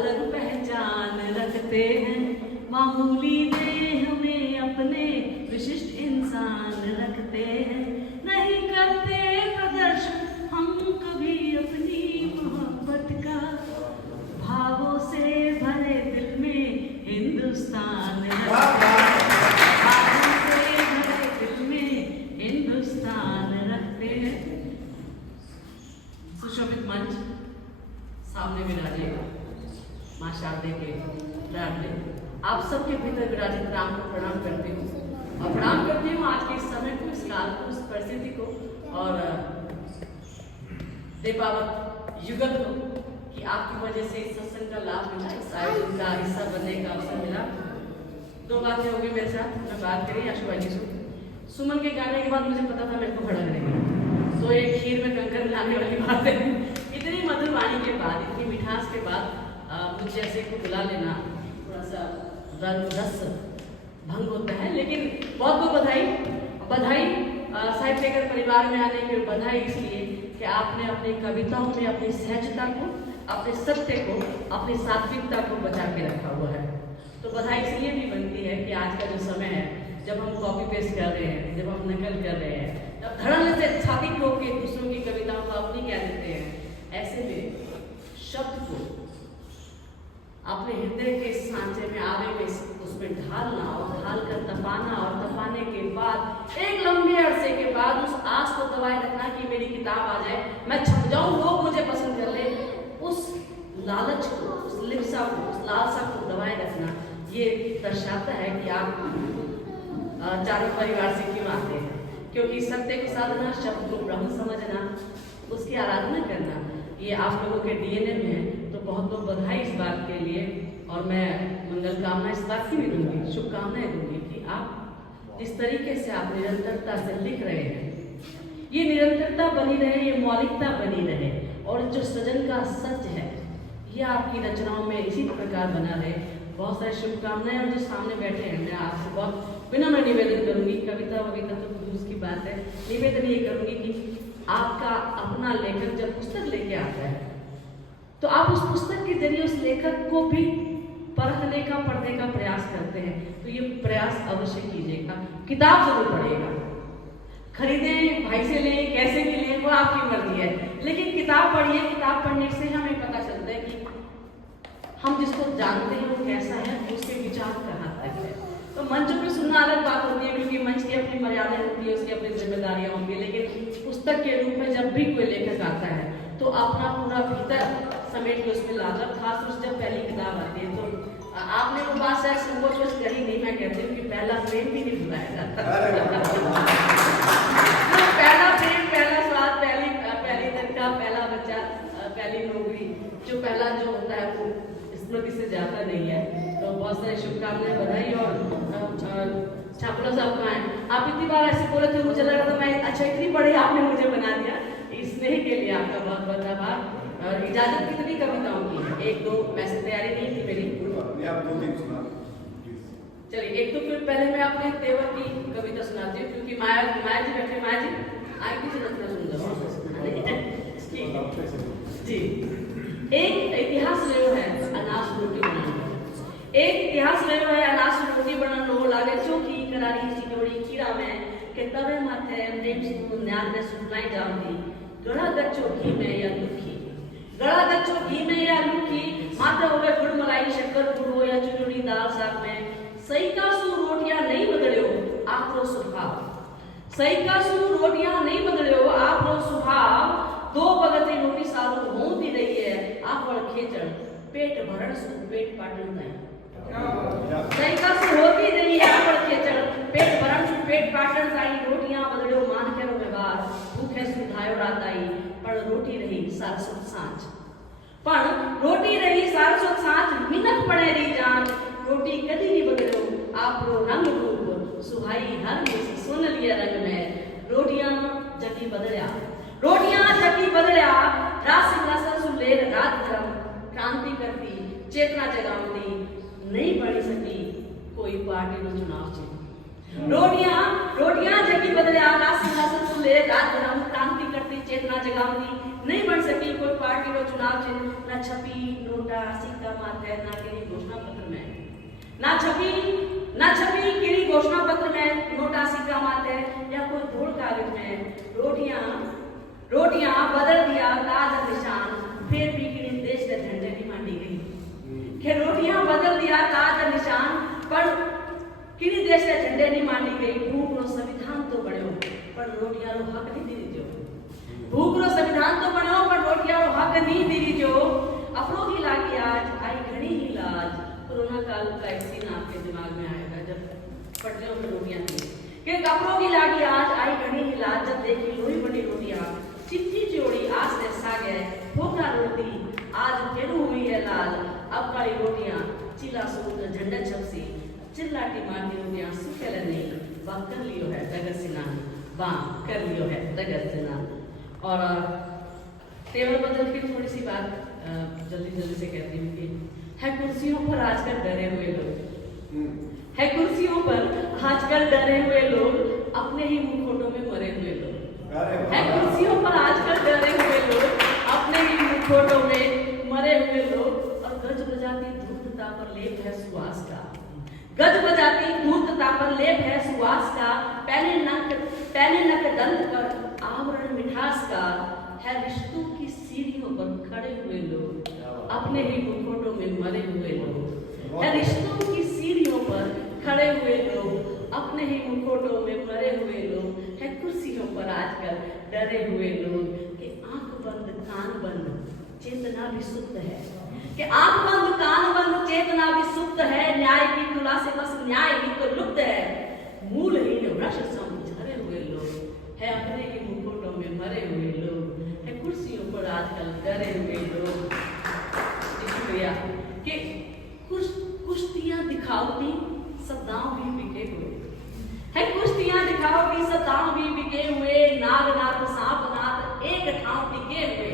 अलग पहचान रखते हैं, मामूली देह में अपने विशिष्ट इंसान रखते हैं, नहीं करते प्रदर्शन हम कभी अपनी मोहब्बत का, भावों से भरे दिल में हिंदुस्तान रखते हैं, भावों से भरे दिल में हिंदुस्तान रखते हैं। सुशोभित मंच सामने विराजे मां शारदे के लाडले, आप सबके भीतर विराजित राम को प्रणाम करती हूँ और प्रणाम करती हूँ आज के इस समय को, इस काल को, इस परिस्थिति को और दीपावत युगल को कि आपकी वजह से इस सत्संग का लाभ मिला, इस आयोजन का हिस्सा बनने का अवसर मिला। दो बातें हो गई मेरे साथ, मैं बात करी आशुभा जी से। सुमन के गाने के बाद मुझे पता था मेरे को भड़क रहेगी, तो एक खीर में कंकर मिलाने वाली बात है। इतनी मधुर वाणी के बाद, इतनी मिठास के बाद मुझे ऐसे को बुला लेना थोड़ा सा रस भंग होता है, लेकिन बहुत बहुत बधाई। बधाई साहित्यकार परिवार में आने की, बधाई इसलिए कि आपने अपनी कविताओं में अपनी सहजता को, अपने सत्य को, अपनी सात्विकता को बचा के रखा हुआ है। तो बधाई इसलिए भी बनती है कि आज का जो समय है, जब हम कॉपी पेस्ट कर रहे हैं, जब हम नकल कर रहे हैं, जब धड़ल्ले से छाती ठोक के दूसरों की कविताओं को अपनी कह देते हैं, ऐसे में शब्द को अपने हृदय के सांचे में, आवे में उसमें ढालना और ढाल कर तपाना और तपाने के बाद एक लंबे अरसे के बाद उस आस को दबाए रखना कि मेरी किताब आ जाए, मैं छप जाऊं, लोग मुझे पसंद कर ले, उस लालच को, उस लिप्सा को, उस लालसा को दबाए रखना, ये दर्शाता है कि आप चारों परिवार से क्यों आते हैं। क्योंकि सत्य को साधना, शब्द को ब्रह्म समझना, उसकी आराधना करना, ये आप लोगों के डीएनए में है। तो बहुत बहुत बधाई इस बात के लिए, और मैं मंगल कामना इस बात की भी दूंगी, शुभकामनाएं दूंगी कि आप जिस तरीके से आप निरंतरता से लिख रहे हैं, ये निरंतरता बनी रहे, ये मौलिकता बनी रहे, और जो सृजन का सच है ये आपकी रचनाओं में इसी प्रकार बना रहे। बहुत सारी शुभकामनाएं। और जो सामने बैठे हैं, मैं आपसे बहुत विनम्र निवेदन करूंगी, कविता वविता तो दूर की बात है, निवेदन ये करूंगी कि आपका अपना लेखक जब पुस्तक लेके आता है तो आप उस पुस्तक के जरिए उस लेखक को भी परखने का, पढ़ने का प्रयास करते हैं। तो ये प्रयास अवश्य कीजिएगा। किताब जरूर पढ़िएगा, खरीदें, भाई से लें, कैसे भी लें, वो आपकी मर्जी है, लेकिन किताब पढ़िए। किताब पढ़ने से हमें पता चलता है कि हम जिसको जानते हैं वो कैसा है, उसके विचार कहाँ तक है। तो मंच पर सुनना अलग बात होती है, क्योंकि मंच की अपनी मर्यादा होती है, उसकी अपनी जिम्मेदारियां होंगी, लेकिन पुस्तक के रूप में जब भी कोई लेखक आता है तो अपना पूरा भीतर समेट के उसमें लाकर, खास रूप से जब पहली किताब आती है, तो आपने वो बात शायद संकोच कही नहीं, मैं कहती हूँ कि पहला प्रेम भी नहीं भुलाया जाता। पहला प्रेम, पहला स्वाद, पहली तनख्वाह, पहला बच्चा, पहली नौकरी, जो पहला जो होता है वो स्मृति से जाता नहीं है। तो बहुत सारी शुभकामनाएं, बधाई। और छापरा साहब कहाँ हैं? आप इतनी बार ऐसे बोले थे, मुझे लगा था मैं अच्छा इतनी बड़ी आपने मुझे बना दिया। इस स्नेह के लिए आपका बहुत बहुत आभार। और इजाजत कितनी कविताओं की है? एक दो, वैसे तैयारी नहीं थी मेरी, चलिए एक तो फिर पहले मैं अपने तेवर की कविता सुनाती हूँ, क्योंकि माया जी बैठे, माया जी आपकी से रचना सुंदर जी। एक इतिहास रहो है अनाज रोटी बनाना, एक इतिहास रहो है अनाज रोटी बनाना, हो लागे चौकी करारी चिकवड़ी कीड़ा में के तवे माथे प्रेम सुन न्यान ने सुनाई जाती, गड़ा गच्चो घी में या लुखी, गड़ा गच्चो घी में या लुखी, माथे होवे गुड़ मलाई शक्कर गुड़ हो या चुनरी दाल साग में, सही का सू रोटियां नहीं बदलियो आपरो स्वभाव, सही का सू रोटियां नहीं बदलियो आपरो स्वभाव, दो बगते रोटी सारू होती रही है आप बड़ खेचड़, पेट भरण सु पेट पाटन नहीं, सही का सू होती रही है आप बड़ खेचड़, पेट भरण सु पेट पाटन नहीं, रोटियां बदलियो मान के रो व्यवहार, भूखे सुधायो राताई, पर रोटी रही सारसुत सांच, पर रोटी रही सारसुत सांच, मिनट पड़े रही जान, रोटी कदी नहीं बदलो आपरो रंग रूप, सुहाई हर में सुन लिया रंग में, रोटियां जगी बदलिया, रोटियां जगी बदलिया, राज सिंहासन सुन ले रात धर्म, क्रांति करती चेतना जगावती, नहीं बढ़ी सकी कोई पार्टी में चुनाव चिन्ह, रोटियां जगी बदलिया, राज सिंहासन सुन ले रात धर्म, क्रांति करती चेतना जगावती, नहीं नहीं बन सकी कोई पार्टी रो चुनाव चिन्ह, ना छपी नोटा सिक्का माथे, ना किसी घोषणा पत्र में, ना छपी किसी घोषणा पत्र में नोटा सिक्का माथे, या कोई धूल कागज में रोटियां बदल दिया ताज निशान, फिर भी किसी देश के झंडे नहीं मांडी गई। कि रोटियां बदल दिया ताज निशान, पर किसी देश के झंडे नहीं मांडी गई। भूख रो संविधान तो बनो, पर रोटियां रो हक नहीं दी जो। भूख रो संविधान तो बनो, पर रोटियां रो हक नहीं दी जो। अफरो की लागी आज आई घड़ी ही लाज, कोरोना काल का एक सीन आपके दिमाग में आएगा जब पटरियों पर रोटियां थी। कि कपड़ों की लागी आज आई घड़ी ही लाज, जब देखी लोही बड़ी रोटियां चिट्ठी जोड़ी आज से सागे, ठोकरा रोटी आज फेरू हुई है लाल। अब वाली रोटियां चिल्ला सूट झंडा छपसी, चिल्लाटी मारती रोटियां सुखेल नहीं, वाह कर लियो है डगर सिना, वाह कर लियो है डगर सिना। और टेबल बदल की थोड़ी सी बात जल्दी से कहती हूँ कि है कुर्सियों पर आजकल डरे हुए लोग, है कुर्सियों पर आजकल डरे हुए लोग, अपने ही मुखौटों में मरे हुए लोग। है कुर्सियों पर आजकल डरे हुए लोग, अपने ही मुखौटों में मरे हुए लोग। और गज बजाती धूर्तता पर लेप है सुवास का, गज बजाती धूर्तता पर लेप है सुवास का। पहले नक दंत पर आवरण मिठास का, है रिश्तों की सीढ़ियों पर खड़े हुए लोग, अपने ही मुखौटों में मरे हुए लोग। है रिश्तों की सीढ़ियों पर खड़े हुए लोग, अपने ही मुखौटों में मरे हुए लोग। है कुर्सियों पर आजकल डरे हुए लोग, कि आंख बंद कान बंद चेतना भी सुप्त है, कि आंख बंद कान बंद चेतना भी सुप्त है। न्याय की तुला से बस न्याय ही तो लुप्त है, मूलहीन वृक्ष सम झरे हुए लोग, है अपने ही मुखौटों में मरे हुए लोग। है कुर्सियों पर आजकल डरे हुए लोग। शुक्रिया। कि कुश्तियां दिखावटी सदाओं भी बिके हुए, है कुश्तियां दिखावटी सदाओं भी बिके हुए। नागनाथ सांप नाथ एक ठाव टिके हुए,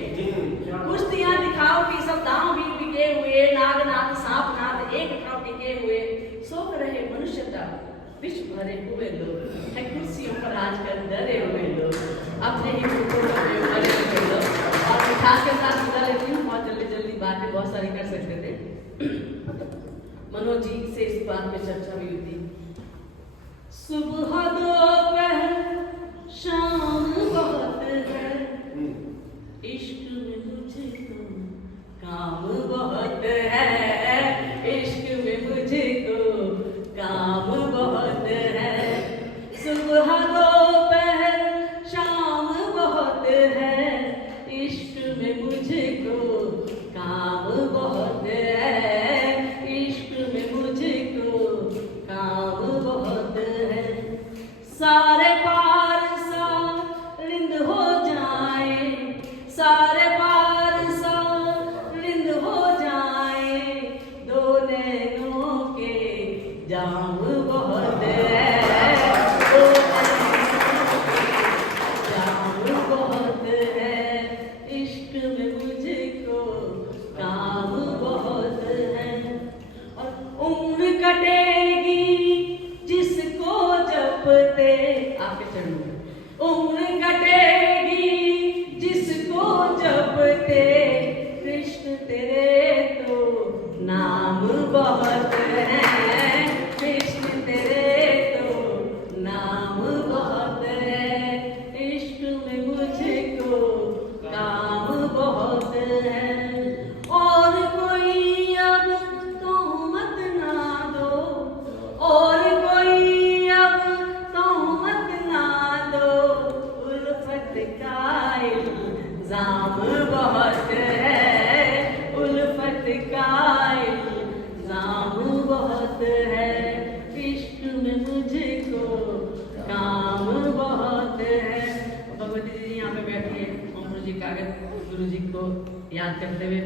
कुश्तियां दिखावटी सदाओं भी बिके हुए। नागनाथ सांप नाथ एक ठाव टिके हुए, सोख रहे मनुष्यता विश्व भरे हुए लोग। है कुर्सियों पर आजकल डरे हुए लोग, अपने ही मुखौटों में मरे हुए लोग। और मिठास के साथ सुना लेती हूँ, बहुत जल्दी बातें बहुत सारी कर सकते थे। मनोज जी से इस बात पे चर्चा भी हुई थी। सुबह दोपहर शाम बहुत है, इश्क में मुझे तो काम बहुत है, इश्क में मुझे तो काम बहुत है। सुबह दोपहर शाम बहुत है, इश्क में मुझे तो काम बहुत है, इश्क में मुझे तो काम बहुत है। सारे पार सा रिंद हो जाए, सारे पार सा रिंद हो जाए, दो नैनों के जाम बहुत है, दो नैनों के जाम बहुत है, इश्क में मुझे को काम बहुत है। और उम्र कटेगी जिसको जपते, आपके चरणों में उम्र कटेगी जिसको जपते, कृष्ण तेरे तो नाम बहुत है, कृष्ण तेरे तो नाम बहुत है, इश्क में मुझे को काम बहुत है। और कोई अब तोहमत ना दो, और कोई अब तोहमत ना दो, उल्फत का इल्जाम बहुत है, उल्फत का इल्जाम बहुत है, इश्क में मुझे को काम बहुत है। भगवती जी यहाँ पे बैठी है, गुरु जी कागज गुरु जी को याद करते हुए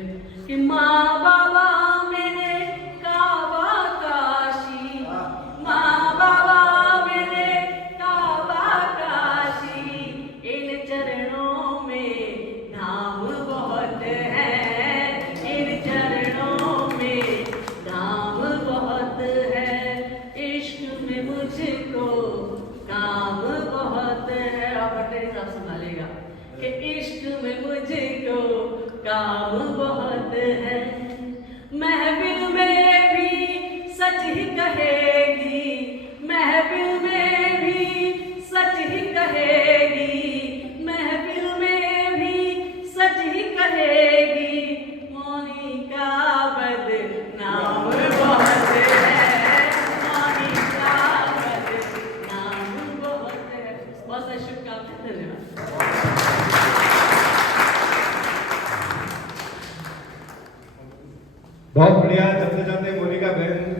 कि माँ बाबा मेरे काबा काशी, माँ बाबा मेरे काबा काशी, इन चरणों में धाम बहुत है, इन चरणों में धाम बहुत है, इश्क में मुझको काम बहुत है। और बटे साहब संभालेगा कि इश्क में मुझको बहुत सारी शुभकामनाएं। धन्यवाद। बहुत बढ़िया। जाते जाते मोनिका बहन